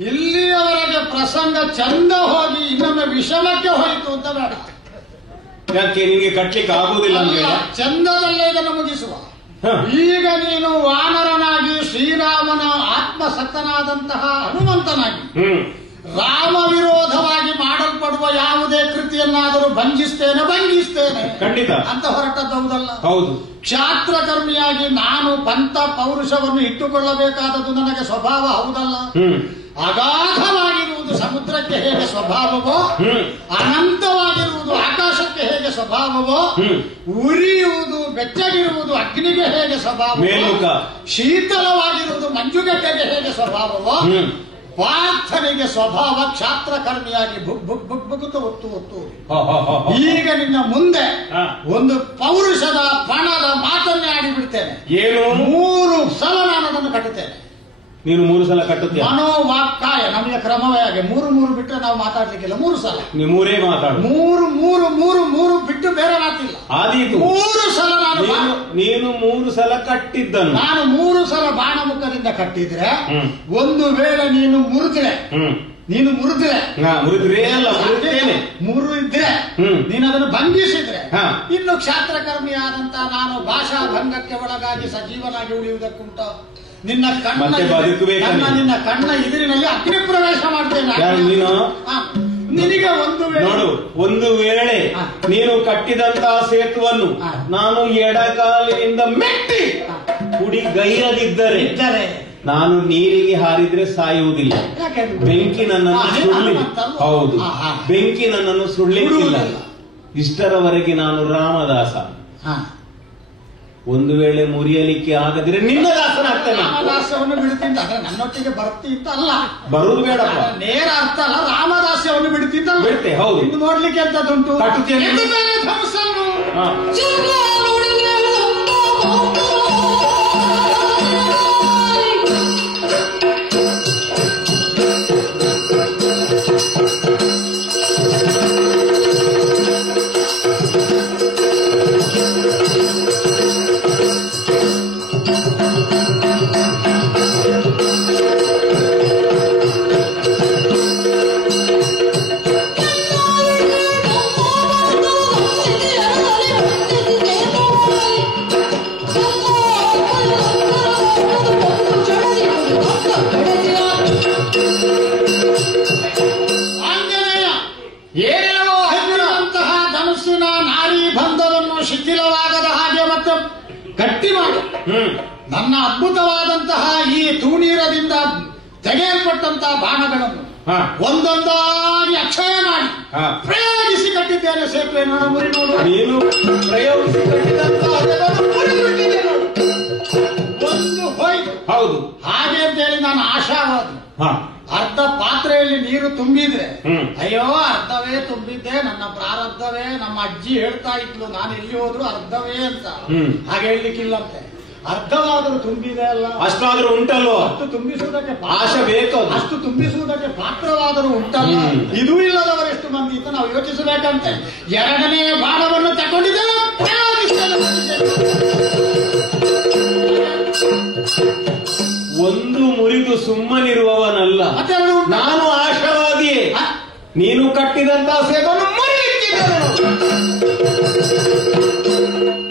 ಇಲ್ಲಿಯವರೆಗೆ ಪ್ರಸಂಗ ಚಂದ ಹೋಗಿ ಇನ್ನೊಮ್ಮೆ ವಿಷಮಕ್ಕೆ ಹೋಯಿತು ಅಂತ ಬೇಡ. ಯಾಕೆ ನಿಮಗೆ ಕಟ್ಲಿಕ್ಕೆ ಆಗುವುದಿಲ್ಲ ಅಂತ? ಚಂದದಲ್ಲೇ ಇದನ್ನು ಮುಗಿಸುವ. ಈಗ ನೀನು ವಾನರನಾಗಿ ಶ್ರೀರಾಮನ ಆತ್ಮಸಕ್ತನಾದಂತಹ ಹನುಮಂತನಾಗಿ ರಾಮ ವಿರೋಧವಾಗಿ ಮಾಡಲ್ಪಡುವ ಯಾವುದೇ ಕೃತಿಯನ್ನಾದರೂ ಭಂಜಿಸ್ತೇನೆ ಖಂಡಿತ ಅಂತ ಹೊರಟದ್ದೌದಲ್ಲ. ಹೌದು. ಕ್ಷಾತ್ರಕರ್ಮಿಯಾಗಿ ನಾನು ಪಂಥ ಪೌರುಷವನ್ನು ಇಟ್ಟುಕೊಳ್ಳಬೇಕಾದದ್ದು ನನಗೆ ಸ್ವಭಾವ ಹೌದಲ್ಲ. ಅಗಾಧವಾಗಿರುವುದು ಸಮುದ್ರಕ್ಕೆ ಹೇಗೆ ಸ್ವಭಾವವೋ, ಅನಂತವಾಗಿರುವುದು ಆಕಾಶಕ್ಕೆ ಹೇಗೆ ಸ್ವಭಾವವೋ, ಉರಿಯುವುದು ಬೆಚ್ಚಗಿರುವುದು ಅಗ್ನಿಗೆ ಹೇಗೆ ಸ್ವಭಾವವೋ, ಶೀತಲವಾಗಿರುವುದು ಮಂಜುಗಡ್ಡೆಗೆ ಹೇಗೆ ಸ್ವಭಾವವೋ, ಪಾರ್ಥನಿಗೆ ಸ್ವಭಾವ ಕ್ಷಾತ್ರಕರ್ಮಿಯಾಗಿ ಬುಗ್ಗುತ್ತ ಒತ್ತು. ಈಗ ನಿನ್ನ ಮುಂದೆ ಒಂದು ಪೌರುಷದ ಪಣದ ಮಾತನ್ನೇ ಆಡಿಬಿಡ್ತೇನೆ. 3 ಸಲ ನಾನು ಅದನ್ನು ಕಟ್ಟುತ್ತೇನೆ. ನೀನು 3 ಸಲ ಕಟ್ಟುತ್ತೀಯ? ಮನೋವಾಕ್ಕಾಯ ನಮಗೆ ಕ್ರಮವೇ ಹಾಗೆ. 3 ಬಿಟ್ಟರೆ ನಾವು ಮಾತಾಡ್ಲಿಕ್ಕಿಲ್ಲ. 3 ಸಲ ನೀವು 3 ಮಾತಾಡು. 3 ಬಿಟ್ಟು ಬೇರೆ ಮಾತಿಲ್ಲ. ಆದೀತು. 3 ಸಲ ನೀನು 3 ಸಲ ಕಟ್ಟಿದ್ದನ್ನು ನಾನು 3 ಸಲ ಬಾಣಮುಖದಿಂದ ಕಟ್ಟಿದ್ರೆ, ಒಂದು ವೇಳೆ ನೀನು ಮುರಿದ್ರೆ ನೀನು ಅದನ್ನು ಭಂಗಿಸಿದ್ರೆ, ಇನ್ನು ಕ್ಷಾತ್ರಕರ್ಮಿಯಾದಂತ ನಾನು ಭಾಷಾ ಭಂಗಕ್ಕೆ ಒಳಗಾಗಿ ಸಜೀವನಾಗಿ ಉಳಿಯುವುದಕ್ಕುಂಟ ನಿನ್ನ ಕಣ್ಣ ಎದುರಿನಲ್ಲಿ ಅಗ್ನಿ ಪ್ರವೇಶ ಮಾಡ್ತೇನೆ. ನಿನಗೆ ಒಂದು ವೇಳೆ ನೀನು ಕಟ್ಟಿದಂತಹ ಸೇತುವನ್ನು ನಾನು ಎಡಗಾಲಿನಿಂದ ಮೆಟ್ಟಿ ಕುಡಿಗೈರದಿದ್ದರೆ ನಾನು ನೀರಿಗೆ ಹಾರಿದ್ರೆ ಸಾಯುವುದಿಲ್ಲ. ಬೆಂಕಿ ನನ್ನನ್ನು ಸುಳ್ಳಿಕ್ಕಿಲ್ಲ. ಇಷ್ಟರವರೆಗೆ ನಾನು ರಾಮದಾಸ. ಒಂದು ವೇಳೆ ಮುರಿಯಲಿಕ್ಕೆ ಆಗದಿದ್ರೆ ನಿನ್ನ ದಾಸನಾಗ್ತೇನೆ. ರಾಮದಾಸ್ಯವನ್ನು ಬಿಡುತ್ತಿದ್ದ ನನ್ನೊಟ್ಟಿಗೆ ಬರ್ತಿದ್ದ ಅಲ್ಲ, ಬರುವುದು ಬೇಡಪ್ಪ. ನೇರ ಅರ್ಥ ಅಲ್ಲ. ರಾಮದಾಸ್ಯವನ್ನು ಬಿಡುತ್ತಿದ್ದ ಬಿಡ್ತೆ. ಹೌದು. ಇನ್ನು ನೋಡ್ಲಿಕ್ಕೆ ಎಂತದುಂಟು? ಶಿಥಿಲವಾಗದ ಹಾಗೆ ಮತ್ತೆ ಗಟ್ಟಿ ಮಾಡಿ ನನ್ನ ಅದ್ಭುತವಾದಂತಹ ಈ ತೂಣೀರದಿಂದ ತೆಗೆಯಲ್ಪಟ್ಟಂತಹ ಬಾಣಗಳನ್ನು ಒಂದೊಂದಾಗಿ ಅಕ್ಷಯ ಮಾಡಿ ಪ್ರಯೋಗಿಸಿ ಕಟ್ಟಿದ್ದೇನೆ ಸೇತುವೆ. ಮುರಿ ನೋಡು, ನೀನು ಪ್ರಯೋಗಿಸಿ ಕಟ್ಟಿದಂತ ಒಂದು ಹೋಯ್ತು. ಹೌದು, ಹಾಗೆ ಅಂತ ಹೇಳಿ ನಾನು ಆಶಾವಾದಿ. ಅರ್ಧ ಪಾತ್ರೆಯಲ್ಲಿ ನೀರು ತುಂಬಿದ್ರೆ ಅಯ್ಯೋ ಅರ್ಧವೇ ತುಂಬಿದ್ದೆ, ನನ್ನ ಪ್ರಾರಬ್ಧವೇ. ನಮ್ಮ ಅಜ್ಜಿ ಹೇಳ್ತಾ ಇದ್ಲು, ನಾನು ಎಲ್ಲಿ ಹೋದ್ರು ಅರ್ಧವೇ ಅಂತ. ಹಾಗೆ ಹೇಳಲಿಕ್ಕಿಲ್ಲಂತೆ. ಅರ್ಧವಾದರೂ ತುಂಬಿದೆ ಅಲ್ಲ, ಅಷ್ಟಾದ್ರೂ ಉಂಟಲ್ವೋ? ಅಷ್ಟು ತುಂಬಿಸುವುದಕ್ಕೆ ಆಶೆ ಬೇಕು, ಅಷ್ಟು ತುಂಬಿಸುವುದಕ್ಕೆ ಪಾತ್ರವಾದರೂ ಉಂಟಲ್ಲ. ಇದು ಇಲ್ಲದವರು ಎಷ್ಟು ಮಂದಿ ಅಂತ ನಾವು ಯೋಚಿಸಬೇಕಂತೆ. ಎರಡನೇ ಬಾಣವನ್ನು ತಗೊಂಡಿದ್ದೇನೆ, ಒಂದು ಮುರಿದು ಸುಮ್ಮನಿರುವವನಲ್ಲ ನಾನು, ಆಶಾವಾದಿಯೇ. ನೀನು ಕಟ್ಟಿದಂತ ಸೇತುವನ್ನು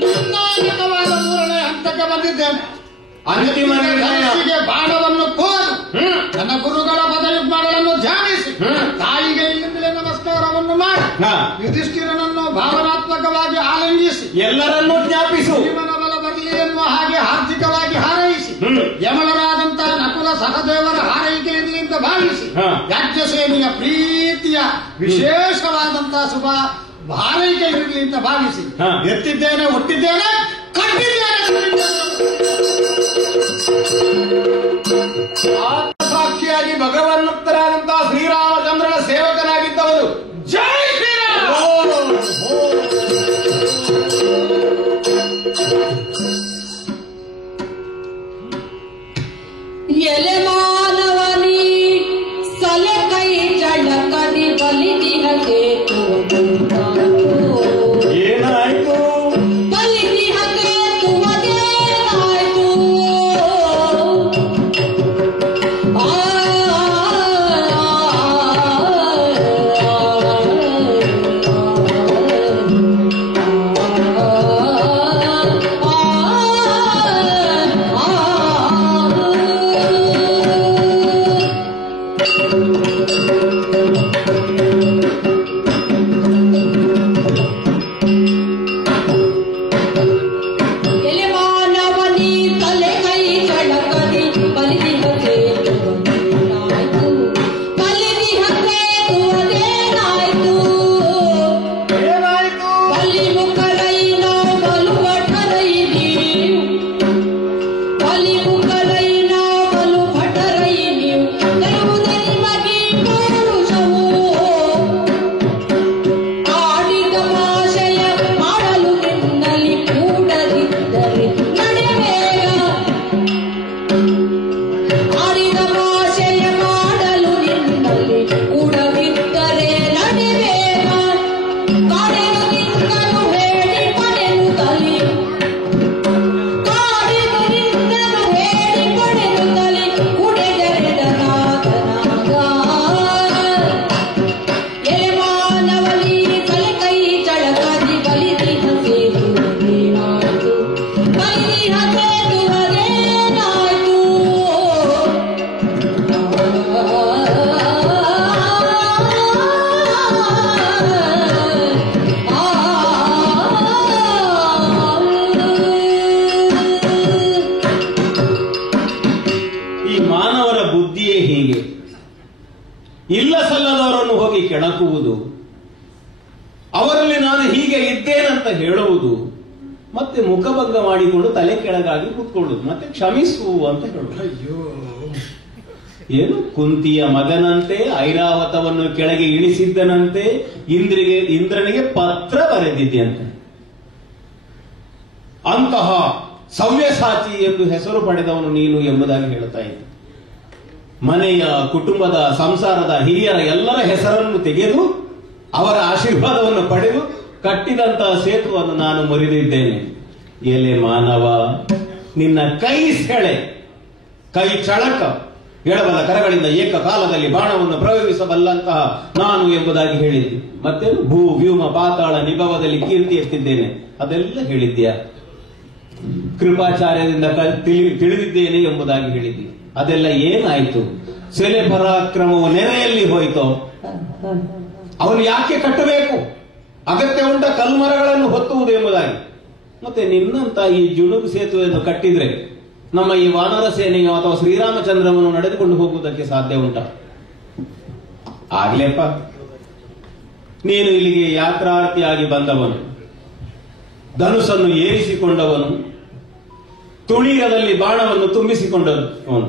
ನಿರ್ಣಾಯಕವಾದ ಮೂರನೇ ಹಂತಕ್ಕೆ ಬಂದಿದ್ದೇನೆ. ಅಂತಿಮ ನಿರ್ಣಯ. ಬಾಣವನ್ನು ಕೋದು ನನ್ನ ಗುರುಗಳ ಪದಯುಗ್ಮಗಳನ್ನು ಧ್ಯಾನಿಸಿ ತಾಯಿಗೆ ಇಲ್ಲಿಂದಲೇ ನಮಸ್ಕಾರವನ್ನು ಮಾಡಿ ಯುಧಿಷ್ಠಿರನನ್ನು ಭಾವನಾತ್ಮಕವಾಗಿ ಆಲಿಂಗಿಸಿ ಎಲ್ಲರನ್ನೂ ಜ್ಞಾಪಿಸು. ಜೀವನ ಬಲ ಬರಲಿ ಎನ್ನುವ ಹಾಗೆ ಆರ್ಥಿಕವಾಗಿ ಹಾರೈಸಿ ಯಮಳರಾದಂತಹ ನಕುಲ ಸಹದೇವರ ಹಾರೈಕೆಯಲ್ಲಿ ಅಂತ ಭಾವಿಸಿ ಯಾಜ್ಞಸೇನಿಯ ಪ್ರೀತಿಯ ವಿಶೇಷವಾದಂತಹ ಶುಭ ಹಾರೈಕೆ ಇರಲಿ ಅಂತ ಭಾವಿಸಿ ಎತ್ತಿದ್ದೇನೆ, ಹುಟ್ಟಿದ್ದೇನೆ, ಕಟ್ಟಿದ್ದೇನೆ. ಸಾಕ್ಷಿಯಾಗಿ ಭಗವನ್ಮುಕ್ತರಾದಂತಹ ಶ್ರೀರಾಮಚಂದ್ರನ ಸೇವಕನಾಗಿದ್ದವರು. ಜೈ ಶ್ರೀರಾಮ. ಎಲೆ ಮಾನವನಿ ಸಲೆ ಕೈ ಚಳಕದಿ ಬಲಿದಿಹ ಕೇತು ಏನಾಯ್ತು? ಬಲಿದಿಹ ಕೇತುವದೇನಾಯ್ತು? ಇಲ್ಲ ಸಲ್ಲದವರನ್ನು ಹೋಗಿ ಕೆಣಕುವುದು, ಅವರಲ್ಲಿ ನಾನು ಹೀಗೆ ಇದ್ದೇನಂತ ಹೇಳುವುದು, ಮತ್ತೆ ಮುಖಭಂಗ ಮಾಡಿಕೊಂಡು ತಲೆ ಕೆಳಗಾಗಿ ಕೂತ್ಕೊಳ್ಳುವುದು, ಮತ್ತೆ ಕ್ಷಮಿಸು ಅಂತ ಹೇಳುವುದು. ಅಯ್ಯೋ, ಏನು ಕುಂತಿಯ ಮಗನಂತೆ ಐರಾವತವನ್ನು ಕೆಳಗೆ ಇಳಿಸಿದ್ದನಂತೆ ಇಂದ್ರನಿಗೆ ಪತ್ರ ಬರೆದಿದ್ದಂತೆ. ಅಂತಹ ಸವ್ಯಸಾಚಿ ಎಂದು ಹೆಸರು ಪಡೆದವನು ನೀನು ಎಂಬುದಾಗಿ ಹೇಳುತ್ತಾ ಇದ್ದ. ಮನೆಯ, ಕುಟುಂಬದ, ಸಂಸಾರದ ಹಿರಿಯರ ಎಲ್ಲರ ಹೆಸರನ್ನು ತೆಗೆದು ಅವರ ಆಶೀರ್ವಾದವನ್ನು ಪಡೆದು ಕಟ್ಟಿದಂತಹ ಸೇತುವನ್ನು ನಾನು ಮುರಿದಿದ್ದೇನೆ. ಎಲೆ ಮಾನವ, ನಿನ್ನ ಕೈ ಸೆಳೆ, ಕೈ ಚಳಕ, ಎಡಬಲ ಕರಗಳಿಂದ ಏಕಕಾಲದಲ್ಲಿ ಬಾಣವನ್ನು ಪ್ರಯೋಗಿಸಬಲ್ಲಂತಹ ನಾನು ಎಂಬುದಾಗಿ ಹೇಳಿದ್ದೆ. ಮತ್ತೆ ಭೂ ವ್ಯೂಮ ಪಾತಾಳ ನಿಭವದಲ್ಲಿ ಕೀರ್ತಿ ಎತ್ತಿದ್ದೇನೆ, ಅದೆಲ್ಲ ಹೇಳಿದ್ಯಾ. ಕೃಪಾಚಾರ್ಯದಿಂದ ತಿಳಿದಿದ್ದೇನೆ ಎಂಬುದಾಗಿ ಹೇಳಿದ್ದೆ, ಅದೆಲ್ಲ ಏನಾಯ್ತು? ಸೆಲೆ ಪರಾಕ್ರಮವು ನೆರೆಯಲ್ಲಿ ಹೋಯ್ತೋ? ಅವನು ಯಾಕೆ ಕಟ್ಟಬೇಕು? ಅಗತ್ಯ ಉಂಟ ಕಲ್ಮರಗಳನ್ನು ಹೊತ್ತುವುದು ಎಂಬುದಾಗಿ. ಮತ್ತೆ ನಿನ್ನಂತ ಈ ಜುಣುಗು ಸೇತುವೆಯನ್ನು ಕಟ್ಟಿದ್ರೆ ನಮ್ಮ ಈ ವಾನರ ಸೇನೆಯೋ ಅಥವಾ ಶ್ರೀರಾಮಚಂದ್ರವನ್ನು ನಡೆದುಕೊಂಡು ಹೋಗುವುದಕ್ಕೆ ಸಾಧ್ಯ ಉಂಟ? ಆಗ್ಲೇಪ್ಪ, ನೀನು ಇಲ್ಲಿಗೆ ಯಾತ್ರಾರ್ಥಿಯಾಗಿ ಬಂದವನು, ಧನುಸನ್ನು ಏರಿಸಿಕೊಂಡವನು, ತುಳಿಯದಲ್ಲಿ ಬಾಣವನ್ನು ತುಂಬಿಸಿಕೊಂಡವನು.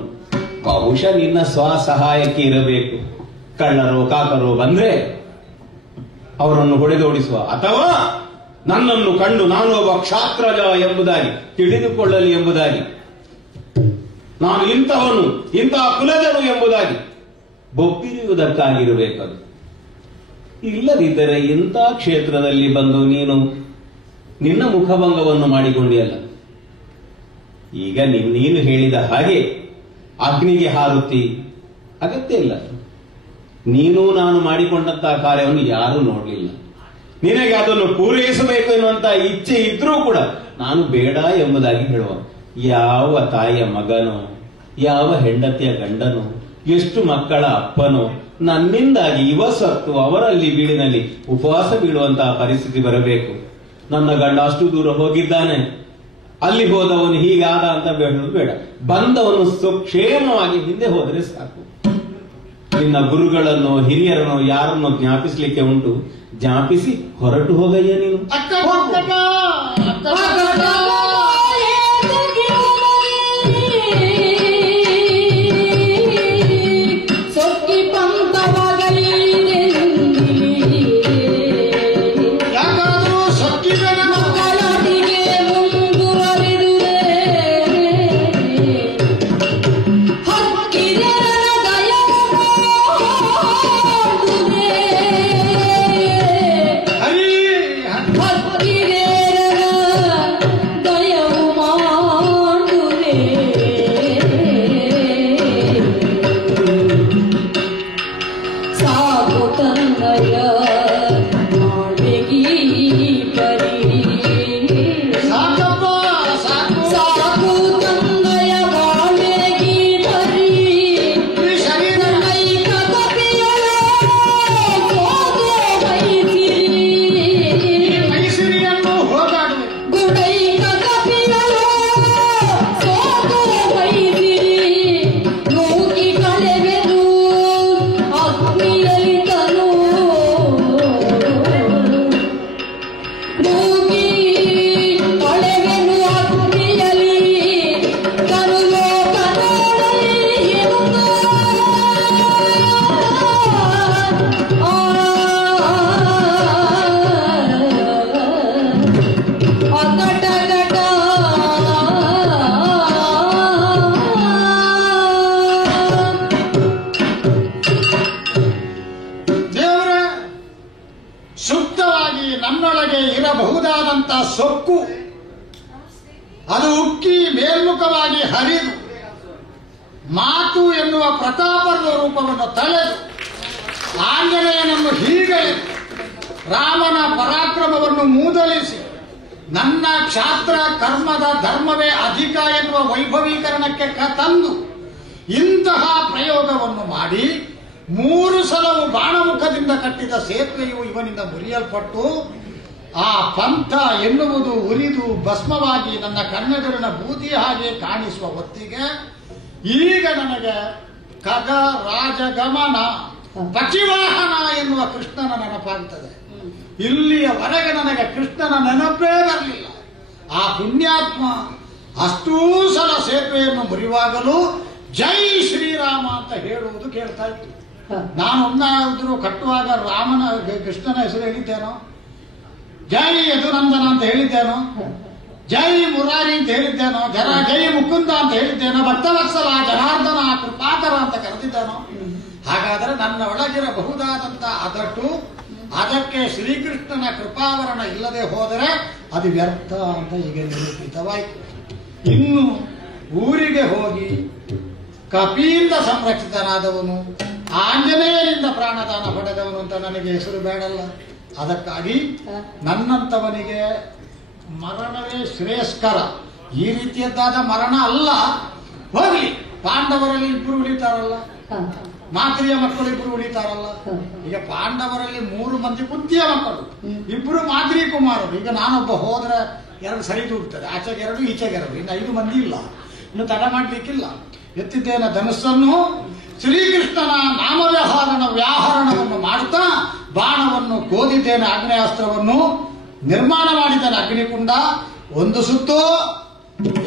ಬಹುಶಃ ನಿನ್ನ ಸ್ವಸಹಾಯಕ್ಕೆ ಇರಬೇಕು. ಕಳ್ಳರೋ ಕಾಕರೋ ಬಂದ್ರೆ ಅವರನ್ನು ಹೊಡೆದೋಡಿಸುವ, ಅಥವಾ ನನ್ನನ್ನು ಕಂಡು ನಾನು ಒಬ್ಬ ಕ್ಷಾತ್ರಜ ಎಂಬುದಾಗಿ ತಿಳಿದುಕೊಳ್ಳಲಿ ಎಂಬುದಾಗಿ, ನಾನು ಇಂಥವನು, ಇಂತಹ ಕುಲಜನು ಎಂಬುದಾಗಿ ಬೊಬ್ಬಿರುವುದಕ್ಕಾಗಿರಬೇಕದು. ಇಲ್ಲದಿದ್ದರೆ ಇಂಥ ಕ್ಷೇತ್ರದಲ್ಲಿ ಬಂದು ನೀನು ನಿನ್ನ ಮುಖಭಂಗವನ್ನು ಮಾಡಿಕೊಂಡಿಯಲ್ಲ. ಈಗ ನೀನು ಹೇಳಿದ ಹಾಗೆ ಅಗ್ನಿಗೆ ಹಾರುತ್ತಿ, ಅಗತ್ಯ ಇಲ್ಲ. ನೀನು ನಾನು ಮಾಡಿಕೊಂಡಂತಹ ಕಾರ್ಯವನ್ನು ಯಾರೂ ನೋಡಲಿಲ್ಲ. ನಿನಗೆ ಅದನ್ನು ಪೂರೈಸಬೇಕು ಎನ್ನುವಂತ ಇಚ್ಛೆ ಇದ್ರೂ ಕೂಡ ನಾನು ಬೇಡ ಎಂಬುದಾಗಿ ಹೇಳುವ. ಯಾವ ತಾಯಿಯ ಮಗನೋ, ಯಾವ ಹೆಂಡತಿಯ ಗಂಡನೋ, ಎಷ್ಟು ಮಕ್ಕಳ ಅಪ್ಪನೋ ನನ್ನಿಂದಾಗಿ ಸತ್ತು ಅವರಲ್ಲಿ ಬೀಳಿನಲ್ಲಿ ಉಪವಾಸ ಬೀಳುವಂತಹ ಪರಿಸ್ಥಿತಿ ಬರಬೇಕು. ನನ್ನ ಗಂಡ ಅಷ್ಟು ದೂರ ಹೋಗಿದ್ದಾನೆ, ಅಲ್ಲಿ ಹೋದವನು ಹೀಗಾದ ಅಂತ ಹೇಳೋದು ಬೇಡ. ಬಂದವನು ಸುಕ್ಷೇಮವಾಗಿ ಹಿಂದೆ ಹೋದರೆ ಸಾಕು. ನಿನ್ನ ಗುರುಗಳನ್ನು, ಹಿರಿಯರನ್ನು, ಯಾರನ್ನು ಜ್ಞಾಪಿಸಲಿಕ್ಕೆ ಉಂಟು, ಜ್ಞಾಪಿಸಿ ಹೊರಟು ಹೋಗಯ್ಯ ನೀನು. ಸೊಕ್ಕು ಅದು ಉಕ್ಕಿ ಮೇಲ್ಮುಖವಾಗಿ ಹರಿದು ಮಾತು ಎನ್ನುವ ಪ್ರತಾಪದ ರೂಪವನ್ನು ತಳೆದು ಆಂಜನೇಯನನ್ನು ಹೀಗೆ ರಾಮನ ಪರಾಕ್ರಮವನ್ನು ಮೂದಲಿಸಿ ನನ್ನ ಕ್ಷಾತ್ರ ಕರ್ಮದ ಧರ್ಮವೇ ಅಧಿಕ ಎನ್ನುವ ವೈಭವೀಕರಣಕ್ಕೆ ತಂದು ಇಂತಹ ಪ್ರಯೋಗವನ್ನು ಮಾಡಿ 3 ಸಲವು ಬಾಣಮುಖದಿಂದ ಕಟ್ಟಿದ ಸೇತುವೆಯು ಇವನಿಂದ ಮುರಿಯಲ್ಪಟ್ಟು ಆ ಪಂಥ ಎನ್ನುವುದು ಉರಿದು ಭಸ್ಮವಾಗಿ ನನ್ನ ಕಣ್ಣೆದುರಿನ ಬೂದಿ ಹಾಗೆ ಕಾಣಿಸುವ ಹೊತ್ತಿಗೆ ಈಗ ನನಗೆ ಖಗ ರಾಜಗಮನ ಪಚಿವಾಹನ ಎನ್ನುವ ಕೃಷ್ಣನ ನೆನಪಾಗುತ್ತದೆ. ಇಲ್ಲಿಯವರೆಗೆ ನನಗೆ ಕೃಷ್ಣನ ನೆನಪೇ ಬರಲಿಲ್ಲ. ಆ ಪುಣ್ಯಾತ್ಮ ಅಷ್ಟೂ ಸಲ ಸೇತುವೆಯನ್ನು ಮುರಿವಾಗಲೂ ಜೈ ಶ್ರೀರಾಮ ಅಂತ ಹೇಳುವುದು ಕೇಳ್ತಾ ಇತ್ತು. ನಾನು ಒನ್ನಾದರೂ ಕಟ್ಟುವಾಗ ರಾಮನ ಕೃಷ್ಣನ ಹೆಸರು ಹೇಳಿದ್ದೇನೋ, ಜೈ ಯದುನಂದನ ಅಂತ ಹೇಳಿದ್ದೇನೋ, ಜೈ ಮುರಾರಿ ಅಂತ ಹೇಳಿದ್ದೇನೋ, ಜೈ ಮುಕುಂದ ಅಂತ ಹೇಳಿದ್ದೇನೋ, ಭಕ್ತವತ್ಸಲ ಜನಾರ್ದನ ಕೃಪಾಕರ ಅಂತ ಕರೆದಿದ್ದೇನೋ. ಹಾಗಾದರೆ ನನ್ನ ಒಳಗಿರಬಹುದಾದಂತ ಅದಕ್ಕೆ ಶ್ರೀಕೃಷ್ಣನ ಕೃಪಾವರಣ ಇಲ್ಲದೆ ಹೋದರೆ ಅದು ವ್ಯರ್ಥ ಅಂತ ಈಗ ನಿರೂಪಿತವಾಯಿತು. ಇನ್ನು ಊರಿಗೆ ಹೋಗಿ ಕಪಿಯಿಂದ ಸಂರಕ್ಷಿತನಾದವನು, ಆಂಜನೇಯನಿಂದ ಪ್ರಾಣದಾನ ಪಡೆದವನು ಅಂತ ನನಗೆ ಹೆಸರು ಬೇಡಲ್ಲ. ಅದಕ್ಕಾಗಿ ನನ್ನಂತವನಿಗೆ ಮರಣವೇ ಶ್ರೇಯಸ್ಕರ. ಈ ರೀತಿಯದ್ದಾದ ಮರಣ ಅಲ್ಲ. ಹೋಗ್ಲಿ, ಪಾಂಡವರಲ್ಲಿ 2 ಉಳಿತಾರಲ್ಲ, ಮಾತ್ರಿಯ ಮಕ್ಕಳು 2 ಉಳಿತಾರಲ್ಲ. ಈಗ ಪಾಂಡವರಲ್ಲಿ 3 ಮಂದಿ ಕುಂತಿಯ ಮಕ್ಕಳು, 2 ಮಾದ್ರಿ ಕುಮಾರರು. ಈಗ ನಾನೊಬ್ಬ ಹೋದ್ರೆ 2 ಸರಿ ದೂಡ್ತದೆ, ಆಚೆಗೆ 2 ಈಚೆಗೆ 2, ಇನ್ನು 5 ಮಂದಿ ಇಲ್ಲ. ಇನ್ನು ತಡ ಮಾಡ್ಲಿಕ್ಕಿಲ್ಲ. ಎತ್ತಿದ್ದೇನೆ ಧನುಸ್ಸನ್ನು, ಶ್ರೀಕೃಷ್ಣನ ವ್ಯಾಹರಣವನ್ನು ಮಾಡುತ್ತಾ ಬಾಣವನ್ನು ಕೋದಿದ್ದೇನೆ, ಆಗ್ನೇಯಾಸ್ತ್ರವನ್ನು ನಿರ್ಮಾಣ ಮಾಡಿದ್ದಾನೆ. ಅಗ್ನಿಕುಂಡ 1 ಸುತ್ತು,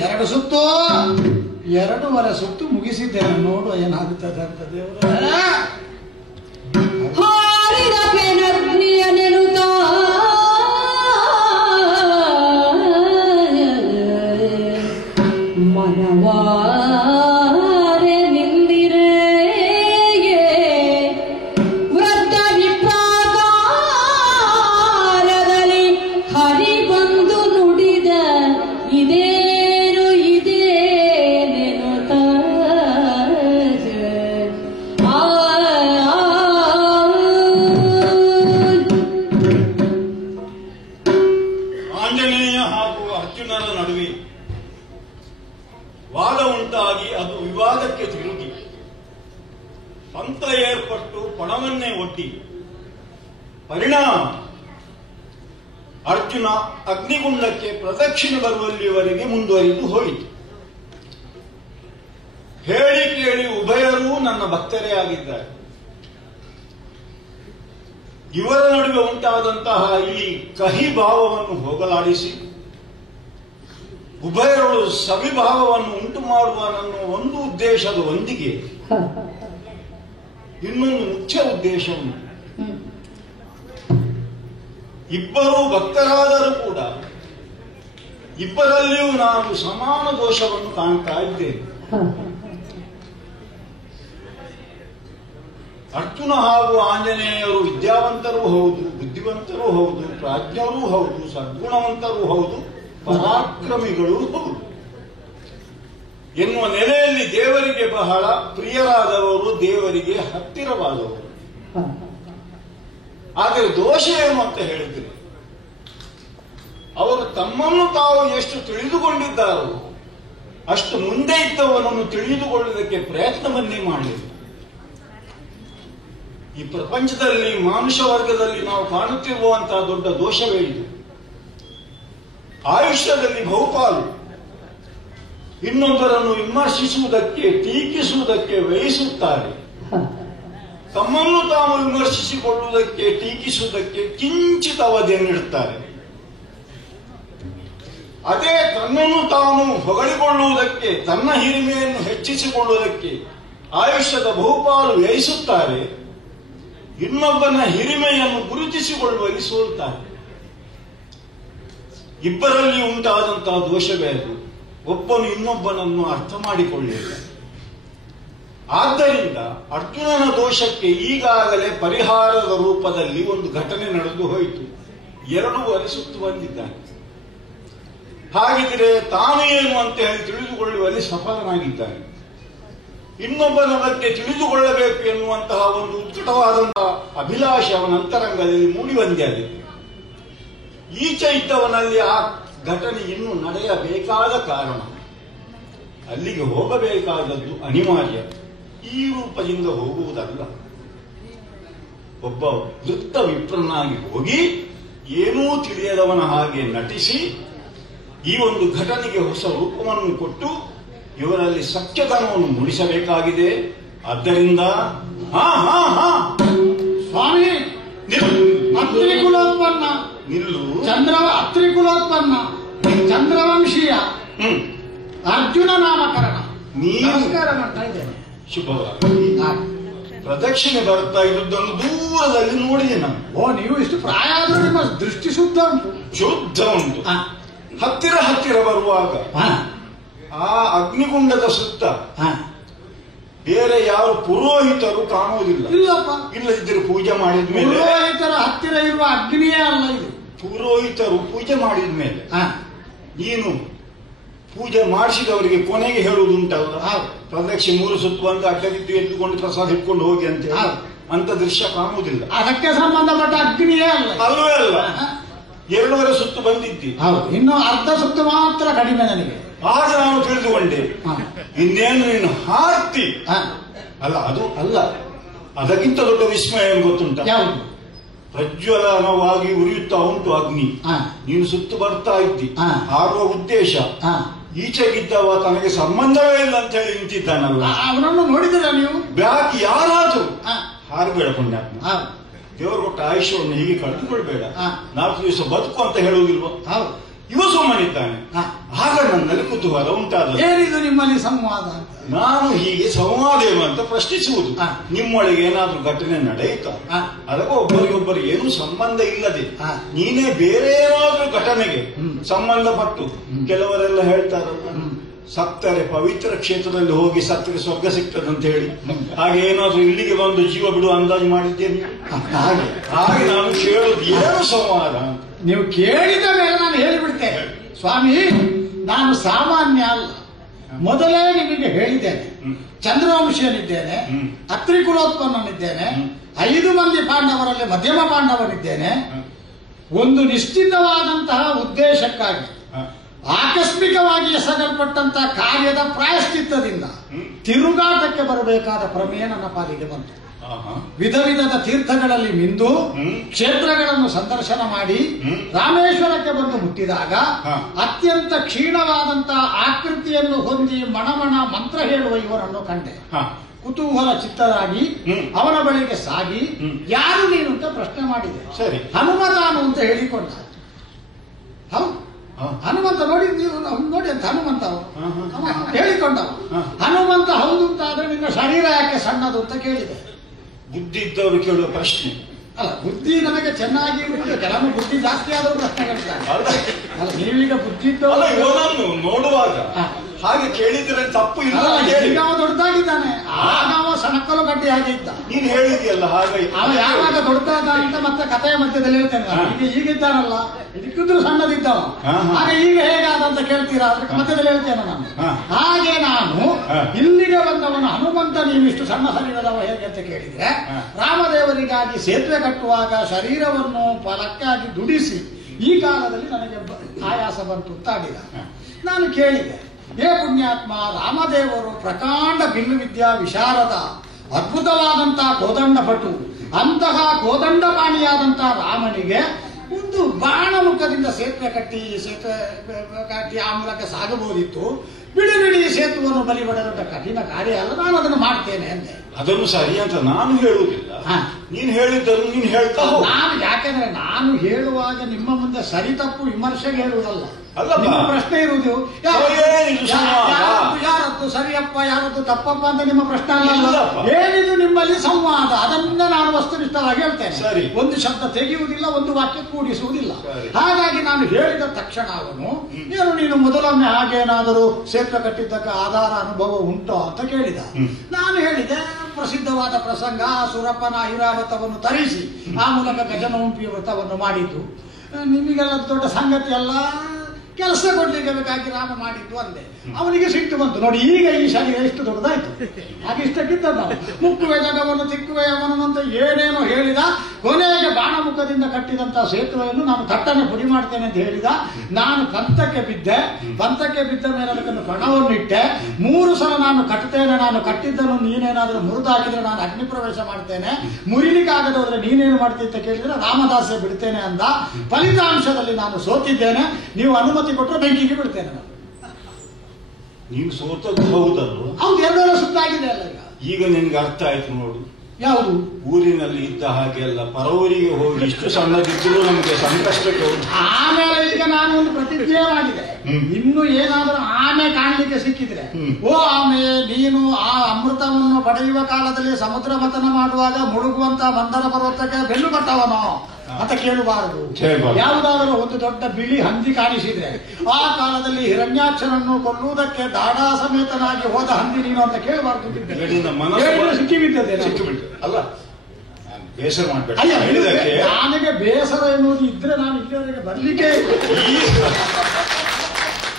2 ಸುತ್ತು, 2.5 ಸುತ್ತು ಮುಗಿಸಿದ್ದೇನೆ. ನೋಡು ಏನಾಗುತ್ತದೆ ಅಂತ ದೇವರೇ. ಹಾರಿದ ಬೆನಗ್ನಿಯ ನೆನುತ್ತಾ ಮನವಾರೆ ನಿಂದಿರೆ ವೃದ್ಧ ವಿಪ್ರಾಕಾರದಲ್ಲಿ ಹರಿ ಬಂದು ನುಡಿದ ಇದೇನು ಇದೇನೆನುತ್ತ ಆಂಜನೇಯ ಹಾಗೂ ಅರ್ಜುನರ ನಡುವೆ ವಾದ ಉಂಟಾಗಿ ಅದು ವಿವಾದಕ್ಕೆ ತಿರುಗಿ ಪಂಥ ಏರ್ಪಟ್ಟು ಪಣವನ್ನೇ ಒಡ್ಡಿ ಪರಿಣಾಮ ಅರ್ಜುನ ಅಗ್ನಿಗುಂಡಕ್ಕೆ ಪ್ರದಕ್ಷಿಣೆ ಬರುವಲ್ಲಿವರೆಗೆ ಮುಂದುವರಿದು ಹೋಯಿತು. ಹೇಳಿ ಕೇಳಿ ಉಭಯರೂ ನನ್ನ ಭಕ್ತರೇ ಆಗಿದ್ದಾರೆ. ಇವರ ನಡುವೆ ಉಂಟಾದಂತಹ ಈ ಕಹಿ ಭಾವವನ್ನು ಹೋಗಲಾಡಿಸಿ ಉಭಯರು ಸವಿಭಾವವನ್ನು ಉಂಟು ಮಾಡುವ ನನ್ನ ಒಂದು ಉದ್ದೇಶದ ಒಂದಿಗೆ ಇನ್ನೊಂದು ಮುಖ್ಯ ಉದ್ದೇಶ ಉಂಟು. ಇಬ್ಬರೂ ಭಕ್ತರಾದರೂ ಕೂಡ ಇಬ್ಬರಲ್ಲಿಯೂ ನಾನು ಸಮಾನ ದೋಷವನ್ನು ಕಾಣ್ತಾ ಇದ್ದೇನೆ. ಅರ್ಜುನ ಹಾಗೂ ಆಂಜನೇಯರು ವಿದ್ಯಾವಂತರೂ ಹೌದು, ಬುದ್ಧಿವಂತರೂ ಹೌದು, ಪ್ರಾಜ್ಞರೂ ಹೌದು, ಸದ್ಗುಣವಂತರೂ ಹೌದು, ಪರಾಕ್ರಮಿಗಳೂ ಹೌದು ಎನ್ನುವ ನೆಲೆಯಲ್ಲಿ ದೇವರಿಗೆ ಬಹಳ ಪ್ರಿಯರಾದವರು, ದೇವರಿಗೆ ಹತ್ತಿರವಾದವರು. ಆದರೆ ದೋಷ ಏನು ಅಂತ ಹೇಳಿದ್ರೆ, ಅವರು ತಮ್ಮನ್ನು ತಾವು ಎಷ್ಟು ತಿಳಿದುಕೊಂಡಿದ್ದಾರೋ ಅಷ್ಟು ಮುಂದೆ ಇದ್ದವನನ್ನು ತಿಳಿದುಕೊಳ್ಳುವುದಕ್ಕೆ ಪ್ರಯತ್ನವನ್ನೇ ಮಾಡಲಿಲ್ಲ. ಈ ಪ್ರಪಂಚದಲ್ಲಿ ಮನುಷ್ಯ ವರ್ಗದಲ್ಲಿ ನಾವು ಕಾಣುತ್ತಿರುವಂತಹ ದೊಡ್ಡ ದೋಷವೇ ಇದು. ಆಯುಷ್ಯದಲ್ಲಿ ಬಹುಪಾಲು ಇನ್ನೊಬ್ಬರನ್ನು ವಿಮರ್ಶಿಸುವುದಕ್ಕೆ, ಟೀಕಿಸುವುದಕ್ಕೆ ವ್ಯಯಿಸುತ್ತಾರೆ. ತಮ್ಮನ್ನು ತಾವು ವಿಮರ್ಶಿಸಿಕೊಳ್ಳುವುದಕ್ಕೆ, ಟೀಕಿಸುವುದಕ್ಕೆ ಕಿಂಚಿತ್ ಅವಧಿಯನ್ನಿಡುತ್ತಾರೆ. ಅದೇ ತನ್ನನ್ನು ತಾನು ಹೊಗಳಿಕೊಳ್ಳುವುದಕ್ಕೆ, ತನ್ನ ಹಿರಿಮೆಯನ್ನು ಹೆಚ್ಚಿಸಿಕೊಳ್ಳುವುದಕ್ಕೆ ಆಯುಷ್ಯದ ಬಹುಪಾಲು ವ್ಯಯಿಸುತ್ತಾರೆ. ಇನ್ನೊಬ್ಬನ ಹಿರಿಮೆಯನ್ನು ಗುರುತಿಸಿಕೊಳ್ಳುವಲ್ಲಿ ಸೋಲ್ತಾರೆ. ಇಬ್ಬರಲ್ಲಿ ಉಂಟಾದಂತಹ ದೋಷವೇ ಅದು. ಒಬ್ಬನು ಇನ್ನೊಬ್ಬನನ್ನು ಅರ್ಥ ಮಾಡಿಕೊಳ್ಳಲಿಲ್ಲ. ಆದ್ದರಿಂದ ಅರ್ಜುನನ ದೋಷಕ್ಕೆ ಈಗಾಗಲೇ ಪರಿಹಾರದ ರೂಪದಲ್ಲಿ ಒಂದು ಘಟನೆ ನಡೆದು ಹೋಯಿತು. 2 ಸುತ್ತು ಬಂದಿದ್ದಾನೆ. ಹಾಗಿದ್ರೆ ತಾನು ಏನು ಅಂತ ಹೇಳಿ ತಿಳಿದುಕೊಳ್ಳುವಲ್ಲಿ ಸಫಲನಾಗಿದ್ದಾನೆ. ಇನ್ನೊಬ್ಬನ ಬಗ್ಗೆ ತಿಳಿದುಕೊಳ್ಳಬೇಕು ಎನ್ನುವಂತಹ ಒಂದು ಉತ್ಕಟವಾದಂತಹ ಅಭಿಲಾಷೆ ಅವನ ಅಂತರಂಗದಲ್ಲಿ ಮೂಡಿ ಬಂದಿದೆ. ಈಚೆ ಇದ್ದವನಲ್ಲಿ ಆ ಘಟನೆ ಇನ್ನೂ ನಡೆಯಬೇಕಾದ ಕಾರಣ, ಅಲ್ಲಿಗೆ ಹೋಗಬೇಕಾದದ್ದು ಅನಿವಾರ್ಯ. ಈ ರೂಪದಿಂದ ಹೋಗುವುದಲ್ಲ. ಒಬ್ಬ ವೃತ್ತ ವಿಪ್ರನಾಗಿ ಹೋಗಿ ಏನೂ ತಿಳಿಯದವನ ಹಾಗೆ ನಟಿಸಿ ಈ ಒಂದು ಘಟನೆಗೆ ಹೊಸ ರೂಪವನ್ನು ಕೊಟ್ಟು ಇವರಲ್ಲಿ ಸತ್ಯಧನವನ್ನು ಮೂಡಿಸಬೇಕಾಗಿದೆ. ಆದ್ದರಿಂದ ಸ್ವಾಮಿ, ಅತ್ರಿಕುಲೋತ್ಪನ್ನ ನಿಲ್ಲು. ಅತ್ರಿಕುಲೋತ್ಪನ್ನ ಚಂದ್ರವಂಶೀಯ ಅರ್ಜುನ ನಾಮಕರಣ. ನಮಸ್ಕಾರ ಮಾಡ್ತಾ ಇದ್ದೇನೆ. ಶುಭವಾಗಿ. ಪ್ರದಕ್ಷಿಣೆ ಬರ್ತಾ ಇರುವುದನ್ನು ದೂರದಲ್ಲಿ ನೋಡಿದೆ ನಾನು. ನೀವು ಇಷ್ಟು ಪ್ರಾಯ ಆದರೂ ನಿಮ್ಮ ದೃಷ್ಟಿ ಶುದ್ಧ ಉಂಟು. ಶುದ್ಧ ಉಂಟು. ಹತ್ತಿರ ಬರುವಾಗ ಆ ಅಗ್ನಿಗುಂಡದ ಸುತ್ತ ಬೇರೆ ಯಾರು ಪುರೋಹಿತರು ಕಾಣುವುದಿಲ್ಲ. ಇಲ್ಲಪ್ಪ. ಇಲ್ಲದಿದ್ದರೆ ಪೂಜೆ ಮಾಡಿದ ಮೇಲೆ, ಪುರೋಹಿತರ ಹತ್ತಿರ ಇರುವ ಅಗ್ನಿಯೇ ಅಲ್ಲ ಇದು. ಪುರೋಹಿತರು ಪೂಜೆ ಮಾಡಿದ ಮೇಲೆ ನೀನು ಪೂಜೆ ಮಾಡಿಸಿದವರಿಗೆ ಕೊನೆಗೆ ಹೇಳುವುದುಂಟಲ್ಲ, ಪ್ರದಕ್ಷಿಣೆ 3 ಸುತ್ತು ಬಂದು ಅಡ್ಡಗಿದ್ದು ಎದ್ದುಕೊಂಡು ಪ್ರಸಾದ ಇಟ್ಕೊಂಡು ಹೋಗಿ ಅಂತ ಅಂತ ದೃಶ್ಯ ಕಾಣುವುದಿಲ್ಲ. ಅದಕ್ಕೆ ಸಂಬಂಧಪಟ್ಟ ಅಗ್ನಿಯೇ ಅಲ್ಲ. ಅಲ್ವೇ ಅಲ್ಲ. 2.5 ಸುತ್ತು ಬಂದಿದ್ದಿ. ಇನ್ನು ಅರ್ಧ ಸುತ್ತು ಮಾತ್ರ ಕಡಿಮೆ ನನಗೆ. ಆಗ ನಾನು ತಿಳಿದುಕೊಂಡೆ, ಇನ್ನೇನು ನೀನು ಹಾರ್ತಿ ಅಲ್ಲ. ಅದು ಅಲ್ಲ, ಅದಕ್ಕಿಂತ ದೊಡ್ಡ ವಿಸ್ಮಯ ಏನು ಗೊತ್ತುಂಟ? ಪ್ರಜ್ವಲನವಾಗಿ ಉರಿಯುತ್ತಾ ಉಂಟು ಅಗ್ನಿ. ನೀನು ಸುತ್ತು ಬರ್ತಾ ಇದ್ದಿ. ಹಾರುವ ಉದ್ದೇಶ ಈಚೆಗಿದ್ದವ ತನಗೆ ಸಂಬಂಧವೇ ಇಲ್ಲ ಅಂತ ಹೇಳಿ ನಿಂತಿದ್ದಾನಲ್ಲ. ಅವನನ್ನು ನೋಡಿದಿರ ನೀವು? ಬ್ಯಾಕ್ ಯಾರಾದ್ರೂ ಹಾರಬೇಡ ಪುಣ್ಯಾತ್ಮ. ದೇವರು ಕೊಟ್ಟ ಆಯುಷ್ಯವನ್ನು ಹೀಗೆ ಕಳೆದುಕೊಳ್ಬೇಡ. 4 ದಿವಸ ಬದುಕು ಅಂತ ಹೇಳುವುದಿಲ್ವ? ಇವ ಸುಮ್ಮನಿದ್ದಾನೆ. ಆಗ ನನ್ನಲ್ಲಿ ಕುತೂಹಲ ಉಂಟಾದ. ಏನಿದು ನಿಮ್ಮಲ್ಲಿ ಸಂವಾದ? ನಾನು ಹೀಗೆ ಸಂವಾದೇನು ಅಂತ ಪ್ರಶ್ನಿಸುವುದು. ನಿಮ್ಮೊಳಗೆ ಏನಾದ್ರೂ ಘಟನೆ ನಡೆಯುತ್ತಾ? ಅದಕ್ಕೆ ಒಬ್ಬರಿಗೊಬ್ಬರು ಏನೂ ಸಂಬಂಧ ಇಲ್ಲದೆ ನೀನೇ ಬೇರೆ ಏನಾದ್ರೂ ಘಟನೆಗೆ ಸಂಬಂಧಪಟ್ಟು ಕೆಲವರೆಲ್ಲ ಹೇಳ್ತಾರಲ್ಲ, ಸತ್ತರೆ ಪವಿತ್ರ ಕ್ಷೇತ್ರದಲ್ಲಿ ಹೋಗಿ ಸತ್ತರೆ ಸ್ವರ್ಗ ಸಿಗ್ತದಂತ ಹೇಳಿ, ಹಾಗೆ ಏನಾದ್ರೂ ಇಲ್ಲಿಗೆ ಬಂದು ಜೀವ ಬಿಡುವ ಅಂದಾಜು ಮಾಡಿದ್ದೇನೆ. ಹಾಗೆ ನಾನು ಕೇಳುದು ಏನು ಸಂವಾದ? ನೀವು ಕೇಳಿದ ಮೇಲೆ ನಾನು ಹೇಳಿಬಿಡ್ತೇನೆ ಸ್ವಾಮಿ, ನಾನು ಸಾಮಾನ್ಯ ಅಲ್ಲ. ಮೊದಲೇ ನಿಮಗೆ ಹೇಳಿದ್ದೇನೆ, ಚಂದ್ರವಂಶಿಯನಿದ್ದೇನೆ, ಅತ್ರಿ ಕುಲೋತ್ಪನ್ನನಿದ್ದೇನೆ, 5 ಮಂದಿ ಪಾಂಡವರಲ್ಲಿ ಮಧ್ಯಮ ಪಾಂಡವನಿದ್ದೇನೆ. ಒಂದು ನಿಶ್ಚಿತವಾದಂತಹ ಉದ್ದೇಶಕ್ಕಾಗಿ ಆಕಸ್ಮಿಕವಾಗಿ ಎಸಗಲ್ಪಟ್ಟಂತಹ ಕಾರ್ಯದ ಪ್ರಾಯಶ್ಚಿತ್ತದಿಂದ ತಿರುಗಾಟಕ್ಕೆ ಬರಬೇಕಾದ ಪ್ರಮೇಯ ನನ್ನ ಪಾಲಿಗೆ ಬಂತು. ವಿಧ ವಿಧದ ತೀರ್ಥಗಳಲ್ಲಿ ಮಿಂದು ಕ್ಷೇತ್ರಗಳನ್ನು ಸಂದರ್ಶನ ಮಾಡಿ ರಾಮೇಶ್ವರಕ್ಕೆ ಬಂದು ಮುಟ್ಟಿದಾಗ ಅತ್ಯಂತ ಕ್ಷೀಣವಾದಂತಹ ಆಕೃತಿಯನ್ನು ಹೊಂದಿ ಮಣಮಣ ಮಂತ್ರ ಹೇಳುವ ಇವರನ್ನು ಕಂಡೆ. ಕುತೂಹಲ ಚಿತ್ತರಾಗಿ ಅವನ ಬಳಿಗೆ ಸಾಗಿ, ಯಾರು ನೀನು ಅಂತ ಪ್ರಶ್ನೆ ಮಾಡಿದೆ. ಸರಿ, ಹನುಮತಾನು ಅಂತ ಹೇಳಿಕೊಂಡ. ಹೌದು, ಹನುಮಂತ ನೋಡಿ, ನೀವು ನೋಡಿ ಅಂತ ಹನುಮಂತ ಹೇಳಿಕೊಂಡವ. ಹನುಮಂತ ಹೌದು ಅಂತ ಆದ್ರೆ ನಿನ್ನ ಶರೀರ ಯಾಕೆ ಸಣ್ಣದು ಅಂತ ಕೇಳಿದೆ. ಬುದ್ಧಿ ಇದ್ದವರು ಕೇಳುವ ಪ್ರಶ್ನೆ ಅಲ್ಲ, ಬುದ್ಧಿ ನಮಗೆ ಚೆನ್ನಾಗಿ ಕೆಲವು ಬುದ್ಧಿ ಜಾಸ್ತಿ ಆದರೂ ಪ್ರಶ್ನೆ ಕೇಳ್ತಾರೆ. ಅಲ್ಲ, ನೀವೀಗ ಬುದ್ಧಿ ಇದ್ದವರು ನೋಡುವಾಗ ಹಾಗೆ ಕೇಳಿದ್ರೆ ತಪ್ಪು ಇಲ್ಲ. ಈಗ ಅವ ದೊಡ್ಡದಾಗಿದ್ದಾನೆ, ಆಗ ಅವ ಸಣಕಲು ಗಡ್ಡಿ ಹಾಗೆ ಇದ್ದ. ನೀನು ಹೇಳಿದ್ಯಲ್ಲ ಹಾಗೆ. ಅವ ಯಾವಾಗ ದೊಡ್ಡದಾದ ಅಂತ ಮತ್ತೆ ಕಥೆಯ ಮಧ್ಯದಲ್ಲಿ ಹೇಳ್ತೇನೆ. ಈಗ ಈಗಿದ್ದಾನಲ್ಲ, ಇದಕ್ಕಿದ್ರು ಸಣ್ಣದಿದ್ದವ, ಹಾಗೆ ಈಗ ಹೇಗಾದಂತ ಕೇಳ್ತೀರಾ? ಅದಕ್ಕೆ ಮಧ್ಯದಲ್ಲಿ ಹೇಳ್ತೇನೆ ನಾನು. ಹಾಗೆ ನಾನು ಇಲ್ಲಿಗೆ ಬಂದವನು ಹನುಮಂತ, ನೀವಿಷ್ಟು ಸಣ್ಣ ಶರೀರದವ ಹೇಗೆ ಅಂತ ಕೇಳಿದ್ರೆ, ರಾಮದೇವರಿಗಾಗಿ ಸೇತುವೆ ಕಟ್ಟುವಾಗ ಶರೀರವನ್ನು ಫಲಕ್ಕಾಗಿ ದುಡಿಸಿ ಈ ಕಾಲದಲ್ಲಿ ನನಗೆ ಆಯಾಸ ಬಂತು ಅಂತ ಆಡಿದ. ನಾನು ಕೇಳಿದೆ, ಹೇ ಪುಣ್ಯಾತ್ಮ, ರಾಮದೇವರು ಪ್ರಕಾಂಡ ಬಿಲ್ಲು ವಿದ್ಯಾ ವಿಶಾರದ ಅದ್ಭುತವಾದಂತಹ ಕೋದಂಡ ಪಟು, ಅಂತಹ ಕೋದಂಡಪಾಣಿಯಾದಂತಹ ರಾಮನಿಗೆ ಒಂದು ಬಾಣ ಮುಖದಿಂದ ಸೇತುವೆ ಕಟ್ಟಿ ಆ ಮೂಲಕ ಸಾಗಬಹುದಿತ್ತು. ಬಿಡಿ ಬಿಡಿ ಸೇತುವನ್ನು ಬಲಿಪಡೆದಂತ ಕಠಿಣ ಕಾರ್ಯ ಅಲ್ಲ, ನಾನು ಅದನ್ನು ಮಾಡ್ತೇನೆ ಅಂದೆ. ಅದನ್ನು ಸರಿ ಅಂತ ನಾನು ಹೇಳುವುದಿಲ್ಲ, ನೀನು ಹೇಳಿದ್ದರು ನೀನು ಹೇಳ್ತಾ. ನಾನು ಯಾಕೆಂದ್ರೆ ನಾನು ಹೇಳುವಾಗ ನಿಮ್ಮ ಮುಂದೆ ಸರಿ ತಪ್ಪು ವಿಮರ್ಶೆಗೆ ಹೇಳುವುದಲ್ಲ, ನಿಮ್ಮ ಪ್ರಶ್ನೆ ಇರುವುದು ಯಾರದ್ದು ಸರಿಯಪ್ಪ ಯಾರದ್ದು ತಪ್ಪಪ್ಪ ಅಂತ ನಿಮ್ಮ ಪ್ರಶ್ನೆ ಅಲ್ಲ. ಏನಿದು ನಿಮ್ಮಲ್ಲಿ ಸಂವಾದ, ಅದನ್ನ ನಾನು ವಸ್ತುನಿಷ್ಠವಾಗಿ ಹೇಳ್ತೇನೆ. ಒಂದು ಶಬ್ದ ತೆಗೆಯುವುದಿಲ್ಲ, ಒಂದು ವಾಕ್ಯ ಕೂಡಿಸುವುದಿಲ್ಲ. ಹಾಗಾಗಿ ನಾನು ಹೇಳಿದ ತಕ್ಷಣ ಅವನು, ಏನು ನೀನು ಮೊದಲೊಮ್ಮೆ ಹಾಗೇನಾದರೂ ಸೇತುವೆ ಕಟ್ಟಿದ್ದಕ್ಕೆ ಆಧಾರ ಅನುಭವ ಉಂಟೋ ಅಂತ ಕೇಳಿದ. ನಾನು ಹೇಳಿದೆ, ಪ್ರಸಿದ್ಧವಾದ ಪ್ರಸಂಗ, ಸುರಪ್ಪನ ಐರಾವತವನ್ನು ತರಿಸಿ ಆ ಮೂಲಕ ಗಜನವಂಪಿಯ ವ್ರತವನ್ನು ಮಾಡಿದ್ದು ನಿಮಗೆಲ್ಲ ದೊಡ್ಡ ಸಂಗತಿ ಅಲ್ಲ, ಕೆಲಸ ಕೊಡ್ಲಿಕ್ಕೆ ಬೇಕಾಗಿ ರಾಮ ಮಾಡಿದ್ದು ಅಂದೆ. ಅವನಿಗೆ ಸಿಟ್ಟು ಬಂತು. ನೋಡಿ, ಈಗ ಈ ಶರೀರ ಎಷ್ಟು ದೊಡ್ಡದಾಯ್ತು, ಹಾಗೆ ಇಷ್ಟಕ್ಕಿದ್ದ ನಾವು ಮುಕ್ಕುವೆ ಜಗವನ್ನು ತಿಕ್ಕುವೆ ಅವನನ್ನು ಅಂತ ಏನೇನೋ ಹೇಳಿದ. ಕೊನೆಗೆ ಬಾಣಮುಖದಿಂದ ಕಟ್ಟಿದಂತಹ ಸೇತುವೆಯನ್ನು ನಾನು ತಟ್ಟನೆ ಪುಡಿ ಮಾಡ್ತೇನೆ ಅಂತ ಹೇಳಿದ. ನಾನು ಪಂಥಕ್ಕೆ ಬಿದ್ದೆ. ಪಂಥಕ್ಕೆ ಬಿದ್ದ ಮೇಲೆ ಅದನ್ನು ಕಣವನ್ನು ಇಟ್ಟೆ. 3 ಸಲ ನಾನು ಕಟ್ತೇನೆ, ನಾನು ಕಟ್ಟಿದ್ದನ್ನು ನೀನೇನಾದ್ರೂ ಮುರಿದು ಹಾಕಿದ್ರೆ ನಾನು ಅಗ್ನಿ ಪ್ರವೇಶ ಮಾಡ್ತೇನೆ, ಮುರಿಲಿಕ್ಕಾಗದೆ ಹೋದ್ರೆ ನೀನೇನು ಮಾಡ್ತೀನಿ ಅಂತ ಕೇಳಿದ್ರೆ ರಾಮದಾಸೆ ಬಿಡ್ತೇನೆ ಅಂದ. ಫಲಿತಾಂಶದಲ್ಲಿ ನಾನು ಸೋತಿದ್ದೇನೆ. ನೀವು ಅನುಮತಿ ಕೊಟ್ಟರೆ ಬೆಂಕಿಗೆ ಬಿಡ್ತೇನೆ. ನೀನು ಸೋತದ್ದು ಹೌದಲ್ವ? ಹೌದು, ಎಲ್ಲರೂ ಸುತ್ತಾಗಿದೆ ಅಲ್ಲ. ಈಗ ನಿನ್ಗೆ ಅರ್ಥ ಆಯ್ತು ನೋಡು. ಯಾವುದು? ಊರಿನಲ್ಲಿ ಇದ್ದ ಹಾಗೆ ಅಲ್ಲ, ಪರವರಿಗೆ ಹೋಗಿ ಇಷ್ಟು ಸಣ್ಣದಿದ್ದರೂ ನಮಗೆ ಸಂಕಷ್ಟಕ್ಕೆ. ಆಮೇಲೆ ಈಗ ನಾನು ಒಂದು ಪ್ರತಿಜ್ಞೆ ಮಾಡಿದೆ, ಇನ್ನು ಏನಾದರೂ ಆಮೆ ಕಾಣಲಿಕ್ಕೆ ಸಿಕ್ಕಿದ್ರೆ, ಓ ಆಮೆ, ನೀನು ಆ ಅಮೃತವನ್ನು ಪಡೆಯುವ ಕಾಲದಲ್ಲಿ ಸಮುದ್ರ ಮಥನ ಮಾಡುವಾಗ ಮುಳುಗುವಂತ ಮಂದರ ಪರ್ವತಕ್ಕೆ ಬೆನ್ನು ಕೊಟ್ಟವನೋ ಅಂತ ಕೇಳಬಾರದು. ಯಾವುದಾದರೂ ಒಂದು ದೊಡ್ಡ ಬಿಳಿ ಹಂದಿ ಕಾಣಿಸಿದ್ರೆ ಆ ಕಾಲದಲ್ಲಿ ಹಿರಣ್ಯಾಕ್ಷರನ್ನು ಕೊಲ್ಲುವುದಕ್ಕೆ ದಾಡಾ ಸಮೇತನಾಗಿ ಹೋದ ಹಂದಿ ನೀನು ಅಂತ ಕೇಳಬಾರದು. ಸಿಕ್ಕಿಬಿಟ್ಟೆ ಅಲ್ಲ, ಬೇಸರ ಮಾಡಬೇಡ. ನನಗೆ ಬೇಸರ ಎನ್ನುವುದು ಇದ್ರೆ ನಾನು ಇಲ್ಲಿವರೆಗೆ ಬರ್ಲಿಕ್ಕೆ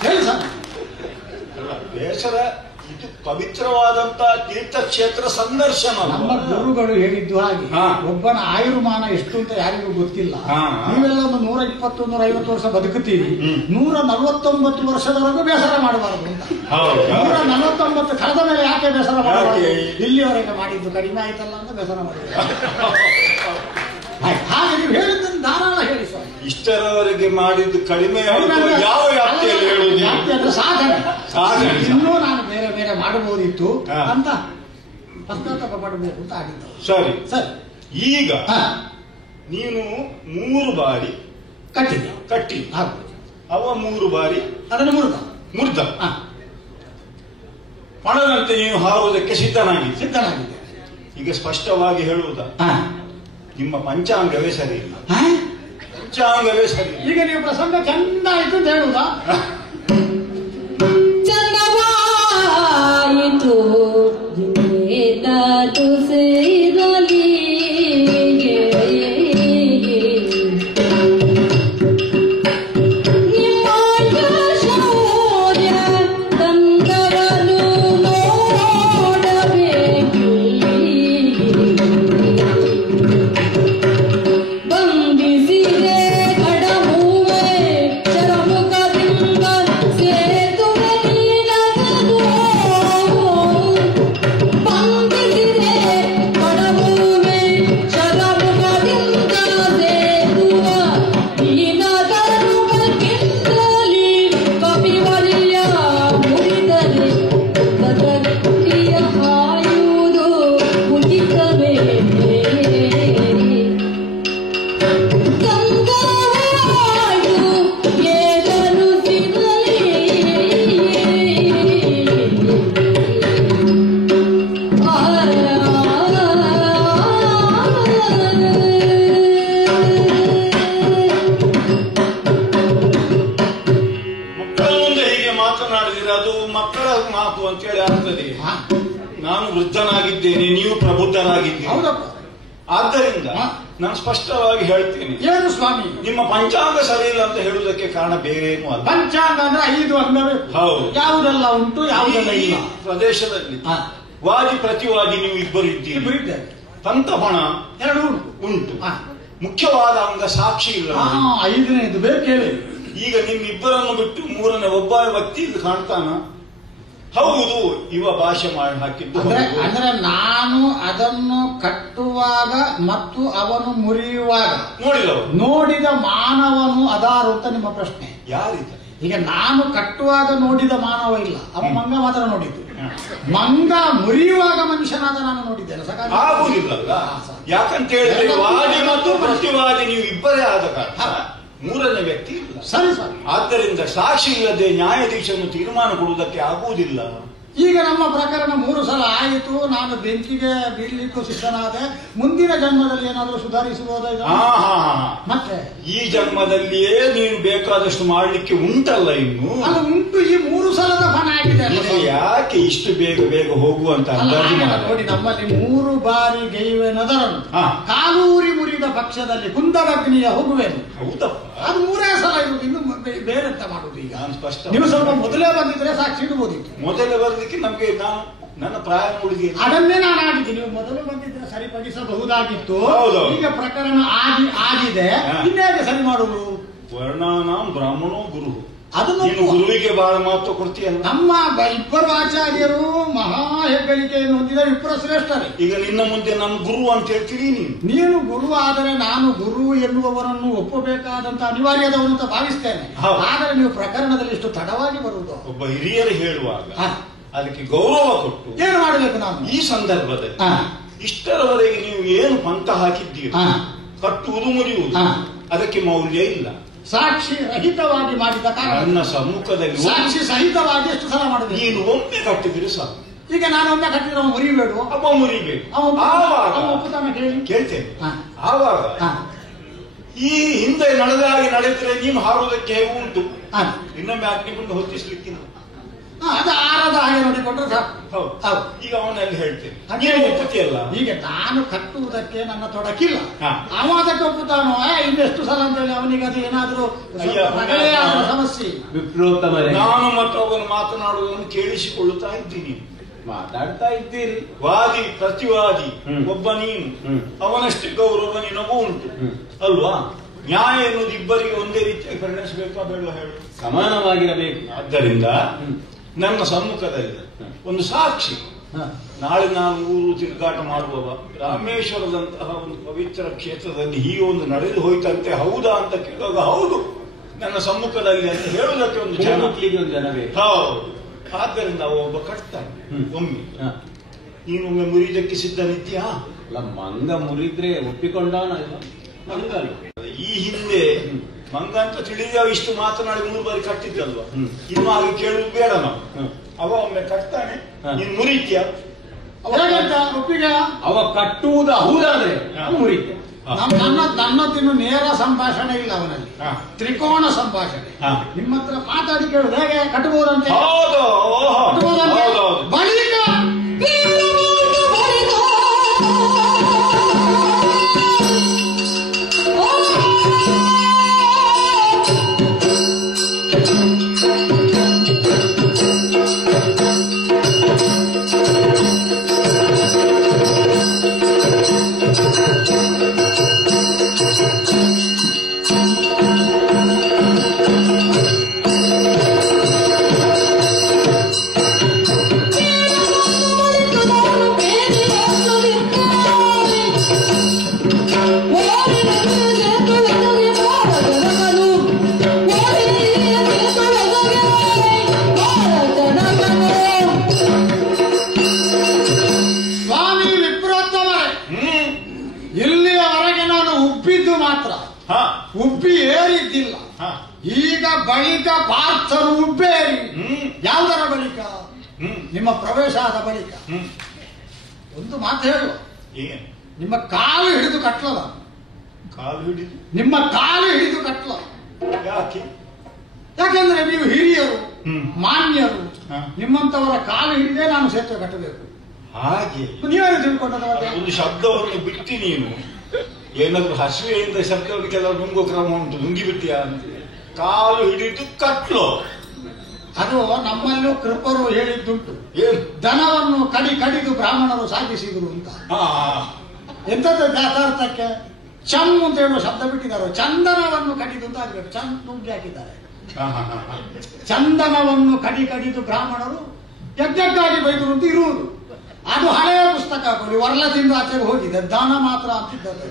ಹೇಳಿ ಸರ್. ಬೇಸರ ಇದು ಪವಿತ್ರವಾದಂತಹ ತೀರ್ಥಕ್ಷೇತ್ರ ಸಂದರ್ಶನ. ನಮ್ಮ ಗುರುಗಳು ಹೇಳಿದ್ದು ಹಾಗೆ, ಒಬ್ಬನ ಆಯುರ್ಮಾನ ಎಷ್ಟು ಅಂತ ಯಾರಿಗೂ ಗೊತ್ತಿಲ್ಲ. ನೀವೆಲ್ಲ ಒಂದು 120, 150 ವರ್ಷ ಬದುಕುತ್ತೀರಿ, 149 ವರ್ಷದವರೆಗೂ ಬೇಸರ ಮಾಡಬಾರದು ಅಂತ. 149 ಕಳೆದ ಮೇಲೆ ಯಾಕೆ ಬೇಸರ ಮಾಡಬಾರದು? ಇಲ್ಲಿವರೆಗೆ ಮಾಡಿದ್ದು ಕಡಿಮೆ ಆಯ್ತಲ್ಲ ಅಂತ ಬೇಸರ ಮಾಡಿದ್ರು. ಹಾಗೆ ನೀವು ಹೇಳಿದ್ದನ್ನು ಧಾರಾಳ ಹೇಳಿ ಸ್ವಾಮಿ. ಇಷ್ಟರವರೆಗೆ ಮಾಡಿದ್ದು ಕಡಿಮೆ ಆಯಿತು ಯಾವ ವ್ಯಾಪ್ತಿಯಲ್ಲಿ ಹೇಳುವುದು? ಸಾಧನೆ ಸಾಧನೆ. ಇನ್ನೂ ನಾನು ಬೇರೆ ಬೇರೆ ಮಾಡಬಹುದಿತ್ತು ಹಾ. ಅಂತ ಪಶ್ಚಾತ್ತಾಪ ಪಡಬೇಕು ಅಂತ ಆಗಿದ್ದು. ಸರಿ ಸರಿ, ಈಗ ಹಾ, ನೀನು 3 ಬಾರಿ ಕಟ್ಟಿದೆ ಕಟ್ಟಿ, ಹೌದು. ಅವ 3 ಬಾರಿ ಅದನ್ನು ಮುರ್ದ. ಹಾ, ಪಣದಂತೆ ನೀನು ಹಾರುವುದಕ್ಕೆ ಸಿದ್ಧನಾಗಿದ್ದೆ. ಸಿದ್ಧನಾಗಿದೆ. ಈಗ ಸ್ಪಷ್ಟವಾಗಿ ಹೇಳುವುದ, ಹಾ. ನಿಮ್ಮ ಪಂಚಾಂಗವೇ ಸರಿ ಇಲ್ಲ. ಹಾ? ಪಂಚಾಂಗವೇ ಸರಿ ಇಲ್ಲ. ಈಗ ನೀವು ಪ್ರಸಂಗ ಚಂದ ಆಯ್ತು ಅಂತ ಹೇಳುದಾ? ಚಂದವಾಯಿತು ಜಿನೇತು ಸೇರಲಿ ನಿಮ್ಮ ಶೌರ್ಯ ತಂದವನು ನೋಡಬೇಕು. ಬಂಧಿಸಿದೆ ಕಡಮುವೆ ಶರಮುಖದಿಂದ ಸೇತುವೆ ನೀನಗದು. ಬಂಧಿಸಿದೆ ಕಡಮುವೆ ಶರಮುಖದಿಂದ ಸೇತುವ ನೀನಗರುವಕ್ಕಿಂತಲಿ ಕಪಿವಲ್ಯ ಮುರಿದರೆ ಗದಕ್ಕಿಯ ಹಾಯುವುದು ಉಚಿತವೇ. ಗಂಗಾವಾಯು ಏಗನು ಸಿಗಲಿ ಮಕ್ಕಳ ಮುಂದೆ ಹೀಗೆ ಮಾತನಾಡಿದರೆ ಅದು ಮಕ್ಕಳ ಮಾತು ಅಂತೇಳಿ ಆಗ್ತದೆ. ಹಾ, ನಾನು ವೃದ್ಧನಾಗಿದ್ದೇನೆ, ನೀವು ಪ್ರಬುದ್ಧರಾಗಿದ್ದೀರಿ. ಹೌದಪ್ಪ. ಆದ್ದರಿಂದ ಹಾ. ನಾನು ಸ್ಪಷ್ಟವಾಗಿ ಹೇಳ್ತೇನೆ, ಏನು ಸ್ವಾಮಿ, ನಿಮ್ಮ ಪಂಚಾಂಗ ಸರಿ ಇಲ್ಲ ಅಂತ ಹೇಳುವುದಕ್ಕೆ ಕಾರಣ ಬೇರೆ ಏನು ಅಲ್ಲ. ಪಂಚಾಂಗ ಅಂದ್ರೆ 5 ಅಂಗವೇ. ಹೌದು. ಯಾವುದೆಲ್ಲ ಉಂಟು, ಯಾವುದೆಲ್ಲ ಈ ಇಲ್ಲ. ಪ್ರದೇಶದಲ್ಲಿ ಹಾ, ವಾದಿ ಪ್ರತಿವಾದಿ ನೀವು ಇಬ್ಬರು ಇದ್ದೀರಿ. ಇಬ್ರು ಇದ್ದೇವೆ. ತಂತಪಣ 2 ಉಂಟು. ಉಂಟು. ಹಾ. ಮುಖ್ಯವಾದ ಅಂಗ ಸಾಕ್ಷಿ ಇಲ್ಲ. 5ನೇದು ಬೇಕೇವೆ. ಈಗ ನಿಮ್ಮಿಬ್ಬರನ್ನು ಬಿಟ್ಟು 3ನೇ ಒಬ್ಬ ವ್ಯಕ್ತಿ ಇಲ್ಲಿ ಕಾಣ್ತಾನ? ಹೌದು, ಇವ ಭಾಷೆ ಮಾಡಿ ಹಾಕಿದ್ದು ಅಂದ್ರೆ ಹೌದು. ಅಂದ್ರೆ ನಾನು ಅದನ್ನು ಕಟ್ಟುವಾಗ ಮತ್ತು ಅವನು ಮುರಿಯುವಾಗ ನೋಡಿದವರು ನೋಡಿದ ಮಾನವನು ಅದಾರು ಅಂತ ನಿಮ್ಮ ಪ್ರಶ್ನೆ. ಯಾರಿದ್ದಾರೆ? ಈಗ ನಾನು ಕಟ್ಟುವಾಗ ನೋಡಿದ ಮಾನವ ಇಲ್ಲ, ಅವ ಮಂಗ ಮಾತ್ರ ನೋಡಿದ್ದು. ಮಂಗ ಮುರಿಯುವಾಗ ಮನುಷ್ಯನಾದ ನಾನು ನೋಡಿದ್ದೇನೆ. ಆಗುವುದಿಲ್ಲಲ್ಲ. ಯಾಕಂತ ಹೇಳಿದ್ರೆ ವಾದಿ ಮತ್ತು ಪ್ರತಿವಾದಿ ನೀವು ಇಬ್ಬರೇ ಆದ ಕಾರಣ 3ನೇ ವ್ಯಕ್ತಿ ಇಲ್ಲ. ಸರಿ ಸರಿ. ಆದ್ದರಿಂದ ಸಾಕ್ಷಿ ಇಲ್ಲದೆ ನ್ಯಾಯಾಧೀಶನು ತೀರ್ಮಾನ ಕೊಡುವುದಕ್ಕೆ ಆಗುವುದಿಲ್ಲ. ಈಗ ನಮ್ಮ ಪ್ರಕರಣ 3 ಸಲ ಆಯಿತು. ನಾನು ಬೆಂಕಿಗೆ ಬೀಳ್ಲಿಕ್ಕೂ ಸಿದ್ಧನಾದೆ. ಮುಂದಿನ ಜನ್ಮದಲ್ಲಿ ಏನಾದರೂ ಸುಧಾರಿಸಬಹುದಾ ಇದು? ಮತ್ತೆ ಈ ಜನ್ಮದಲ್ಲಿಯೇ ನೀನು ಬೇಕಾದಷ್ಟು ಮಾಡಲಿಕ್ಕೆ ಉಂಟಲ್ಲ ಇನ್ನು. ಅದು ಉಂಟು. ಈ 3 ಸಲದ ಫನ ಆಗಿದೆ ಅಲ್ಲ ಇದು ಸ್ವಾಮಿ? ಯಾಕೆ ಇಷ್ಟು ಬೇಗ ಬೇಗ ಹೋಗುವಂತ ಅಲ್ಲ, ಅಂದಾಜು ಹಾಗಲ್ಲ ಮಾಡು. ನೋಡಿ, ನಮ್ಮಲ್ಲಿ 3 ಬಾರಿ ಗೈವೆನದರನು ಹಾ. ಕಾಲೂರಿ ಮುರಿದ ಪಕ್ಷದಲ್ಲಿ ಕುಂದರಗ್ನಿಯ ಹೋಗುವೆನು. ಹೌದಪ್ಪ, ಅದು 3 ಸಲ ಇರುವುದು. ಇನ್ನು ಬೇರೆ ಎಂತ ಮಾಡುದು ಈಗ? ನಾನು ಸ್ಪಷ್ಟ ನೀವು ಸ್ವಲ್ಪ ಮೊದಲೇ ಬಂದಿದ್ರೆ ಸಾಕ್ಷಿ ಇಡಬಹುದಿತ್ತು. ಮೊದಲೇ ಬರಲಿಕ್ಕೆ ನಮ್ಗೆ ನನ್ನ ಪ್ರಾಯ ಉಳಿದಿ. ಅದನ್ನೇ ನಾನು ಆಡಿದ್ದೀನಿ. ನೀವು ಮೊದಲು ಬಂದಿದ್ರೆ ಸರಿಪಡಿಸಬಹುದಾಗಿತ್ತು. ಹೌದು. ಈಗ ಪ್ರಕರಣ ಆಗಿದೆ, ಹಾ. ಇನ್ನೇಗೆ ಸರಿ ಮಾಡುವುದು? ವರ್ಣಾನಾಂ ಬ್ರಾಹ್ಮಣೋ ಗುರು. ಅದನ್ನು ನೀನು ಗುರುವಿಗೆ ಬಹಳ ಮಹತ್ವ ಕೊಡ್ತೀಯಲ್ಲ. ನಮ್ಮ ಇಬ್ಬರು ಆಚಾರ್ಯರು ಮಹಾ ಹೆಗ್ಗಳಿಕೆಯನ್ನು ಹೊಂದಿದ ವಿಪ್ರ ಶ್ರೇಷ್ಠರೇ. ಈಗ ನಿನ್ನ ಮುಂದೆ ನಾನು ಗುರು ಅಂತ ಹೇಳ್ತೀರಿ ನೀನು. ನೀನು ಗುರು ಆದರೆ ನಾನು ಗುರು ಎನ್ನುವವರನ್ನು ಒಪ್ಪಬೇಕಾದಂತ ಅನಿವಾರ್ಯದವನು ಅಂತ ಭಾವಿಸ್ತೇನೆ. ಹೌದು. ಆದರೆ ನೀವು ಪ್ರಕರಣದಲ್ಲಿ ಇಷ್ಟು ತಡವಾಗಿ ಬರುವುದು. ಒಬ್ಬ ಹಿರಿಯರು ಹೇಳುವಾಗ ಹಾ. ಅದಕ್ಕೆ ಗೌರವ ಕೊಟ್ಟು ಏನು ಮಾಡಬೇಕು ನಾನು ಈ ಸಂದರ್ಭದಲ್ಲಿ ಹಾ. ಇಷ್ಟರವರೆಗೆ ನೀವು ಏನು ಪಂಥ ಹಾಕಿದ್ದೀರಿ, ಹಾ. ಕಟ್ಟುವುದು ಮುರಿಯುವುದು, ಹಾ. ಅದಕ್ಕೆ ಮೌಲ್ಯ ಇಲ್ಲ. ಸಾಕ್ಷಿ ರಹಿತವಾಗಿ ಮಾಡಿದ ಕಾರಣ ನನ್ನ ಸಮ್ಮುಖದಲ್ಲಿ ಸಾಕ್ಷಿ ಸಹಿತವಾಗಿ ಎಷ್ಟು ಸಲ ಮಾಡಬೇಕು? ನೀನು ಒಮ್ಮೆ ಕಟ್ಟಿದ್ರೆ ಸಾಕು. ಈಗ ನಾನು ಒಮ್ಮೆ ಕಟ್ಟಿದ್ರೆ ಅವನು ಮುರಿಬೇಡು. ಅಪ್ಪ ಮುರಿಬೇಕು. ಅವನು ಆವಾಗ ಒಪ್ಪುತ್ತಾನೆ ಕೇಳಿ. ಕೇಳ್ತೇನೆ. ಹಾ. ಆವಾಗ ಹಾ. ಈ ಹಿಂದೆ ನಡೆದಾಗಿ ನಡೆದ್ರೆ ನೀನು ಹಾರುವುದಕ್ಕೆ ಹೇಗೆ ಉಂಟು. ಹಾ. ಇನ್ನೊಮ್ಮೆ ಅಗ್ನಿಗುಂಡ ಹೊತ್ತಿಸ್ಲಿಕ್ಕಿಲ್ಲ. ಅದು ಆರದ ಹಾಗೆ ನೋಡಿಕೊಂಡ್ರೆ ಸಾಕು. ಹೌದು. ಹೌದು. ಈಗ ಅವನಲ್ಲಿ ಹೇಳ್ತೇನೆ, ಹಾಗೆ ನೀನು ಒಪ್ಪುತ್ತೀಯಲ್ಲ. ಈಗ ನಾನು ಕಟ್ಟುವುದಕ್ಕೆ ನನ್ನ ತೊಡಕಿಲ್ಲ. ಹಾ. ಅವ ಅದಕ್ಕೆ ಒಪ್ಪುತ್ತಾನೋ ಇನ್ನೆಷ್ಟು ಸಲ ಅಂತ ಹೇಳಿ ಅವನಿಗೆ ಅದು ಏನಾದರೂ ಅಯ್ಯ, ರಗಳೆ ಆದ ಸಮಸ್ಯೆ. ವಿಪ್ರೋತ್ತಮರೇ, ನಾನು ಮತ್ತು ಅವನು ಮಾತನಾಡುವುದನ್ನು ಕೇಳಿಸಿಕೊಳ್ಳುತ್ತಾ ಇದ್ದೀನಿ. ಮಾತಾಡ್ತಾ ಇದ್ದೀರಿ. ವಾದಿ ಪ್ರತಿವಾದಿ ಹ್ಮ್. ಒಬ್ಬ ನೀನು, ಹ್ಮ್. ಅವನಷ್ಟೇ ಗೌರವ ನಿನಗೂ ಉಂಟು ಅಲ್ವಾ? ನ್ಯಾಯ ಎನ್ನುವುದು ಇಬ್ಬರಿಗೆ ಒಂದೇ ರೀತಿಯಾಗಿ ಪರಿಣಿಸಬೇಕಾ ಬೇಡವಾ ಹೇಳು? ಸಮಾನವಾಗಿರಬೇಕು. ಆದ್ದರಿಂದ ಹ್ಮ್. ನನ್ನ ಸಮ್ಮುಖದಲ್ಲಿ ಒಂದು ಸಾಕ್ಷಿ ನಾಳೆ ನಾನು ಊರು ತಿರುಗಾಟ ಮಾಡುವವ ರಾಮೇಶ್ವರದಂತಹ ಒಂದು ಪವಿತ್ರ ಕ್ಷೇತ್ರದಲ್ಲಿ ಹೀಗೆ ಒಂದು ನಡೆದು ಹೋಯ್ತಂತೆ, ಹೌದಾ ಅಂತ ಕೇಳುವಾಗ ಹೌದು ನನ್ನ ಸಮ್ಮುಖದಲ್ಲಿ ಅಂತ ಹೇಳುವುದಕ್ಕೆ ಒಂದು ಜನವೇ. ಹೌದು. ಆದ್ದರಿಂದ ಒಬ್ಬ ಕಟ್ತಾನೆ ಒಮ್ಮೆ. ನೀನೊಮ್ಮೆ ಮುರಿದಕ್ಕೆ ಸಿದ್ಧನಿದ್ಯಾ? ಅಲ್ಲ, ಮಂಗ ಮುರಿದ್ರೆ ಒಪ್ಪಿಕೊಂಡವನ ಮಂಗ ಅಲ್ಲ. ಈ ಹಿಂದೆ ಮಂಗ ಅಂತ ತಿಳಿದ ಇಷ್ಟು ಮಾತನಾಡಿ 3 ಬಾರಿ ಕಟ್ಟಿದ್ದಲ್ವ, ಇನ್ನು ಹಾಗೆ ಕೇಳುವುದು ಬೇಡ ನಾವು. ಅವ ಒಮ್ಮೆ ಕಟ್ತಾನೆ, ನೀನು ಮುರಿತ್ಯ ಒಪ್ಪಿಗೆ. ಅವ ಕಟ್ಟುವುದು ಹೌದಾದ್ರೆ ಮುರಿತೆ. ನನ್ನದಿನ್ನು ನೇರ ಸಂಭಾಷಣೆ ಇಲ್ಲ ಅವನಲ್ಲಿ, ತ್ರಿಕೋಣ ಸಂಭಾಷಣೆ. ನಿಮ್ಮ ಹತ್ರ ಮಾತಾಡಿ ಕೇಳುದು ಹೇಗೆ ಕಟ್ಟಬಹುದಂತೆ. ಬಳಿಕ ಉಬ್ಬಿ ಏರಿದ್ದಿಲ್ಲ. ಈಗ ಬಳಿಕ ಪಾರ್ಥರು ಉಬ್ಬೇರಿ. ಯಾವುದರ ಬಳಿಕ? ನಿಮ್ಮ ಪ್ರವೇಶ ಆದ ಬಳಿಕ. ಒಂದು ಮಾತು ಹೇಳುವ, ನಿಮ್ಮ ಕಾಲು ಹಿಡಿದು ಕಟ್ಲದ. ಕಾಲು ಹಿಡಿದು? ನಿಮ್ಮ ಕಾಲು ಹಿಡಿದು ಕಟ್ಲ. ಯಾಕೆ? ಯಾಕಂದ್ರೆ ನೀವು ಹಿರಿಯರು, ಮಾನ್ಯರು. ನಿಮ್ಮಂತವರ ಕಾಲು ಹಿಡಿದೇ ನಾನು ಸೇತುವೆ ಕಟ್ಟಬೇಕು. ಹಾಗೆ ನೀವೇನು ತಿಳ್ಕೊಂಡ? ಒಂದು ಶಬ್ದವನ್ನು ಬಿಟ್ಟು ನೀನು ಏನಾದ್ರು ಹಸಿವೆಯಿಂದ ಶಬ್ದಗಳಿಗೆಲ್ಲ ನುಂಗೋ ಕ್ರಮ ಉಂಟು, ನುಂಗಿಬಿಟ್ಟಿಯಾ ಅಂತ. ಕಾಲು ಹಿಡಿದು ಕಟ್ಲು. ಅದು ನಮ್ಮಲ್ಲೂ ಕೃಪರು ಹೇಳಿದ್ದುಂಟು. ಏನು? ದನವನ್ನು ಕಡಿದು ಬ್ರಾಹ್ಮಣರು ಸಾಗಿಸಿದ್ರು ಅಂತ. ಎಂತದ್ದು ಯಥಾರ್ಥಕ್ಕೆ ಚಮ್ ಅಂತ ಹೇಳುವ ಶಬ್ದ ಬಿಟ್ಟಿದ್ದಾರೆ. ಚಂದನವನ್ನು ಕಡಿದು ಅಂತ ಆಗ್ಬೇಕು. ಚಂದ್ ನುಗ್ಗಿ ಹಾಕಿದ್ದಾರೆ. ಚಂದನವನ್ನು ಕಡಿದು ಬ್ರಾಹ್ಮಣರು ಯಜ್ಞಕ್ಕಾಗಿ ಬೈದರು ಅಂತ ಇರುವುದು. ಅದು ಹಳೆಯ ಪುಸ್ತಕ ಕೊಡಿ, ವರ್ಲದಿಂದ ಆಚೆಗೆ ಹೋಗಿದೆ. ದಾನ ಮಾತ್ರ ಅಂತಿದ್ದದ್ದು.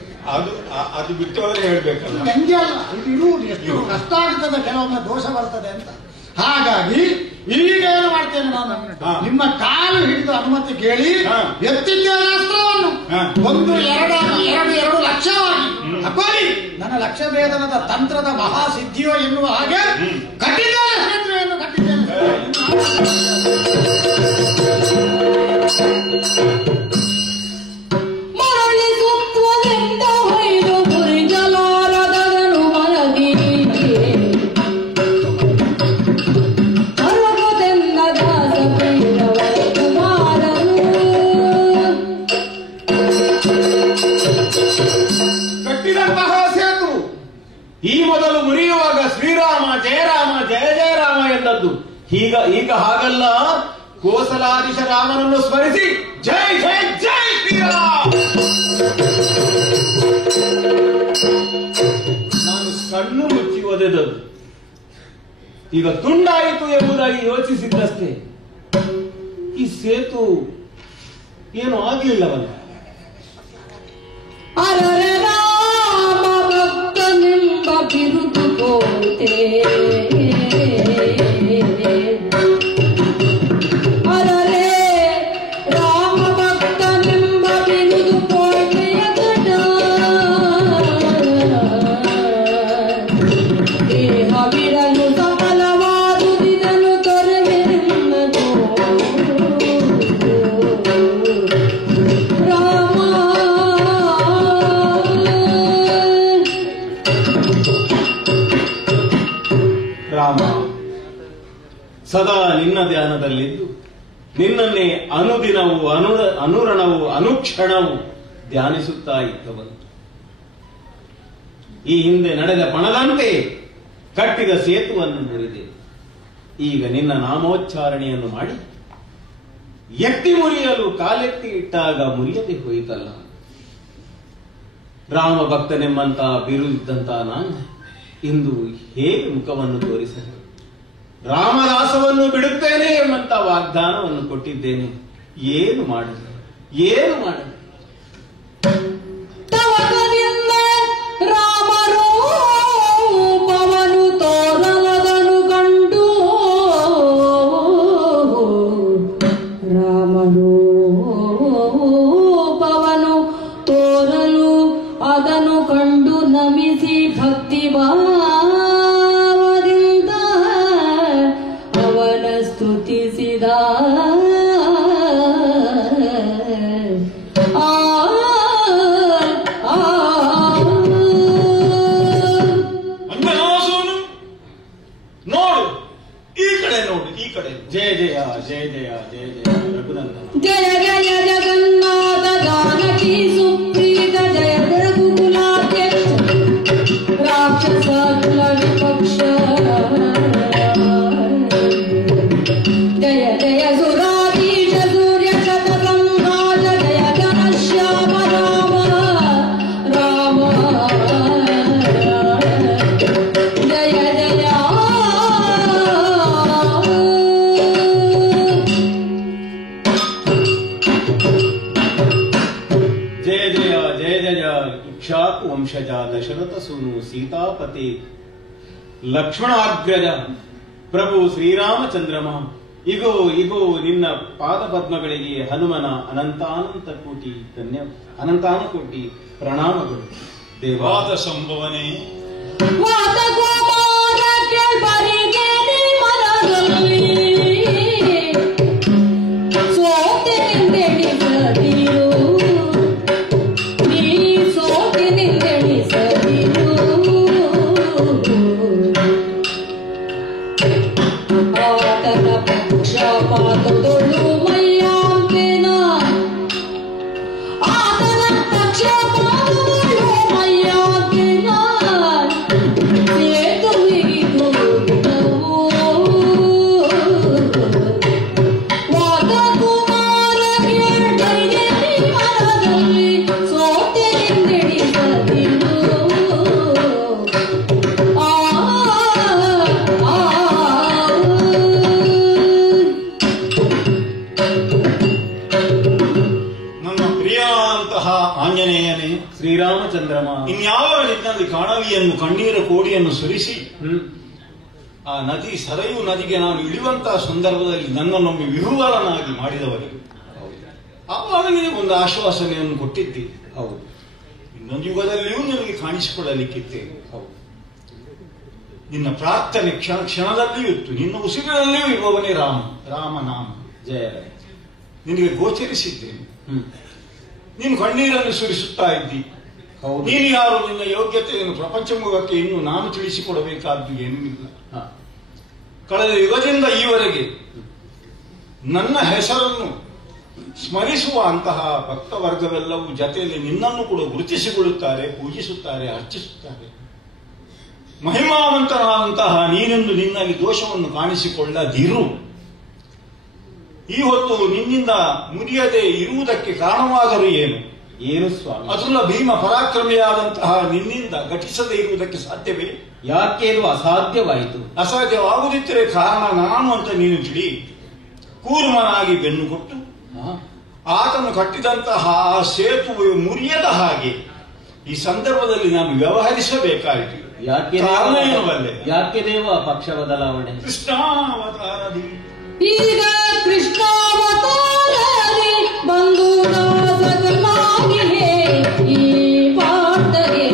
ಅದು ಬಿಟ್ಟವರೇ ಹೇಳ್ಬೇಕಲ್ಲ. ಹಂಗೆ ಅಲ್ಲ, ಇದು ಇರುವುದು. ಎಷ್ಟು ಕಷ್ಟ ಆಗ್ತದೆ, ಕೆಲವೊಮ್ಮೆ ದೋಷ ಬರ್ತದೆ ಅಂತ. ಹಾಗಾಗಿ ಈಗ ಏನು ಮಾಡ್ತೇನೆ ನಾನು, ನಿಮ್ಮ ಕಾಲು ಹಿಡಿದು ಅನುಮತಿ ಕೇಳಿ ಎತ್ತಿದ್ದೇನೆ ಅಸ್ತ್ರವನ್ನು. 2 ಲಕ್ಷವಾಗಿ ಹಾಕೊಳ್ಳಿ. ನನ್ನ ಲಕ್ಷ ಭೇದನದ ತಂತ್ರದ ಮಹಾಸಿದ್ಧಿಯೋ ಎನ್ನುವ ಹಾಗೆ ಕಟ್ಟಿದ್ದೇನೆ. ಸೇತುವೆಯನ್ನು ಕಟ್ಟಿದ್ದೇನೆ. ಮರಳಿಸುತ್ತದೆಂದ ಹೊಯ್ದು ಮುರಿಜಲಾರದನು ಮಲಗಿ ಅರವದೆಂದ ದಾಸ ಪ್ರಿಯವರ ಕುಮಾರನು. ಕಟ್ಟಿದಂತಹ ಸೇತು ಈ ಮೊದಲು ಮುರಿಯುವಾಗ ಶ್ರೀರಾಮ ಜಯರಾಮ ಜಯ ಜಯರಾಮ ಎಂದದ್ದು. ಈಗ ಹಾಗಲ್ಲ. ಕೋಸಲಾಧೀಶ ರಾಮನನ್ನು ಸ್ಮರಿಸಿ ಜೈ ಜೈ ಜೈ ಶ್ರೀರಾಮ್. ನಾನು ಕಣ್ಣು ಮುಚ್ಚಿ ಒದೆದದ್ದು. ಈಗ ತುಂಡಾಯಿತು ಎಂಬುದಾಗಿ ಯೋಚಿಸಿದ್ದಷ್ಟೇ. ಈ ಸೇತು ಏನು ಆಗಲಿಲ್ಲವಲ್ಲ. ಅರರೆ ರಾಮ ಭಕ್ತನೆಂಬ ಬಿರುದು ಕೋಟೆ. ಅರರೆ ರಾಮ ಭಕ್ತನೆಂಬ ಬಿರುದು ಕೋಟೆಯ ಕಡ. ದೇಹವಿರಲು ಸಫಲವಾದುದಿದನು ತೊರೆವೆನ್ನದು ರಾಮ. ರಾಮ ಸದಾ ನಿನ್ನ ಧ್ಯಾನದಲ್ಲಿದ್ದು ನಿನ್ನನ್ನೇ ಅನುದಿನವೂ ಅನುರಣವೂ ಅನುಕ್ಷಣವೂ ಧ್ಯಾನಿಸುತ್ತಾ ಇದ್ದವನು. ಈ ಹಿಂದೆ ನಡೆದ ಪಣದಂತೆ ಕಟ್ಟಿದ ಸೇತುವನ್ನು ಮುರಿದೆ. ಈಗ ನಿನ್ನ ನಾಮೋಚ್ಚಾರಣೆಯನ್ನು ಮಾಡಿ ಎತ್ತಿ ಮುರಿಯಲು ಕಾಲೆತ್ತಿ ಇಟ್ಟಾಗ ಮುರಿಯದೆ ಹೋಯಿತಲ್ಲ. ರಾಮ ಭಕ್ತನೆಂಬಂತ ಬಿರುದಿದ್ದಂತ ನಾನು ಇಂದು ಹೇಗೆ ಮುಖವನ್ನು ತೋರಿಸಲು? ರಾಮದಾಸವನ್ನು ಬಿಡುತ್ತೇನೆ ಎಂಬಂತ ವಾಗ್ದಾನವನ್ನು ಕೊಟ್ಟಿದ್ದೇನೆ. ಏನು ಮಾಡುದು, ಏನು ಮಾಡುದು? ತವಕದಿಂದ ರಾಮರೂಪವನು ತೋರಲದನು ಕಂಡು, ರಾಮರೂಪವನು ತೋರಲು ಅದನ್ನು ಕಂಡು ನಮಿಸಿ ಭಕ್ತಿ ಭಾವದಿಂದ ಅವನ ಸ್ತುತಿಸಿದ. ಅಂಜನಾಸುರನು ನೋಡು, ಈ ಕಡೆ ನೋಡು, ಈ ಕಡೆ. ಜಯ ಜಯ ಜಯ ಜಯ ಜಯ ಜಯ ರಘುನಂದನ. ಜಯ ಜಯ ಜಗನ್ನಾಥ ಜಾನಕಿ ಸುಪ್ರೀತ ಜಯ ರಘುಕುಲಾಖ್ಯ ರಾಕ್ಷಸ ಕುಲ ವಿಪಕ್ಷ. ಜಯ ಜಯ ಸುರಾಧೀಶ ಸೂರ್ಯ ಶತ ಸಂಘಾತ ಜಯ ಘನಶ್ಯಾಮ ರಾಮ ರಾಮ. ಜಯ ಜಯ ಜಯ ಜಯ ಜಯ ಜಯ ಇಕ್ಷಾಕು ವಂಶಜ ದಶರಥ ಸೂನು ಸೀತಾಪತಿ ಲಕ್ಷ್ಮಣಾಗ್ರಜ ಪ್ರಭು ಶ್ರೀರಾಮಚಂದ್ರಮ. ಇಗೋ ಇಗೋ ನಿನ್ನ ಪಾದಪದ್ಮಗಳಿಗೆ ಹನುಮನ ಅನಂತಾನುಕೋಟಿ ಪ್ರಣಾಮಗಳು. ದೇವಾದ ಸಂಭವನೇ ವಾತಗೋಮಾರಕ್ಕೆ ಬರಿಗೇರಿ ಮರದಲ್ಲಿ ಸೋತಿನಿಂದೆಣಿಸದಿರು, ನೀ ಸೋತಿನಿಂದೆಣಿಸದಿರು. ಆತನ ಪಕ್ಷಪಾತದೊಳು ಮಯ್ಯಾಂಕೆನ, ಆತನ ಪಕ್ಷಪಾತದೊಳು ಮಯ್ಯಾಂಕೆನ ಸೇತುವೆಗಿದು ಬಿಡವು. ವಾದಕುಮಾರಗೆ ಬರಿಗೇರಿ ಮರದಲ್ಲಿ ಸೋತಿನಿಂದೆಣಿಸದಿರು. ನನ್ನ ಪ್ರಿಯಾದಂತಹ ಆಂಜನೇಯನೇ, ಶ್ರೀರಾಮಚಂದ್ರಮ. ಇನ್ಯಾವ ನಿನ್ನಲ್ಲಿ ಕಾಣವಿಯನ್ನು ಕಣ್ಣೀರ ಕೋಡಿಯನ್ನು ಸುರಿಸಿ ಹ್ಮ್ ಆ ನದಿ ಸರಯು ನದಿಗೆ ನಾನು ಇಳಿಯುವಂತಹ ಸಂದರ್ಭದಲ್ಲಿ ನನ್ನನ್ನೊಮ್ಮೆ ವಿಹುವಲನಾಗಿ ಮಾಡಿದವರಿಗೆ ಆವಾಗ ನಿನಗೆ ಒಂದು ಆಶ್ವಾಸನೆಯನ್ನು ಕೊಟ್ಟಿದ್ದೆ. ಹೌದು ಇನ್ನೊಂದು ಯುಗದಲ್ಲಿಯೂ ನಿನಗೆ ಕಾಣಿಸಿಕೊಳ್ಳಲಿಕ್ಕಿದ್ದೇನೆ. ಹೌದು. ನಿನ್ನ ಪ್ರಾರ್ಥನೆ ಕ್ಷಣ ಕ್ಷಣದಲ್ಲಿಯೂ ಇತ್ತು, ನಿನ್ನ ಉಸಿರಿನಲ್ಲಿಯೂ ಇರುವವನೇ ರಾಮ, ರಾಮನಾಮ. ಜಯ. ನಿನಗೆ ಗೋಚರಿಸಿದ್ದೇನೆ. ಹ್ಮ್ ನೀನು ಕಣ್ಣೀರನ್ನು ಸುರಿಸುತ್ತಾ ಇದ್ದಿ. ಹೌದು. ನೀನು ಯಾರು, ನಿನ್ನ ಯೋಗ್ಯತೆಯನ್ನು ಪ್ರಪಂಚಮುಖಕ್ಕೆ ಇನ್ನು ನಾನು ತಿಳಿಸಿಕೊಡಬೇಕಾದ್ದು ಏನೂ ಇಲ್ಲ. ಹ. ಕಳೆದ ಯುಗದಿಂದ ಈವರೆಗೆ ನನ್ನ ಹೆಸರನ್ನು ಸ್ಮರಿಸುವ ಅಂತಹ ಭಕ್ತ ವರ್ಗವೆಲ್ಲವೂ ಜತೆಯಲ್ಲಿ ನಿನ್ನನ್ನು ಕೂಡ ಗುರುತಿಸಿಕೊಳ್ಳುತ್ತಾರೆ, ಪೂಜಿಸುತ್ತಾರೆ, ಅರ್ಚಿಸುತ್ತಾರೆ. ಮಹಿಮಾವಂತನಾದಂತಹ ನೀನೆಂದು ನಿನ್ನಲ್ಲಿ ದೋಷವನ್ನು ಕಾಣಿಸಿಕೊಳ್ಳದಿರು. ಈ ಹೊತ್ತು ನಿನ್ನಿಂದ ಮುರಿಯದೆ ಇರುವುದಕ್ಕೆ ಕಾರಣವಾದರೂ ಏನು? ಏನು ಸ್ವಾಮಿ? ಅತುಲ ಭೀಮ ಪರಾಕ್ರಮಿಯಾದಂತಹ ನಿನ್ನಿಂದ ಘಟಿಸದೇ ಇರುವುದಕ್ಕೆ ಸಾಧ್ಯವೇ? ಯಾಕೆ ಇದು ಅಸಾಧ್ಯವಾಯಿತು? ಅಸಾಧ್ಯವಾಗುತ್ತಿದ್ದರೆ ಕಾರಣ ನಾನು ಅಂತ ನೀನು ತಿಳಿ. ಕೂರ್ಮನಾಗಿ ಬೆನ್ನು ಕೊಟ್ಟು ಆತನು ಕಟ್ಟಿದಂತಹ ಸೇತುವೆ ಮುರಿಯದ ಹಾಗೆ ಈ ಸಂದರ್ಭದಲ್ಲಿ ನಾನು ವ್ಯವಹರಿಸಬೇಕಾಯಿತು. ಯಾಕೆ ಕಾರಣ ಏನು ಬಲ್ಲೆ? ಯಾಕೆ ದೇವ ಪಕ್ಷ ಬದಲಾವಣೆ? ಕೃಷ್ಣಾವತಾರದಿ ಈಗ ಕೃಷ್ಣಾವತಾರದಿ ಬಂದು ನಾಗನಾಗಿ ಈ ಪಾಠಗೆ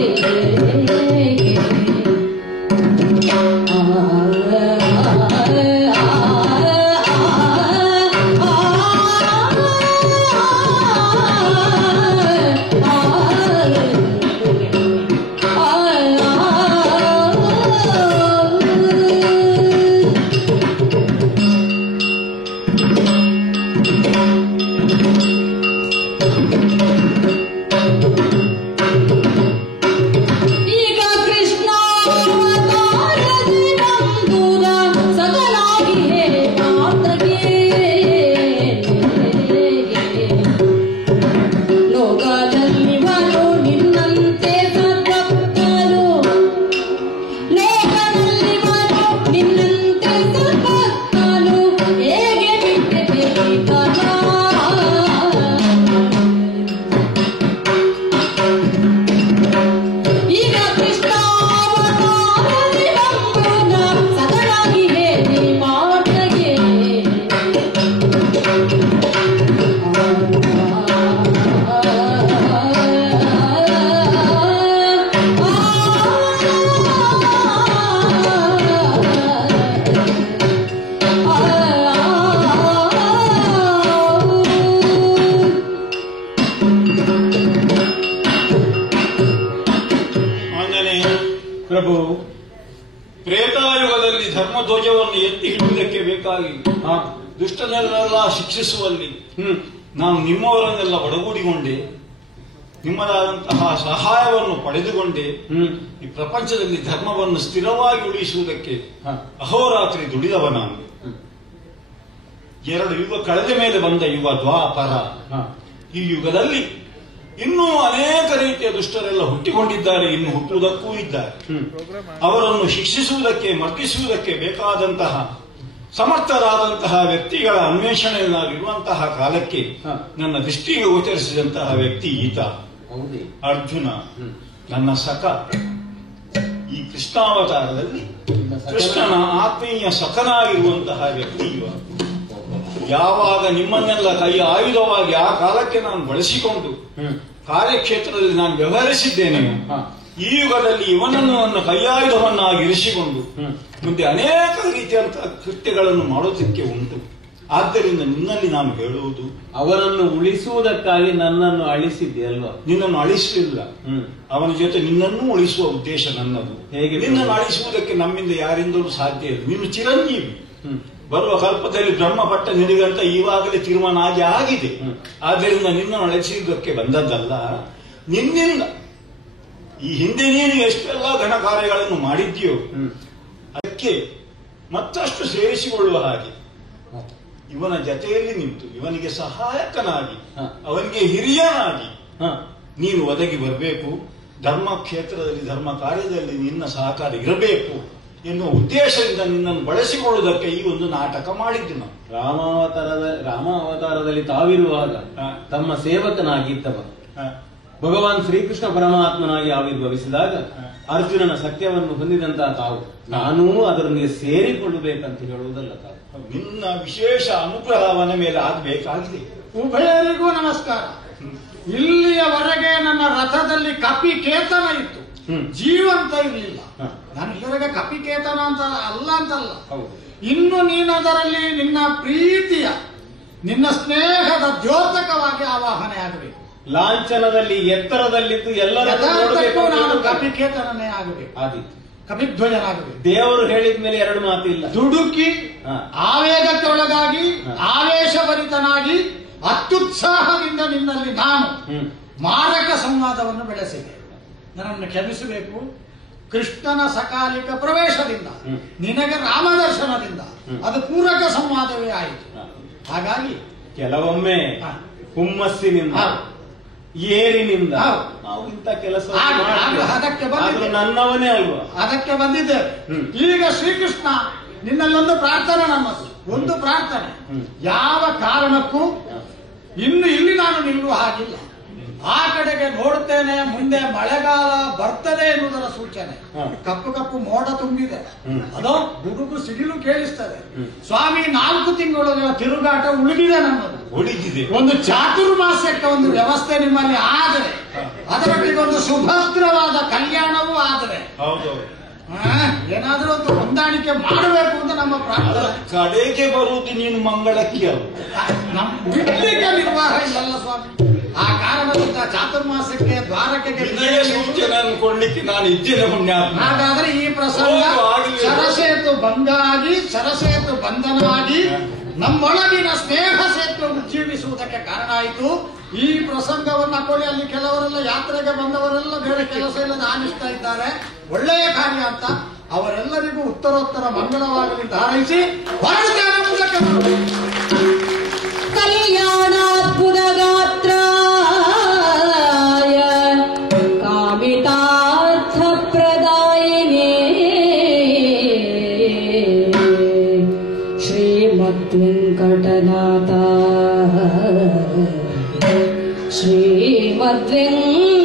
ಖಡ್ಗವನ್ನು ಎತ್ತಿ ಹಿಡಿಯುವುದಕ್ಕೆ ಬೇಕಾಗಿ ದುಷ್ಟನೆಲ್ಲ ಶಿಕ್ಷಿಸುವಲ್ಲಿ ನಾನು ನಿಮ್ಮವರನ್ನೆಲ್ಲ ಒಡಗೂಡಿಕೊಂಡೆ, ನಿಮ್ಮದಾದಂತಹ ಸಹಾಯವನ್ನು ಪಡೆದುಕೊಂಡೆ ಈ ಪ್ರಪಂಚದಲ್ಲಿ ಧರ್ಮವನ್ನು ಸ್ಥಿರವಾಗಿ ಉಳಿಸುವುದಕ್ಕೆ ಅಹೋರಾತ್ರಿ ದುಡಿದವ ನಾನು. 2 ಯುಗ ಕಳೆದ ಮೇಲೆ ಬಂದ ಯುಗ ದ್ವಾಪರ. ಈ ಯುಗದಲ್ಲಿ ಇನ್ನೂ ಅನೇಕ ರೀತಿಯ ದುಷ್ಟರೆಲ್ಲ ಹುಟ್ಟಿಕೊಂಡಿದ್ದಾರೆ, ಇನ್ನು ಹುಟ್ಟುವುದಕ್ಕೂ ಇದ್ದಾರೆ. ಅವರನ್ನು ಶಿಕ್ಷಿಸುವುದಕ್ಕೆ, ಮರ್ದಿಸುವುದಕ್ಕೆ ಬೇಕಾದಂತಹ ಸಮರ್ಥರಾದಂತಹ ವ್ಯಕ್ತಿಗಳ ಅನ್ವೇಷಣೆಯಲ್ಲಿರುವಂತಹ ಕಾಲಕ್ಕೆ ನನ್ನ ದೃಷ್ಟಿಗೆ ಗೋಚರಿಸಿದಂತಹ ವ್ಯಕ್ತಿ ಈತ ಅರ್ಜುನ, ನನ್ನ ಸಖ. ಈ ಕೃಷ್ಣಾವತಾರದಲ್ಲಿ ಕೃಷ್ಣನ ಆತ್ಮೀಯ ಸಖನಾಗಿರುವಂತಹ ವ್ಯಕ್ತಿ ಇವ. ಯಾವಾಗ ನಿಮ್ಮನ್ನೆಲ್ಲ ಕೈ ಆಯುಧವಾಗಿ ಆ ಕಾಲಕ್ಕೆ ನಾನು ಬಳಸಿಕೊಂಡು ಕಾರ್ಯಕ್ಷೇತ್ರದಲ್ಲಿ ನಾನು ವ್ಯವಹರಿಸಿದ್ದೇನೆ, ಈ ಯುಗದಲ್ಲಿ ಇವನನ್ನು ನನ್ನ ಕೈಯಾಯುಧವನ್ನಾಗಿ ಇರಿಸಿಕೊಂಡು ಮುಂದೆ ಅನೇಕ ರೀತಿಯಂತಹ ಕೃತ್ಯಗಳನ್ನು ಮಾಡೋದಕ್ಕೆ ಉಂಟು. ಆದ್ದರಿಂದ ನಿನ್ನಲ್ಲಿ ನಾನು ಹೇಳುವುದು, ಅವನನ್ನು ಉಳಿಸುವುದಕ್ಕಾಗಿ ನನ್ನನ್ನು ಅಳಿಸಿದ್ದೆ ಅಲ್ವಾ? ನಿನ್ನನ್ನು ಅಳಿಸಲಿಲ್ಲ, ಅವನ ಜೊತೆ ನಿನ್ನನ್ನು ಉಳಿಸುವ ಉದ್ದೇಶ ನನ್ನದು. ಹೇಗೆ? ನಿನ್ನನ್ನು ಅಳಿಸುವುದಕ್ಕೆ ನಮ್ಮಿಂದ ಯಾರಿಂದಲೂ ಸಾಧ್ಯ ಇಲ್ಲ. ನೀನು ಚಿರಂಜೀವಿ. ಬರುವ ಕಲ್ಪದಲ್ಲಿ ಬ್ರಹ್ಮಪಟ್ಟ ನಿನಗಂತ ಈವಾಗಲೇ ತೀರ್ಮಾನ ಆಗಿದೆ. ಆದ್ದರಿಂದ ನಿನ್ನನ್ನು ಅಳಿಸುವುದಕ್ಕೆ ಬಂದದ್ದಲ್ಲ, ನಿನ್ನಿಂದ ಈ ಹಿಂದೆ ನೀನು ಎಷ್ಟೆಲ್ಲ ಘನ ಕಾರ್ಯಗಳನ್ನು ಮಾಡಿದ್ಯೋ ಅದಕ್ಕೆ ಮತ್ತಷ್ಟು ಸೇರಿಸಿಕೊಳ್ಳುವ ಹಾಗೆ ಇವನ ಜತೆಯಲ್ಲಿ ನಿಂತು ಇವನಿಗೆ ಸಹಾಯಕನಾಗಿ, ಅವನಿಗೆ ಹಿರಿಯನಾಗಿ ನೀನು ಒದಗಿ ಬರಬೇಕು. ಧರ್ಮ ಕ್ಷೇತ್ರದಲ್ಲಿ, ಧರ್ಮ ಕಾರ್ಯದಲ್ಲಿ ನಿನ್ನ ಸಹಕಾರ ಇರಬೇಕು ಎನ್ನುವ ಉದ್ದೇಶದಿಂದ ನಿನ್ನನ್ನು ಬಳಸಿಕೊಳ್ಳುವುದಕ್ಕೆ ಈ ಒಂದು ನಾಟಕ ಮಾಡಿದ್ದು ನಾವು. ರಾಮ ಅವತಾರದಲ್ಲಿ ತಾವಿರುವಾಗ ತಮ್ಮ ಸೇವಕನಾಗಿದ್ದವ ಭಗವಾನ್ ಶ್ರೀಕೃಷ್ಣ ಪರಮಾತ್ಮನಾಗಿ ಆವಿರ್ಭವಿಸಿದಾಗ ಅರ್ಜುನನ ಸತ್ಯವನ್ನು ಹೊಂದಿದಂತಹ ತಾವು ನಾನೂ ಅದರೊಂದಿಗೆ ಸೇರಿಕೊಳ್ಳಬೇಕಂತ ಹೇಳುವುದಲ್ಲ ತಾವು. ನಿನ್ನ ವಿಶೇಷ ಅನುಗ್ರಹ ಅವನ ಮೇಲೆ ಆಗಬೇಕಾಗಿದೆ. ಉಭಯರಿಗೂ ನಮಸ್ಕಾರ. ಇಲ್ಲಿಯವರೆಗೆ ನನ್ನ ರಥದಲ್ಲಿ ಕಪಿಕೇತನ ಇತ್ತು, ಜೀವಂತ ಇರಲಿಲ್ಲ. ನಾನು ಇಲ್ಲಿವರೆಗೆ ಕಪಿಕೇತನ ಅಂತ ಅಂತಲ್ಲ. ಇನ್ನು ನೀನು ಅದರಲ್ಲಿ ನಿನ್ನ ಪ್ರೀತಿಯ, ನಿನ್ನ ಸ್ನೇಹದ ದ್ಯೋತಕವಾಗಿ ಆವಾಹನೆ ಆಗಬೇಕು. ಲಾಂಛನದಲ್ಲಿ ಎತ್ತರದಲ್ಲಿದ್ದು ಎಲ್ಲರೂ ನಾನು ಕಪಿಕೇತನನೇ ಆಗಬೇಕು, ಕಪಿಧ್ವಜನಾಗಬೇಕು. ದೇವರು ಹೇಳಿದ ಮೇಲೆ 2 ಮಾತಿಲ್ಲ. ದುಡುಕಿ ಆವೇಗಕ್ಕೆ ಒಳಗಾಗಿ ಆವೇಶಭರಿತನಾಗಿ ಅತ್ಯುತ್ಸಾಹದಿಂದ ನಿನ್ನಲ್ಲಿ ನಾನು ಮಾರಕ ಸಂವಾದವನ್ನು ಬೆಳೆಸಿದೆ. ನನ್ನನ್ನು ಕ್ಷಮಿಸಬೇಕು. ಕೃಷ್ಣನ ಸಕಾಲಿಕ ಪ್ರವೇಶದಿಂದ ನಿನಗೆ ರಾಮದರ್ಶನದಿಂದ ಅದು ಪೂರಕ ಸಂವಾದವೇ ಆಯಿತು. ಹಾಗಾಗಿ ಕೆಲವೊಮ್ಮೆ ಹುಮ್ಮಸ್ಸಿನಿಂದ, ಏರಿನಿಂದ ನಾವು ಇಂಥ ಕೆಲಸ ಅದಕ್ಕೆ ಬಂದಿದ್ದೆ, ನನ್ನವನೇ ಅಲ್ವಾ, ಅದಕ್ಕೆ ಬಂದಿದ್ದೇವೆ. ಈಗ ಶ್ರೀಕೃಷ್ಣ ನಿನ್ನಲ್ಲೊಂದು ಪ್ರಾರ್ಥನೆ, ನಮ್ಮದು ಒಂದು ಪ್ರಾರ್ಥನೆ. ಯಾವ ಕಾರಣಕ್ಕೂ ಇನ್ನು ಇಲ್ಲಿ ನಾನು ನಿಲ್ಲುವ ಹಾಗಿಲ್ಲ. ಆ ಕಡೆಗೆ ನೋಡುತ್ತೇನೆ, ಮುಂದೆ ಮಳೆಗಾಲ ಬರ್ತದೆ ಎನ್ನುವುದರ ಸೂಚನೆ. ಕಪ್ಪು ಕಪ್ಪು ಮೋಡ ತುಂಬಿದೆ, ಅದೋ ಗುಡುಗು ಸಿಡಿಲು ಕೇಳಿಸ್ತದೆ. ಸ್ವಾಮಿ 4 ತಿಂಗಳ ತಿರುಗಾಟ ಉಳಿದಿದೆ, ನನ್ನದು ಉಳಿದಿದೆ. ಒಂದು ಚಾತುರ್ಮಾಸ್ಯಕ್ಕೆ ಒಂದು ವ್ಯವಸ್ಥೆ ನಿಮ್ಮಲ್ಲಿ ಆದರೆ, ಅದರೊಟ್ಟಿಗೆ ಒಂದು ಸುಭದ್ರವಾದ ಕಲ್ಯಾಣವೂ ಆದರೆ ಏನಾದ್ರೂ ಒಂದು ಹೊಂದಾಣಿಕೆ ಮಾಡಬೇಕು ಅಂತ ನಮ್ಮ ಪ್ರಾರ್ಥನೆ. ಕಡೆಗೆ ಬರುವುದು ನೀನು ಮಂಗಳಕ್ಕೆ, ನಮ್ಮ ಬಿಡ್ಲಿಕ್ಕೆ ನಿರ್ವಾಹ ಇಲ್ಲಲ್ಲ ಸ್ವಾಮಿ. ಆ ಕಾರಣದಿಂದ ಚಾತುರ್ಮಾಸಕ್ಕೆ ದ್ವಾರಕ್ಕೆ ಸೂಚನೆ ಕೊಡ್ಲಿಕ್ಕೆ ನಾನು ಇದ್ದೇನೆ ಪುಣ್ಯಾತ್ಮ. ಹಾಗಾದ್ರೆ ಈ ಪ್ರಸಂಗ ಸರಸೇತು ಬಂಗಾಗಿ, ಸರಸೇತು ಬಂಧನವಾಗಿ ನಮ್ಮೊಳಗಿನ ಸ್ನೇಹ ಸೇತು ಉಜ್ಜೀವಿಸುವುದಕ್ಕೆ ಕಾರಣ ಆಯಿತು. ಈ ಪ್ರಸಂಗವನ್ನು ಹಾಕೊಳ್ಳಿ. ಅಲ್ಲಿ ಕೆಲವರೆಲ್ಲ ಯಾತ್ರೆಗೆ ಬಂದವರೆಲ್ಲ ಬೇರೆ ಕೆಲಸ ಇಲ್ಲದೆ ಆನಿಸ್ತಾ ಇದ್ದಾರೆ. ಒಳ್ಳೆಯ ಕಾರ್ಯ ಅಂತ ಅವರೆಲ್ಲರಿಗೂ ಉತ್ತರೋತ್ತರ ಮಂಗಳವಾಗಲಿ ಹಾರೈಸಿ ಹೊರಡುತ್ತೇನೆ ಮುಂದಕ್ಕೆ. ಕಲ್ಯಾಣಾದ್ಭುತ ಗಾತ್ರಾಯ ಕಾಮಿತಾರ್ಥ ಪ್ರದಾಯಿನೇ ಶ್ರೀಮದ್ವೆಂಕಟನಾಥ ಶ್ರೀಮದ್ವೆಂಕಟನಾಥ